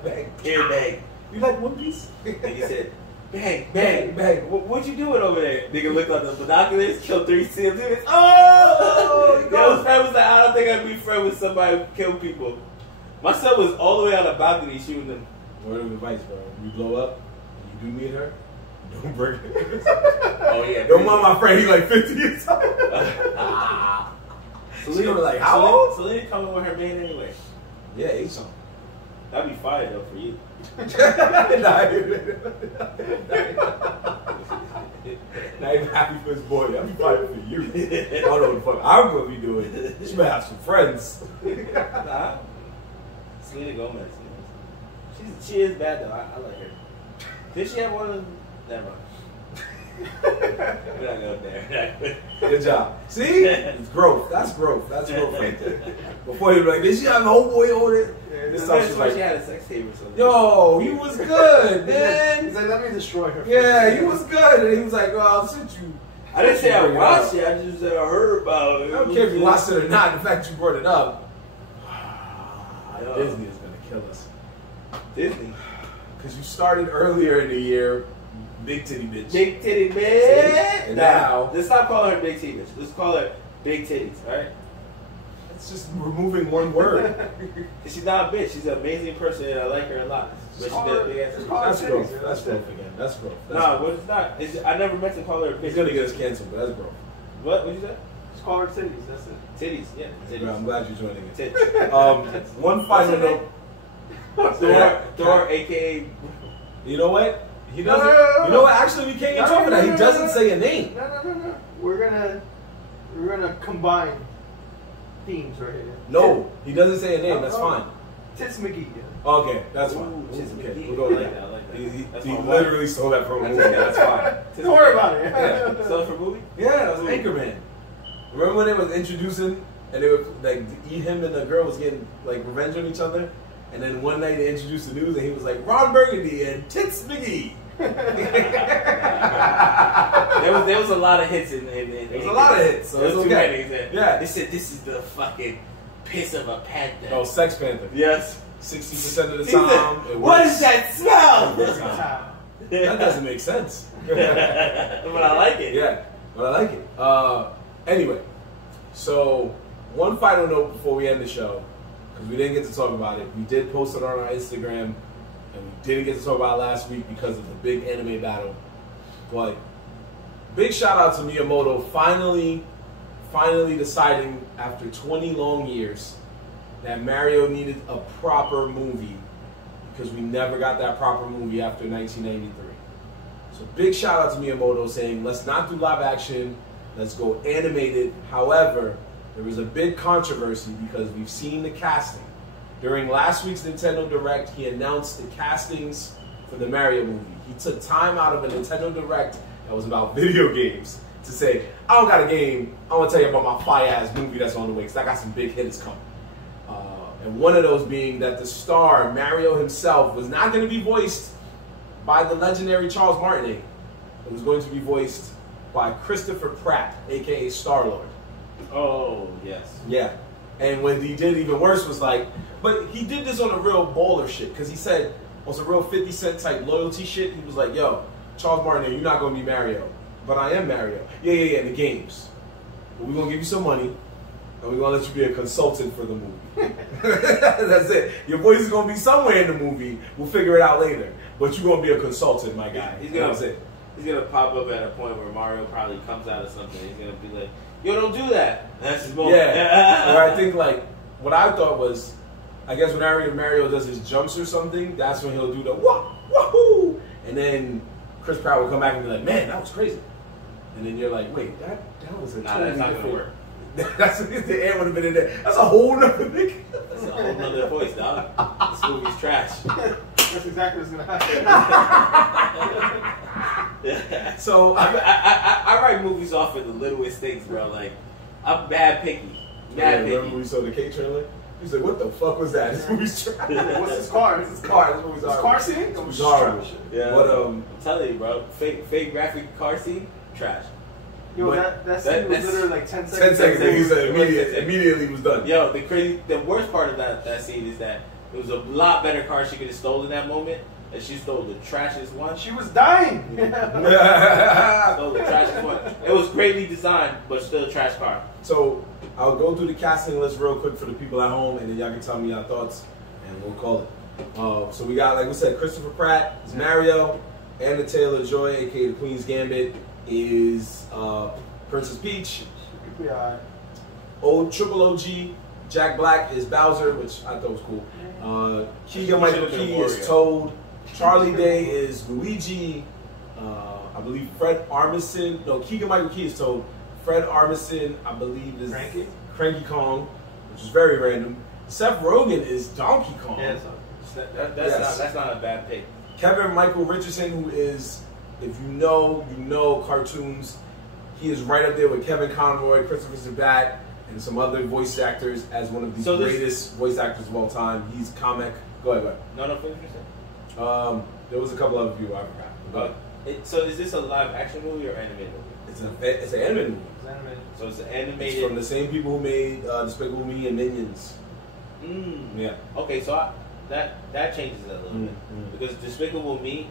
Bang. Here, bang. You like One Piece? And he said, bang, Bang, bang. bang. What you doing over there? Nigga looked on the binoculars, killed 3 seals. Oh! he Yo, his friend was like, I don't think I'd be friends with somebody who killed people. My son was all the way on the balcony shooting them. Word of advice, bro. When you blow up, and you do meet her, don't bring her. Oh, yeah. Don't mind my friend, he's like 50 years old. Selena was like, how old? Selena coming with her man anyway. Yeah, 8 something. That'd be fire though for you. Not even happy for his boy. I'm fighting for you. I don't know what the fuck I'm gonna be doing. She might have some friends. Nah. Selena Gomez. She is bad though. I like her. Did she have one of them? Never mind. We're not going there. Good job. See? It's growth. That's growth. That's growth right there. Before he was like, did she have an old boy on it? This time she's like, she had a sex tape or something. Yo, he was good, man. He's like, let me destroy her. Yeah, he was good. And he was like, well, I'll send you. I didn't say I watched it. I just said I heard about it. I don't care if you watched it or not. The fact you brought it up. Yo. Disney is going to kill us. Disney. Because you started earlier in the year, big titty bitch. Big titty bitch. And now, let's not call her big titty bitch. Let's call her big titties, alright? it's just removing one word. She's not a bitch. She's an amazing person and I like her a lot. But she does big ass titties. That's growth. That's growth again. That's growth. Nah, what it's not. I never meant to call her a bitch. He's going to get us canceled, but that's growth. What'd you say? Just call her titties, that's it. Titties, yeah. Titties. I'm glad you're joining us. Titties. One final note. Thor, aka. You know what? He doesn't. No. You know what? Actually, we can't get over that. He doesn't say a name. No. We're gonna combine themes right here. No, he doesn't say a name. That's fine. Tits McGee. Okay, that's fine. Ooh, Tits Okay, McGee. we'll go with I that. like that. He That's he my literally stole that from a movie. That's fine. Don't worry about it. Yeah. So for movie? Yeah, that was Anchorman. Remember when they was introducing and they were like him and the girl was getting like revenge on each other, and then one night they introduced the news and he was like Ron Burgundy and Tits McGee. There was a lot of hits in There was a lot of hits. So there was it's too okay. many. Yeah. They said this is the fucking piss of a panther. Oh, Sex Panther. Yes. 60% of the He said, time. It what works. is that smell? Every time. That doesn't make sense. But I like it. Yeah, but I like it. Anyway, so one final note before we end the show, because we didn't get to talk about it. We did post it on our Instagram, and we didn't get to talk about it last week because of the big anime battle. But big shout out to Miyamoto finally deciding after 20 long years that Mario needed a proper movie, because we never got that proper movie after 1993. So big shout out to Miyamoto saying, let's not do live action, let's go animated. However, there was a big controversy because we've seen the casting. During last week's Nintendo Direct, he announced the castings for the Mario movie. He took time out of a Nintendo Direct that was about video games to say, I don't got a game, I want to tell you about my fire-ass movie that's on the way, because I got some big hitters coming. And one of those being that the star, Mario himself, was not going to be voiced by the legendary Charles Martinet. It was going to be voiced by Christopher Pratt, a.k.a. Star-Lord. Oh, yes. Yeah. And when he did even worse was like, but he did this on a real baller shit, because he said, on some real 50 Cent type loyalty shit, he was like, yo, Charles Martinet, you're not going to be Mario. But I am Mario. Yeah, in the games. But we're going to give you some money, and we're going to let you be a consultant for the movie. That's it. Your voice is going to be somewhere in the movie. We'll figure it out later. But you're going to be a consultant, my guy. He's going to pop up at a point where Mario probably comes out of something. He's going to be like, yo, don't do that. And that's his moment. Yeah. Or I think, like, what I thought was, I guess when Mario does his jumps or something, that's when he'll do the wahoo! And then Chris Pratt will come back and be like, man, that was crazy. And then you're like, wait, that was a totally that's not different... going to work. That's the air would have been in there. That's a whole nother thing. That's a whole nother voice, dog. This movie's trash. That's exactly what's going to happen. So I write movies off of the littlest things, bro. Like, I'm bad picky. Remember we saw the K trailer? He said, what the fuck was that? This movie's trash. What's his car? This car. This movie's horrible. Car scene? This movie's horrible. Yeah. But, I'm telling you, bro. Fake graphic car scene, trash. Yo, that scene was literally like 10 seconds. 10 seconds. He said immediately was done. Yo, the worst part of that scene is that it was a lot better car she could have stolen in that moment, and she stole the trashiest one. She was dying. Stole the trashiest one. It was greatly designed, but still a trash car. So I'll go through the casting list real quick for the people at home, and then y'all can tell me your thoughts, and we'll call it. So we got, like we said, Christopher Pratt is Mario, Anna Taylor-Joy, aka the Queen's Gambit, is Princess Peach. Old Triple OG Jack Black is Bowser, which I thought was cool. Keegan-Michael Key is Toad. Charlie Day is Luigi. I believe Fred Armisen. No, Keegan-Michael Key is Toad. Fred Armisen, I believe, is Cranky Kong, which is very random. Seth Rogen is Donkey Kong. Yeah, that's not a bad pick. Kevin Michael Richardson, who is, if you know cartoons, he is right up there with Kevin Conroy, Christopher Sabat, and some other voice actors as one of the greatest voice actors of all time. He's comic. Go ahead. No, finish your saying. There was a couple other people I forgot. So is this a live action movie or animated movie? It's an animated movie. It's animated. So it's an animated. It's from the same people who made Despicable Me and Minions. Yeah. Okay, so that changes it a little bit because Despicable Me,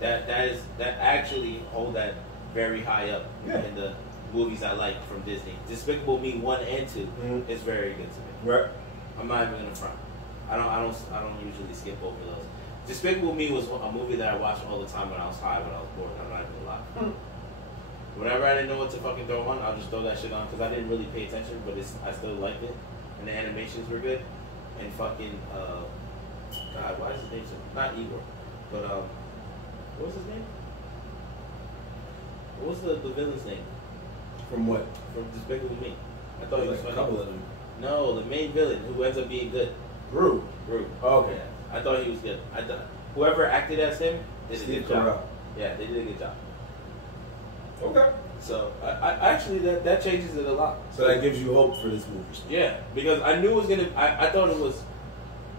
that actually hold that very high up in the movies I like from Disney. Despicable Me 1 and 2 is very good to me. Right. I'm not even gonna front. I don't usually skip over those. Despicable Me was a movie that I watched all the time when I was high, when I was bored. I'm not even gonna lie. Whenever I didn't know what to fucking throw on, I'll just throw that shit on because I didn't really pay attention, but I still liked it, and the animations were good. And fucking God, why is his name so? Not Igor, but what was his name? What was the villain's name? From what? From Despicable Me. I thought he was funny. A couple of them. No, the main villain who ends up being good. Gru. Oh, okay. Yeah, I thought he was good. I thought whoever acted as him did a good job. Yeah, they did a good job. Okay. So I actually that changes it a lot. So that gives you hope for this movie. Yeah, because I knew it was gonna. I thought it was.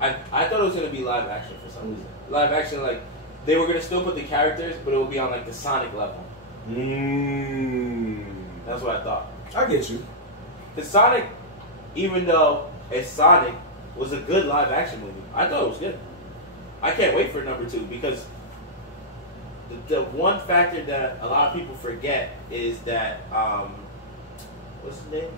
I thought it was gonna be live action for some reason. Live action, like they were gonna still put the characters, but it would be on like the Sonic level. That's what I thought. I get you. The Sonic, even though it's Sonic, was a good live action movie. I thought it was good. I can't wait for number 2 because the one factor that a lot of people forget is that what's his name?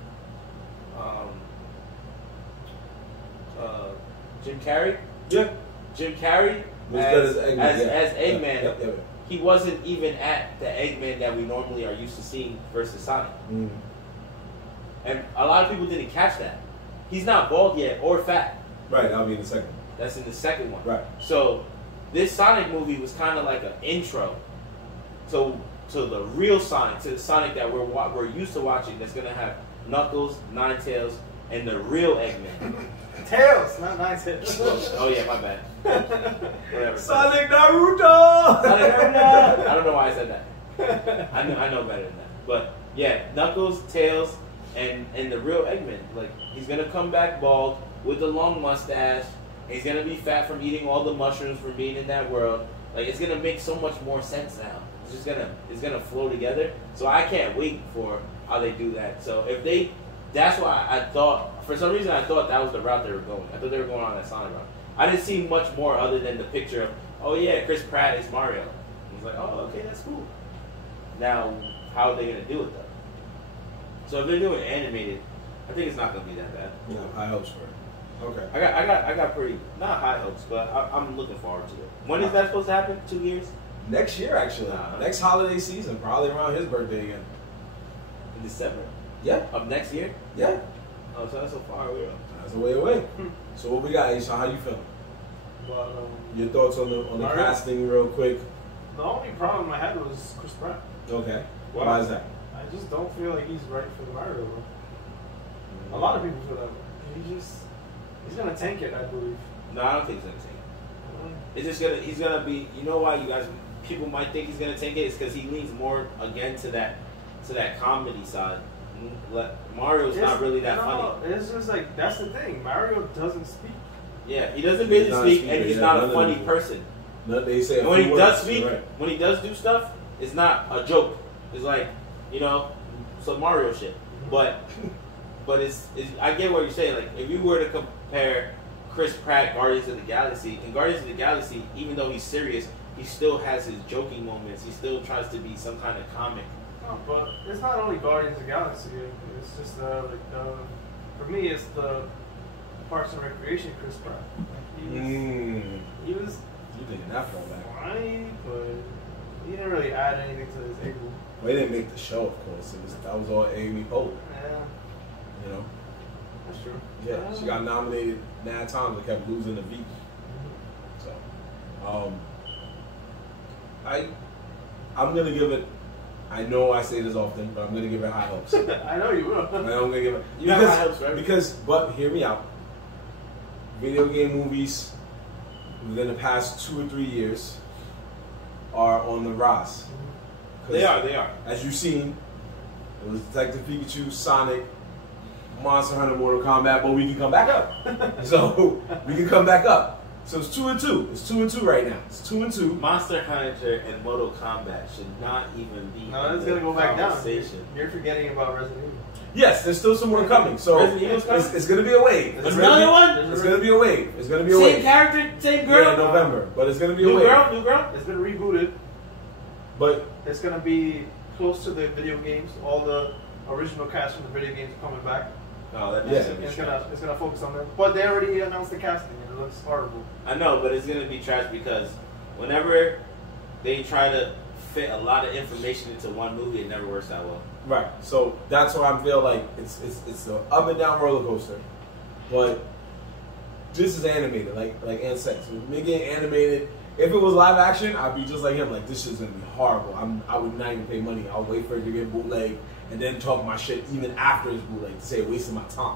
Jim Carrey. Yeah. Jim Carrey as Eggman. Yep. He wasn't even at the Eggman that we normally are used to seeing versus Sonic. Mm. And a lot of people didn't catch that. He's not bald yet or fat. Right, that'll be in the second one. That's in the second one. Right. So this Sonic movie was kind of like an intro to the real Sonic, to the Sonic that we're used to watching. That's gonna have Knuckles, Ninetales, and the real Eggman. Tails, not Ninetales. Oh yeah, my bad. Whatever. Sonic Naruto! Sonic Naruto! I don't know why I said that. I know better than that. But yeah, Knuckles, Tails, and the real Eggman. Like, he's gonna come back bald with the long mustache. He's gonna be fat from eating all the mushrooms from being in that world. Like, it's gonna make so much more sense now. It's gonna flow together. So I can't wait for how they do that. So that's why I thought, for some reason I thought that was the route they were going. I thought they were going on that Sonic route. I didn't see much more other than the picture of, oh yeah, Chris Pratt is Mario. And it's like, oh, okay, that's cool. Now, how are they gonna do it though? So if they're doing animated, I think it's not gonna be that bad. Yeah, high hopes for it. Okay. I got pretty, not high hopes, but I'm looking forward to it. When is that supposed to happen? 2 years? Next year, actually. Next holiday season, probably around his birthday again. In December? Yeah. Of next year? Yeah. Oh, so that's so far away. That's a way away. So what we got, Aisha? How you feeling? But, Your thoughts on the casting real quick? the only problem I had was Chris Pratt. Okay. Why is that? I just don't feel like he's right for the Mario role. A lot of people feel that way. He's gonna tank it, I believe. No, I don't think he's gonna take it. It's just he's gonna be, you know why people might think he's gonna take it? It's because he leans more again to that comedy side. Mario's not really that funny. It's just like, that's the thing. Mario doesn't speak. Yeah, he doesn't really speak, and he's not a funny person. No, they say when he does speak, when he does do stuff, it's not a joke. It's like, some Mario shit. But it's I get what you're saying. Like, if you were to compare Chris Pratt, Guardians of the Galaxy, in Guardians of the Galaxy, even though he's serious, he still has his joking moments. He still tries to be some kind of comic. No, but it's not only Guardians of the Galaxy. It's just for me, it's the Parks and Recreation Chris Pratt. He was You thinking that far back? funny, but he didn't really add anything to his ego. Well, he didn't make the show, of course. That was all Amy Poehler. Yeah, that's true. Yeah, she got nominated 9 times and kept losing the beat. So, I'm gonna give it. I know I say this often, but I'm gonna give it high hopes. I know you will. I'm gonna give it. You have high hopes, right? But hear me out. Video game movies within the past 2 or 3 years are on the rise. They are. As you've seen, it was Detective Pikachu, Sonic, Monster Hunter, Mortal Kombat, but we can come back up. So we can come back up. So it's 2 and 2. It's 2 and 2 right now. It's 2 and 2. Monster Hunter and Mortal Kombat should not even be. No, it's gonna go back down. Conversation. You're forgetting about Resident Evil. Yes, there's still some more coming. So it's gonna be a wave. Another one? It's gonna be a wave. It's gonna be a Same wave. character, same girl. Yeah, November, but it's gonna be a New wave. girl. It's been rebooted. But It's gonna be close to the video games. All the original cast from the video games are coming back. Oh, that Yeah. It's gonna focus on them. But they already announced the casting, and it looks horrible. I know, but it's gonna be trash because whenever they try to fit a lot of information into one movie, it never works out well. right, so that's why I feel like it's an up and down roller coaster. But this is animated, like Ann said. So making it animated. If it was live action, I'd be just like him. Like, this shit's gonna be horrible. I would not even pay money. I'll wait for it to get bootleg and then talk my shit even after it's bootleg to say it wasted my time.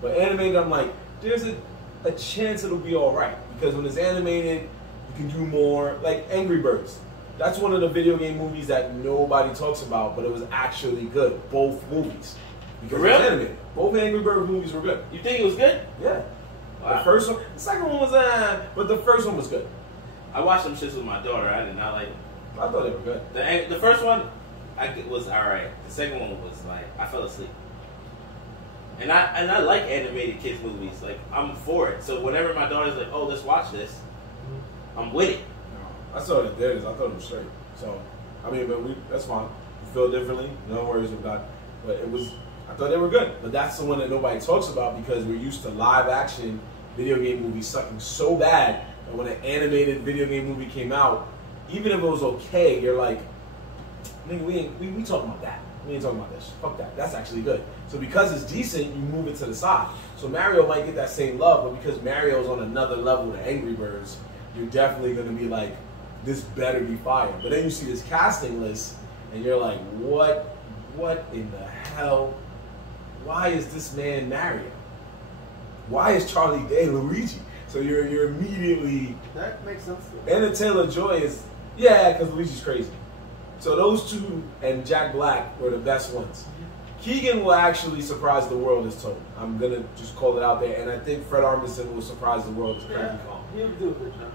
But animated, I'm like, there's a chance it'll be all right because when it's animated, you can do more. Like Angry Birds. That's one of the video game movies that nobody talks about, but it was actually good. Both movies. Because Really? it was animated. Both Angry Birds movies were good. You think it was good? Yeah. Wow. The first one, the second one was but the first one was good. I watched some shits with my daughter. I did not like them. I thought they were good. The first one, was alright. The second one was like I fell asleep. And I like animated kids movies. Like I'm for it. So whenever my daughter's like, "Oh, let's watch this," I'm with it. No, I saw it there. I thought it was straight. So, I mean, but that's fine. We feel differently. No worries about it. But it was, I thought they were good. But that's the one that nobody talks about because we're used to live action video game movies sucking so bad that when an animated video game movie came out, even if it was okay, you're like, nigga, we talking about that. We ain't talking about this. Fuck that. That's actually good. So because it's decent, you move it to the side. So Mario might get that same love, but because Mario's on another level to Angry Birds, you're definitely going to be like, this better be fire. But then you see this casting list, and you're like, what in the hell? Why is this man Mario? Why is Charlie Day Luigi? So you're immediately... That makes sense. Anna Taylor-Joy is... Yeah, because Luigi's crazy. So those two and Jack Black were the best ones. Keegan will actually surprise the world as Toad. I'm going to just call it out there. And I think Fred Armisen will surprise the world as Cranky Kong. He'll do a good job.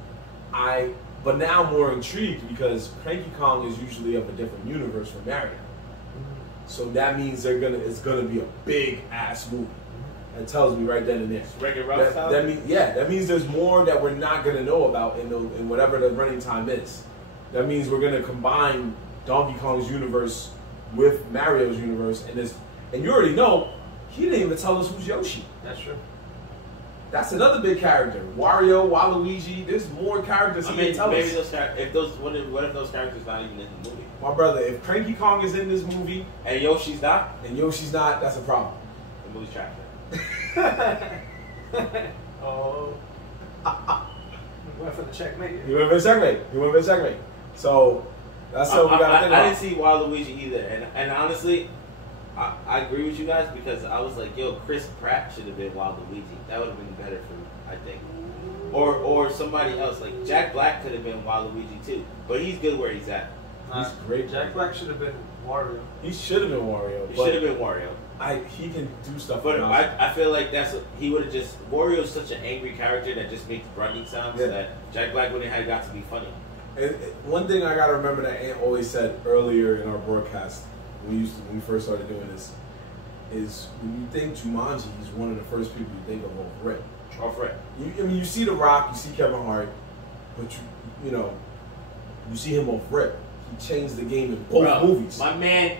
But now I'm more intrigued because Cranky Kong is usually of a different universe from Mario. So that means it's gonna be a big ass movie. That tells me right then and there. That means there's more that we're not gonna know about in whatever the running time is. That means we're gonna combine Donkey Kong's universe with Mario's universe, and you already know he didn't even tell us who's Yoshi. That's true. That's another big character. Wario, Waluigi. There's more characters he didn't tell us. Maybe what if those characters not even in the movie? My brother, if Cranky Kong is in this movie and Yoshi's not, that's a problem. The movie's trash. Oh. He went for the checkmate. He went for the checkmate. So that's what we gotta think about. I didn't see Waluigi either, and honestly, I agree with you guys because I was like, yo, Chris Pratt should have been Waluigi. That would have been better for me, I think. Or somebody else. Like Jack Black could have been Waluigi too, but he's good where he's at. He's great. Jack Black should have been Wario. He should have been Wario. He should have been Wario. He can do stuff. But I feel like he would have just... Wario is such an angry character that just makes grunting sounds that Jack Black wouldn't have got to be funny. And one thing I gotta remember that Aunt always said earlier in our broadcast when we first started doing this is when you think Jumanji, he's one of the first people you think of off rip. Off rip. You see The Rock, you see Kevin Hart, but you see him off rip. He changed the game in both movies. My man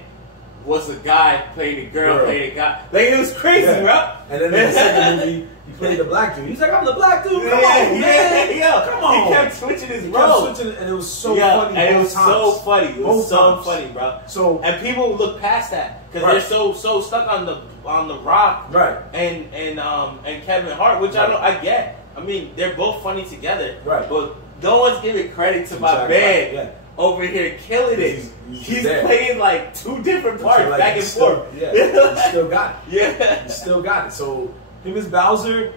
was a guy playing a girl, playing a guy. Like, it was crazy, bro. And then in the second movie, he played the black dude. He's like, I'm the black dude. Come on, man. Come on. He kept switching his role. And it was so funny. And it was so funny. It was so funny, bro. And people look past that because they're so stuck on the Rock, and Kevin Hart, which I get. I mean, they're both funny together, but no one's giving credit to my man over here killing it. He's playing like two different parts back and forth. He still got it. He still got it. So him as Bowser,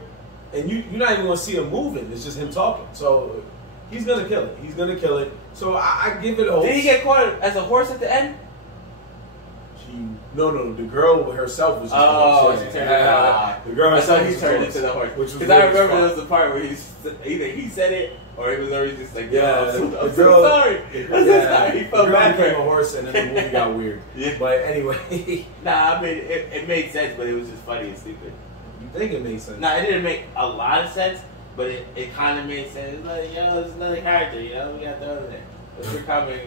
and you're not even gonna see him moving. It's just him talking. So he's gonna kill it. He's gonna kill it. So I give it a hope. Did he get caught as a horse at the end? No. The girl herself was. She turned out. The girl herself. He turned into the horse. Because I remember there was the part where either he said it or he was already just like, I'm so sorry. He felt bad for became a horse, and then the movie got weird. But anyway. Nah, I mean it made sense, but it was just funny and stupid. You think it made sense? Nah, it didn't make a lot of sense, but it kind of made sense. It's like, there's another character, we got the other there. What's your comment?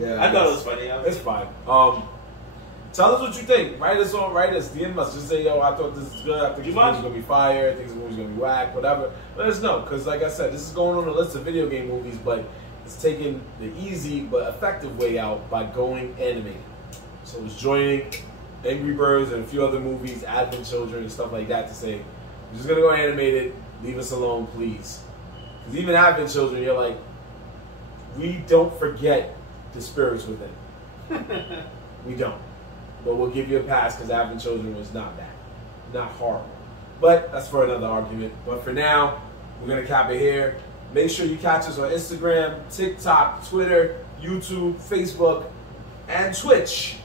I thought it was funny. It's fine. Tell us what you think. Write us, DM us. Just say, yo, I thought this is good. I think this movie's going to be fire. I think this movie's going to be whack, whatever. Let us know. Because like I said, this is going on the list of video game movies, but it's taking the easy but effective way out by going animated. So it's joining Angry Birds and a few other movies, Advent Children and stuff like that to say, we're just going to go animated. Leave us alone, please. Because even Advent Children, you're like, we don't forget the spirits within. We don't. But we'll give you a pass because Advent Children was not bad. Not horrible. But that's for another argument. But for now, we're going to cap it here. Make sure you catch us on Instagram, TikTok, Twitter, YouTube, Facebook, and Twitch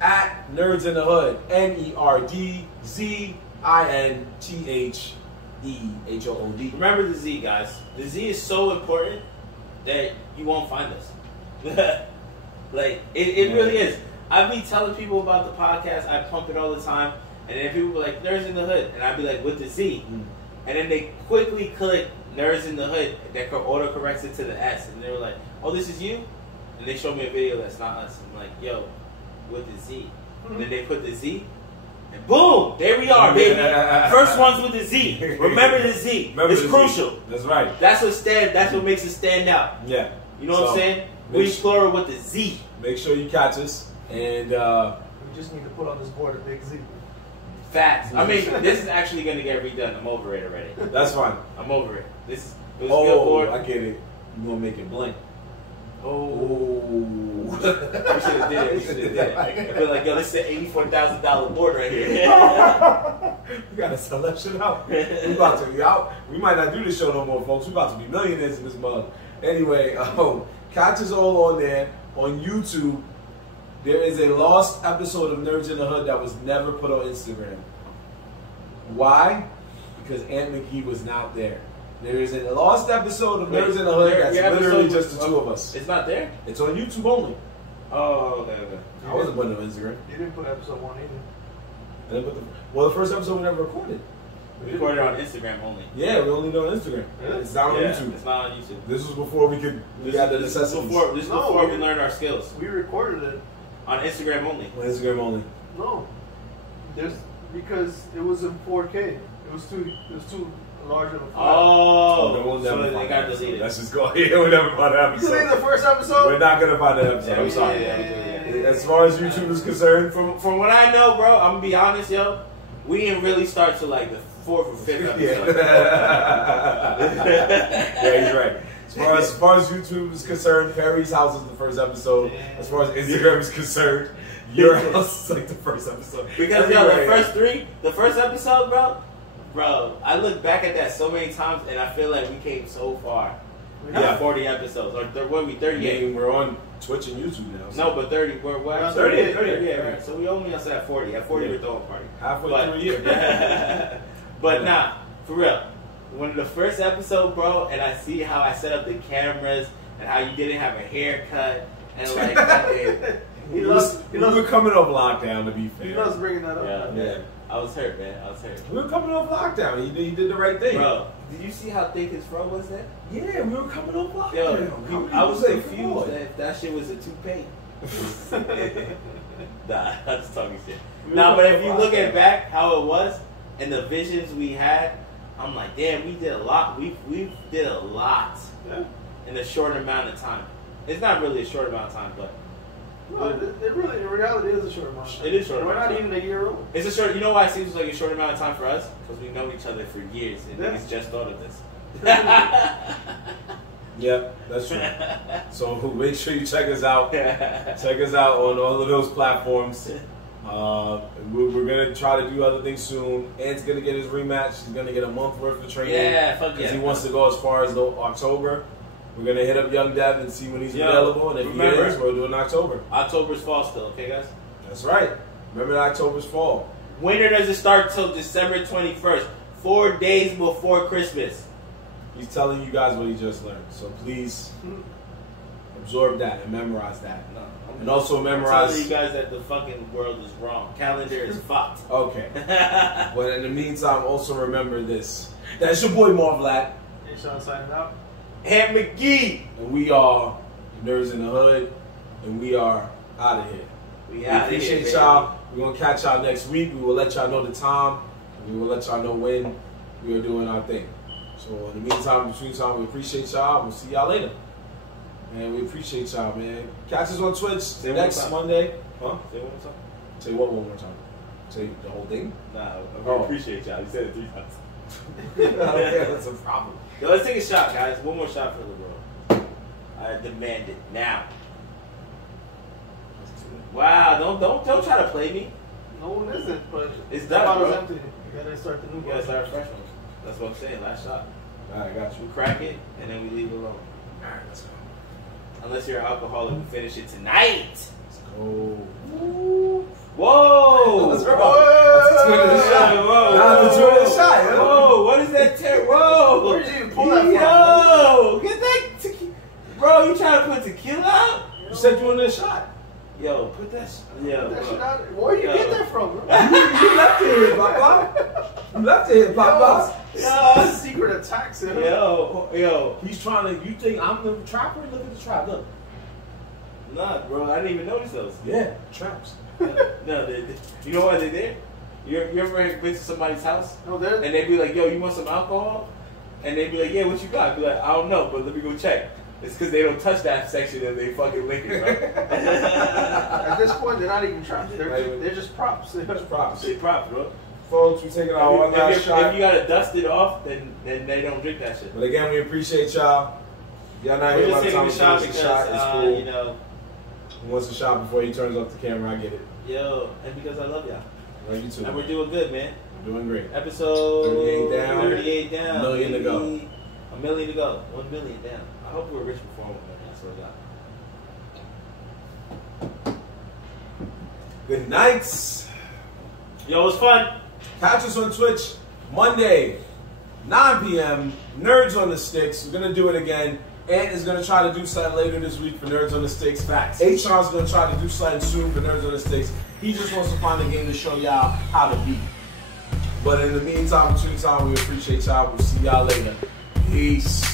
at Nerds in the Hood. NERDZINTHEHOOD. Remember the Z, guys. The Z is so important that you won't find us. Like, it really is. I be telling people about the podcast. I pump it all the time. And then people be like, Nerds in the Hood. And I be like, with the Z. And then they quickly click Nerds in the Hood that auto corrects it to the S, and they were like, "Oh, this is you," and they showed me a video that's not us. I'm like, "Yo, with the Z," and then they put the Z, and boom, there we are, baby. First ones with the Z. Remember the Z. It's crucial. That's right. That's what makes it stand out. Yeah. You know what I'm saying? We explore with the Z. Make sure you catch us, and we just need to put on this board a big Z. Facts. I mean, this is actually gonna get redone. I'm over it already. That's fine. I'm over it. It was a good board. I get it. You gonna make it blink. Oh. We should have did it. I feel like, yo, this is an $84,000 board right here. You gotta sell that shit out. We about to be out. We might not do this show no more, folks. We about to be millionaires in this mug. Anyway, catch us all on there on YouTube. There is a lost episode of Nerds in the Hood that was never put on Instagram. Why? Because Aunt McGee was not there. There is a lost episode of Nerds in the Hood that's literally just the two of us. It's not there? It's on YouTube only. Oh, okay. I wasn't putting it on Instagram. You didn't put episode 1 either. The first episode we never recorded. We recorded on Instagram only. Yeah, we only do it on Instagram. Really? It's not on YouTube. It's not on YouTube. This was before we had the necessities. This is before we learned our skills. We recorded it on Instagram only. On Instagram only. No, because it was in 4K. It was too large of a file. We'll never so they got episode. deleted. Let's just go here. We'll never find the episode. You the first episode? We're not gonna find the episode. I'm sorry. As far as YouTube is concerned, from what I know, bro, I'm gonna be honest, yo. We didn't really start to like the 4th or 5th episode. Yeah, he's right. As far as YouTube is concerned, Perry's house is the first episode. As far as Instagram is concerned, your house is like the first episode. Because the first episode, bro, I look back at that so many times and I feel like we came so far. We have 40 episodes, or what are we, 38? I mean, we're on Twitch and YouTube now. So. No, but 30. We're 38. Right. So we only us at 40. At 40, we're throwing a party. Halfway through a year. But nah, for real. When the first episode, bro, and I see how I set up the cameras and how you didn't have a haircut and like we were coming off lockdown, to be fair. He loves bringing that up. Yeah. I was hurt, man. We were coming off lockdown. He did the right thing. Bro, did you see how thick his fro was then? Yeah, we were coming off lockdown. Yo, I was confused that shit was a toupee. Nah, I'm just talking shit. Nah, but if you look at back how it was and the visions we had, I'm like, damn, we did a lot. We did a lot in a short amount of time. It's not really a short amount of time, but no, it really, in reality, is a short amount of time. It is short. We're not even a year old. It's a short. You know why it seems like a short amount of time for us? Because we've known each other for years, and niggas just thought of this. Yeah, that's true. So make sure you check us out. Check us out on all of those platforms. We're gonna try to do other things soon. Ant's gonna get his rematch. He's gonna get a month worth of training. Yeah, fuck yeah. Because he wants to go as far as October. We're gonna hit up Young Dev and see when he's available, and if he is, we'll do it in October. October's fall still, okay, guys? That's right. Remember that October's fall. Winter doesn't start till December 21st, 4 days before Christmas. He's telling you guys what he just learned, so please absorb that and memorize that. No, and also memorize. I'm telling you guys that the fucking world is wrong. Calendar is fucked. Okay. But in the meantime, also remember this. That's your boy Marv. Hey, Sean signing out. Ham McGee. And we are Nerds in the Hood, and we are out of here. We appreciate y'all. We're going to catch y'all next week. We will let y'all know the time, and we will let y'all know when we are doing our thing. So in the meantime, between time, we appreciate y'all. We'll see y'all later. Man, we appreciate y'all, man. Catch us on Twitch next Monday. Huh? Say one more time. Say what one more time? Say the whole thing? Nah, we appreciate y'all. You said it 3 times. Okay, that's a problem. Yo, let's take a shot, guys. One more shot for the world. I demand it now. Wow, don't try to play me. No one isn't, but it's done, done, bro. empty. You gotta start the new one. You gotta start a fresh one. That's what I'm saying. Last shot. Alright, got you. We crack it and then we leave it alone. Alright, let's go. Unless you're an alcoholic, we finish it tonight. Let's go. Whoa! Let's go. That's the 2 shot. Whoa! Nah, the 2 shot. Whoa! What is that? Whoa! Where did you pull that from? Yo! Get that tequila. Bro, you trying to put tequila out? You said you wanted a shot. Yo, put that. Yo, That bro. shit out. Where you get that from, bro? You left it here, Papa. You left it here, Papa. Yo, secret attacks. Yo. He's trying to. You think I'm the trapper? Look at the trap. Look. Nah, bro, I didn't even notice those. Yeah, traps. No, you know why they're there? You ever been to somebody's house No, they're. and they be like, "Yo, you want some alcohol?" And they be like, "Yeah, what you got?" Be like, "I don't know, but let me go check." It's because they don't touch that section of they fucking liquor, bro. At this point, they're not even traps. They're just props. It's props. They props, bro. Folks, we taking our one last shot. If you gotta dust it off, then they don't drink that shit. But again, we appreciate y'all. Y'all not here We're by just the time taking we the shot finish because, the shot. It's cool. you know, He wants a shot before he turns off the camera. I get it. yo, and because I love y'all. Love you too. And we're doing good, man. We're doing great. Episode 38 down. 38 down. A million to go. A million to go. 1 million down. I hope we're rich before 1 million. I swear to God. Good nights. Yo, it was fun. Catch us on Twitch Monday, 9 p.m. Nerds on the Sticks. We're gonna do it again. Ant is gonna try to do something later this week for Nerds on the Sticks. Facts. H.R.'s gonna try to do something soon for Nerds on the Sticks. He just wants to find a game to show y'all how to beat. But in the meantime, between time, we appreciate y'all. We'll see y'all later. Peace.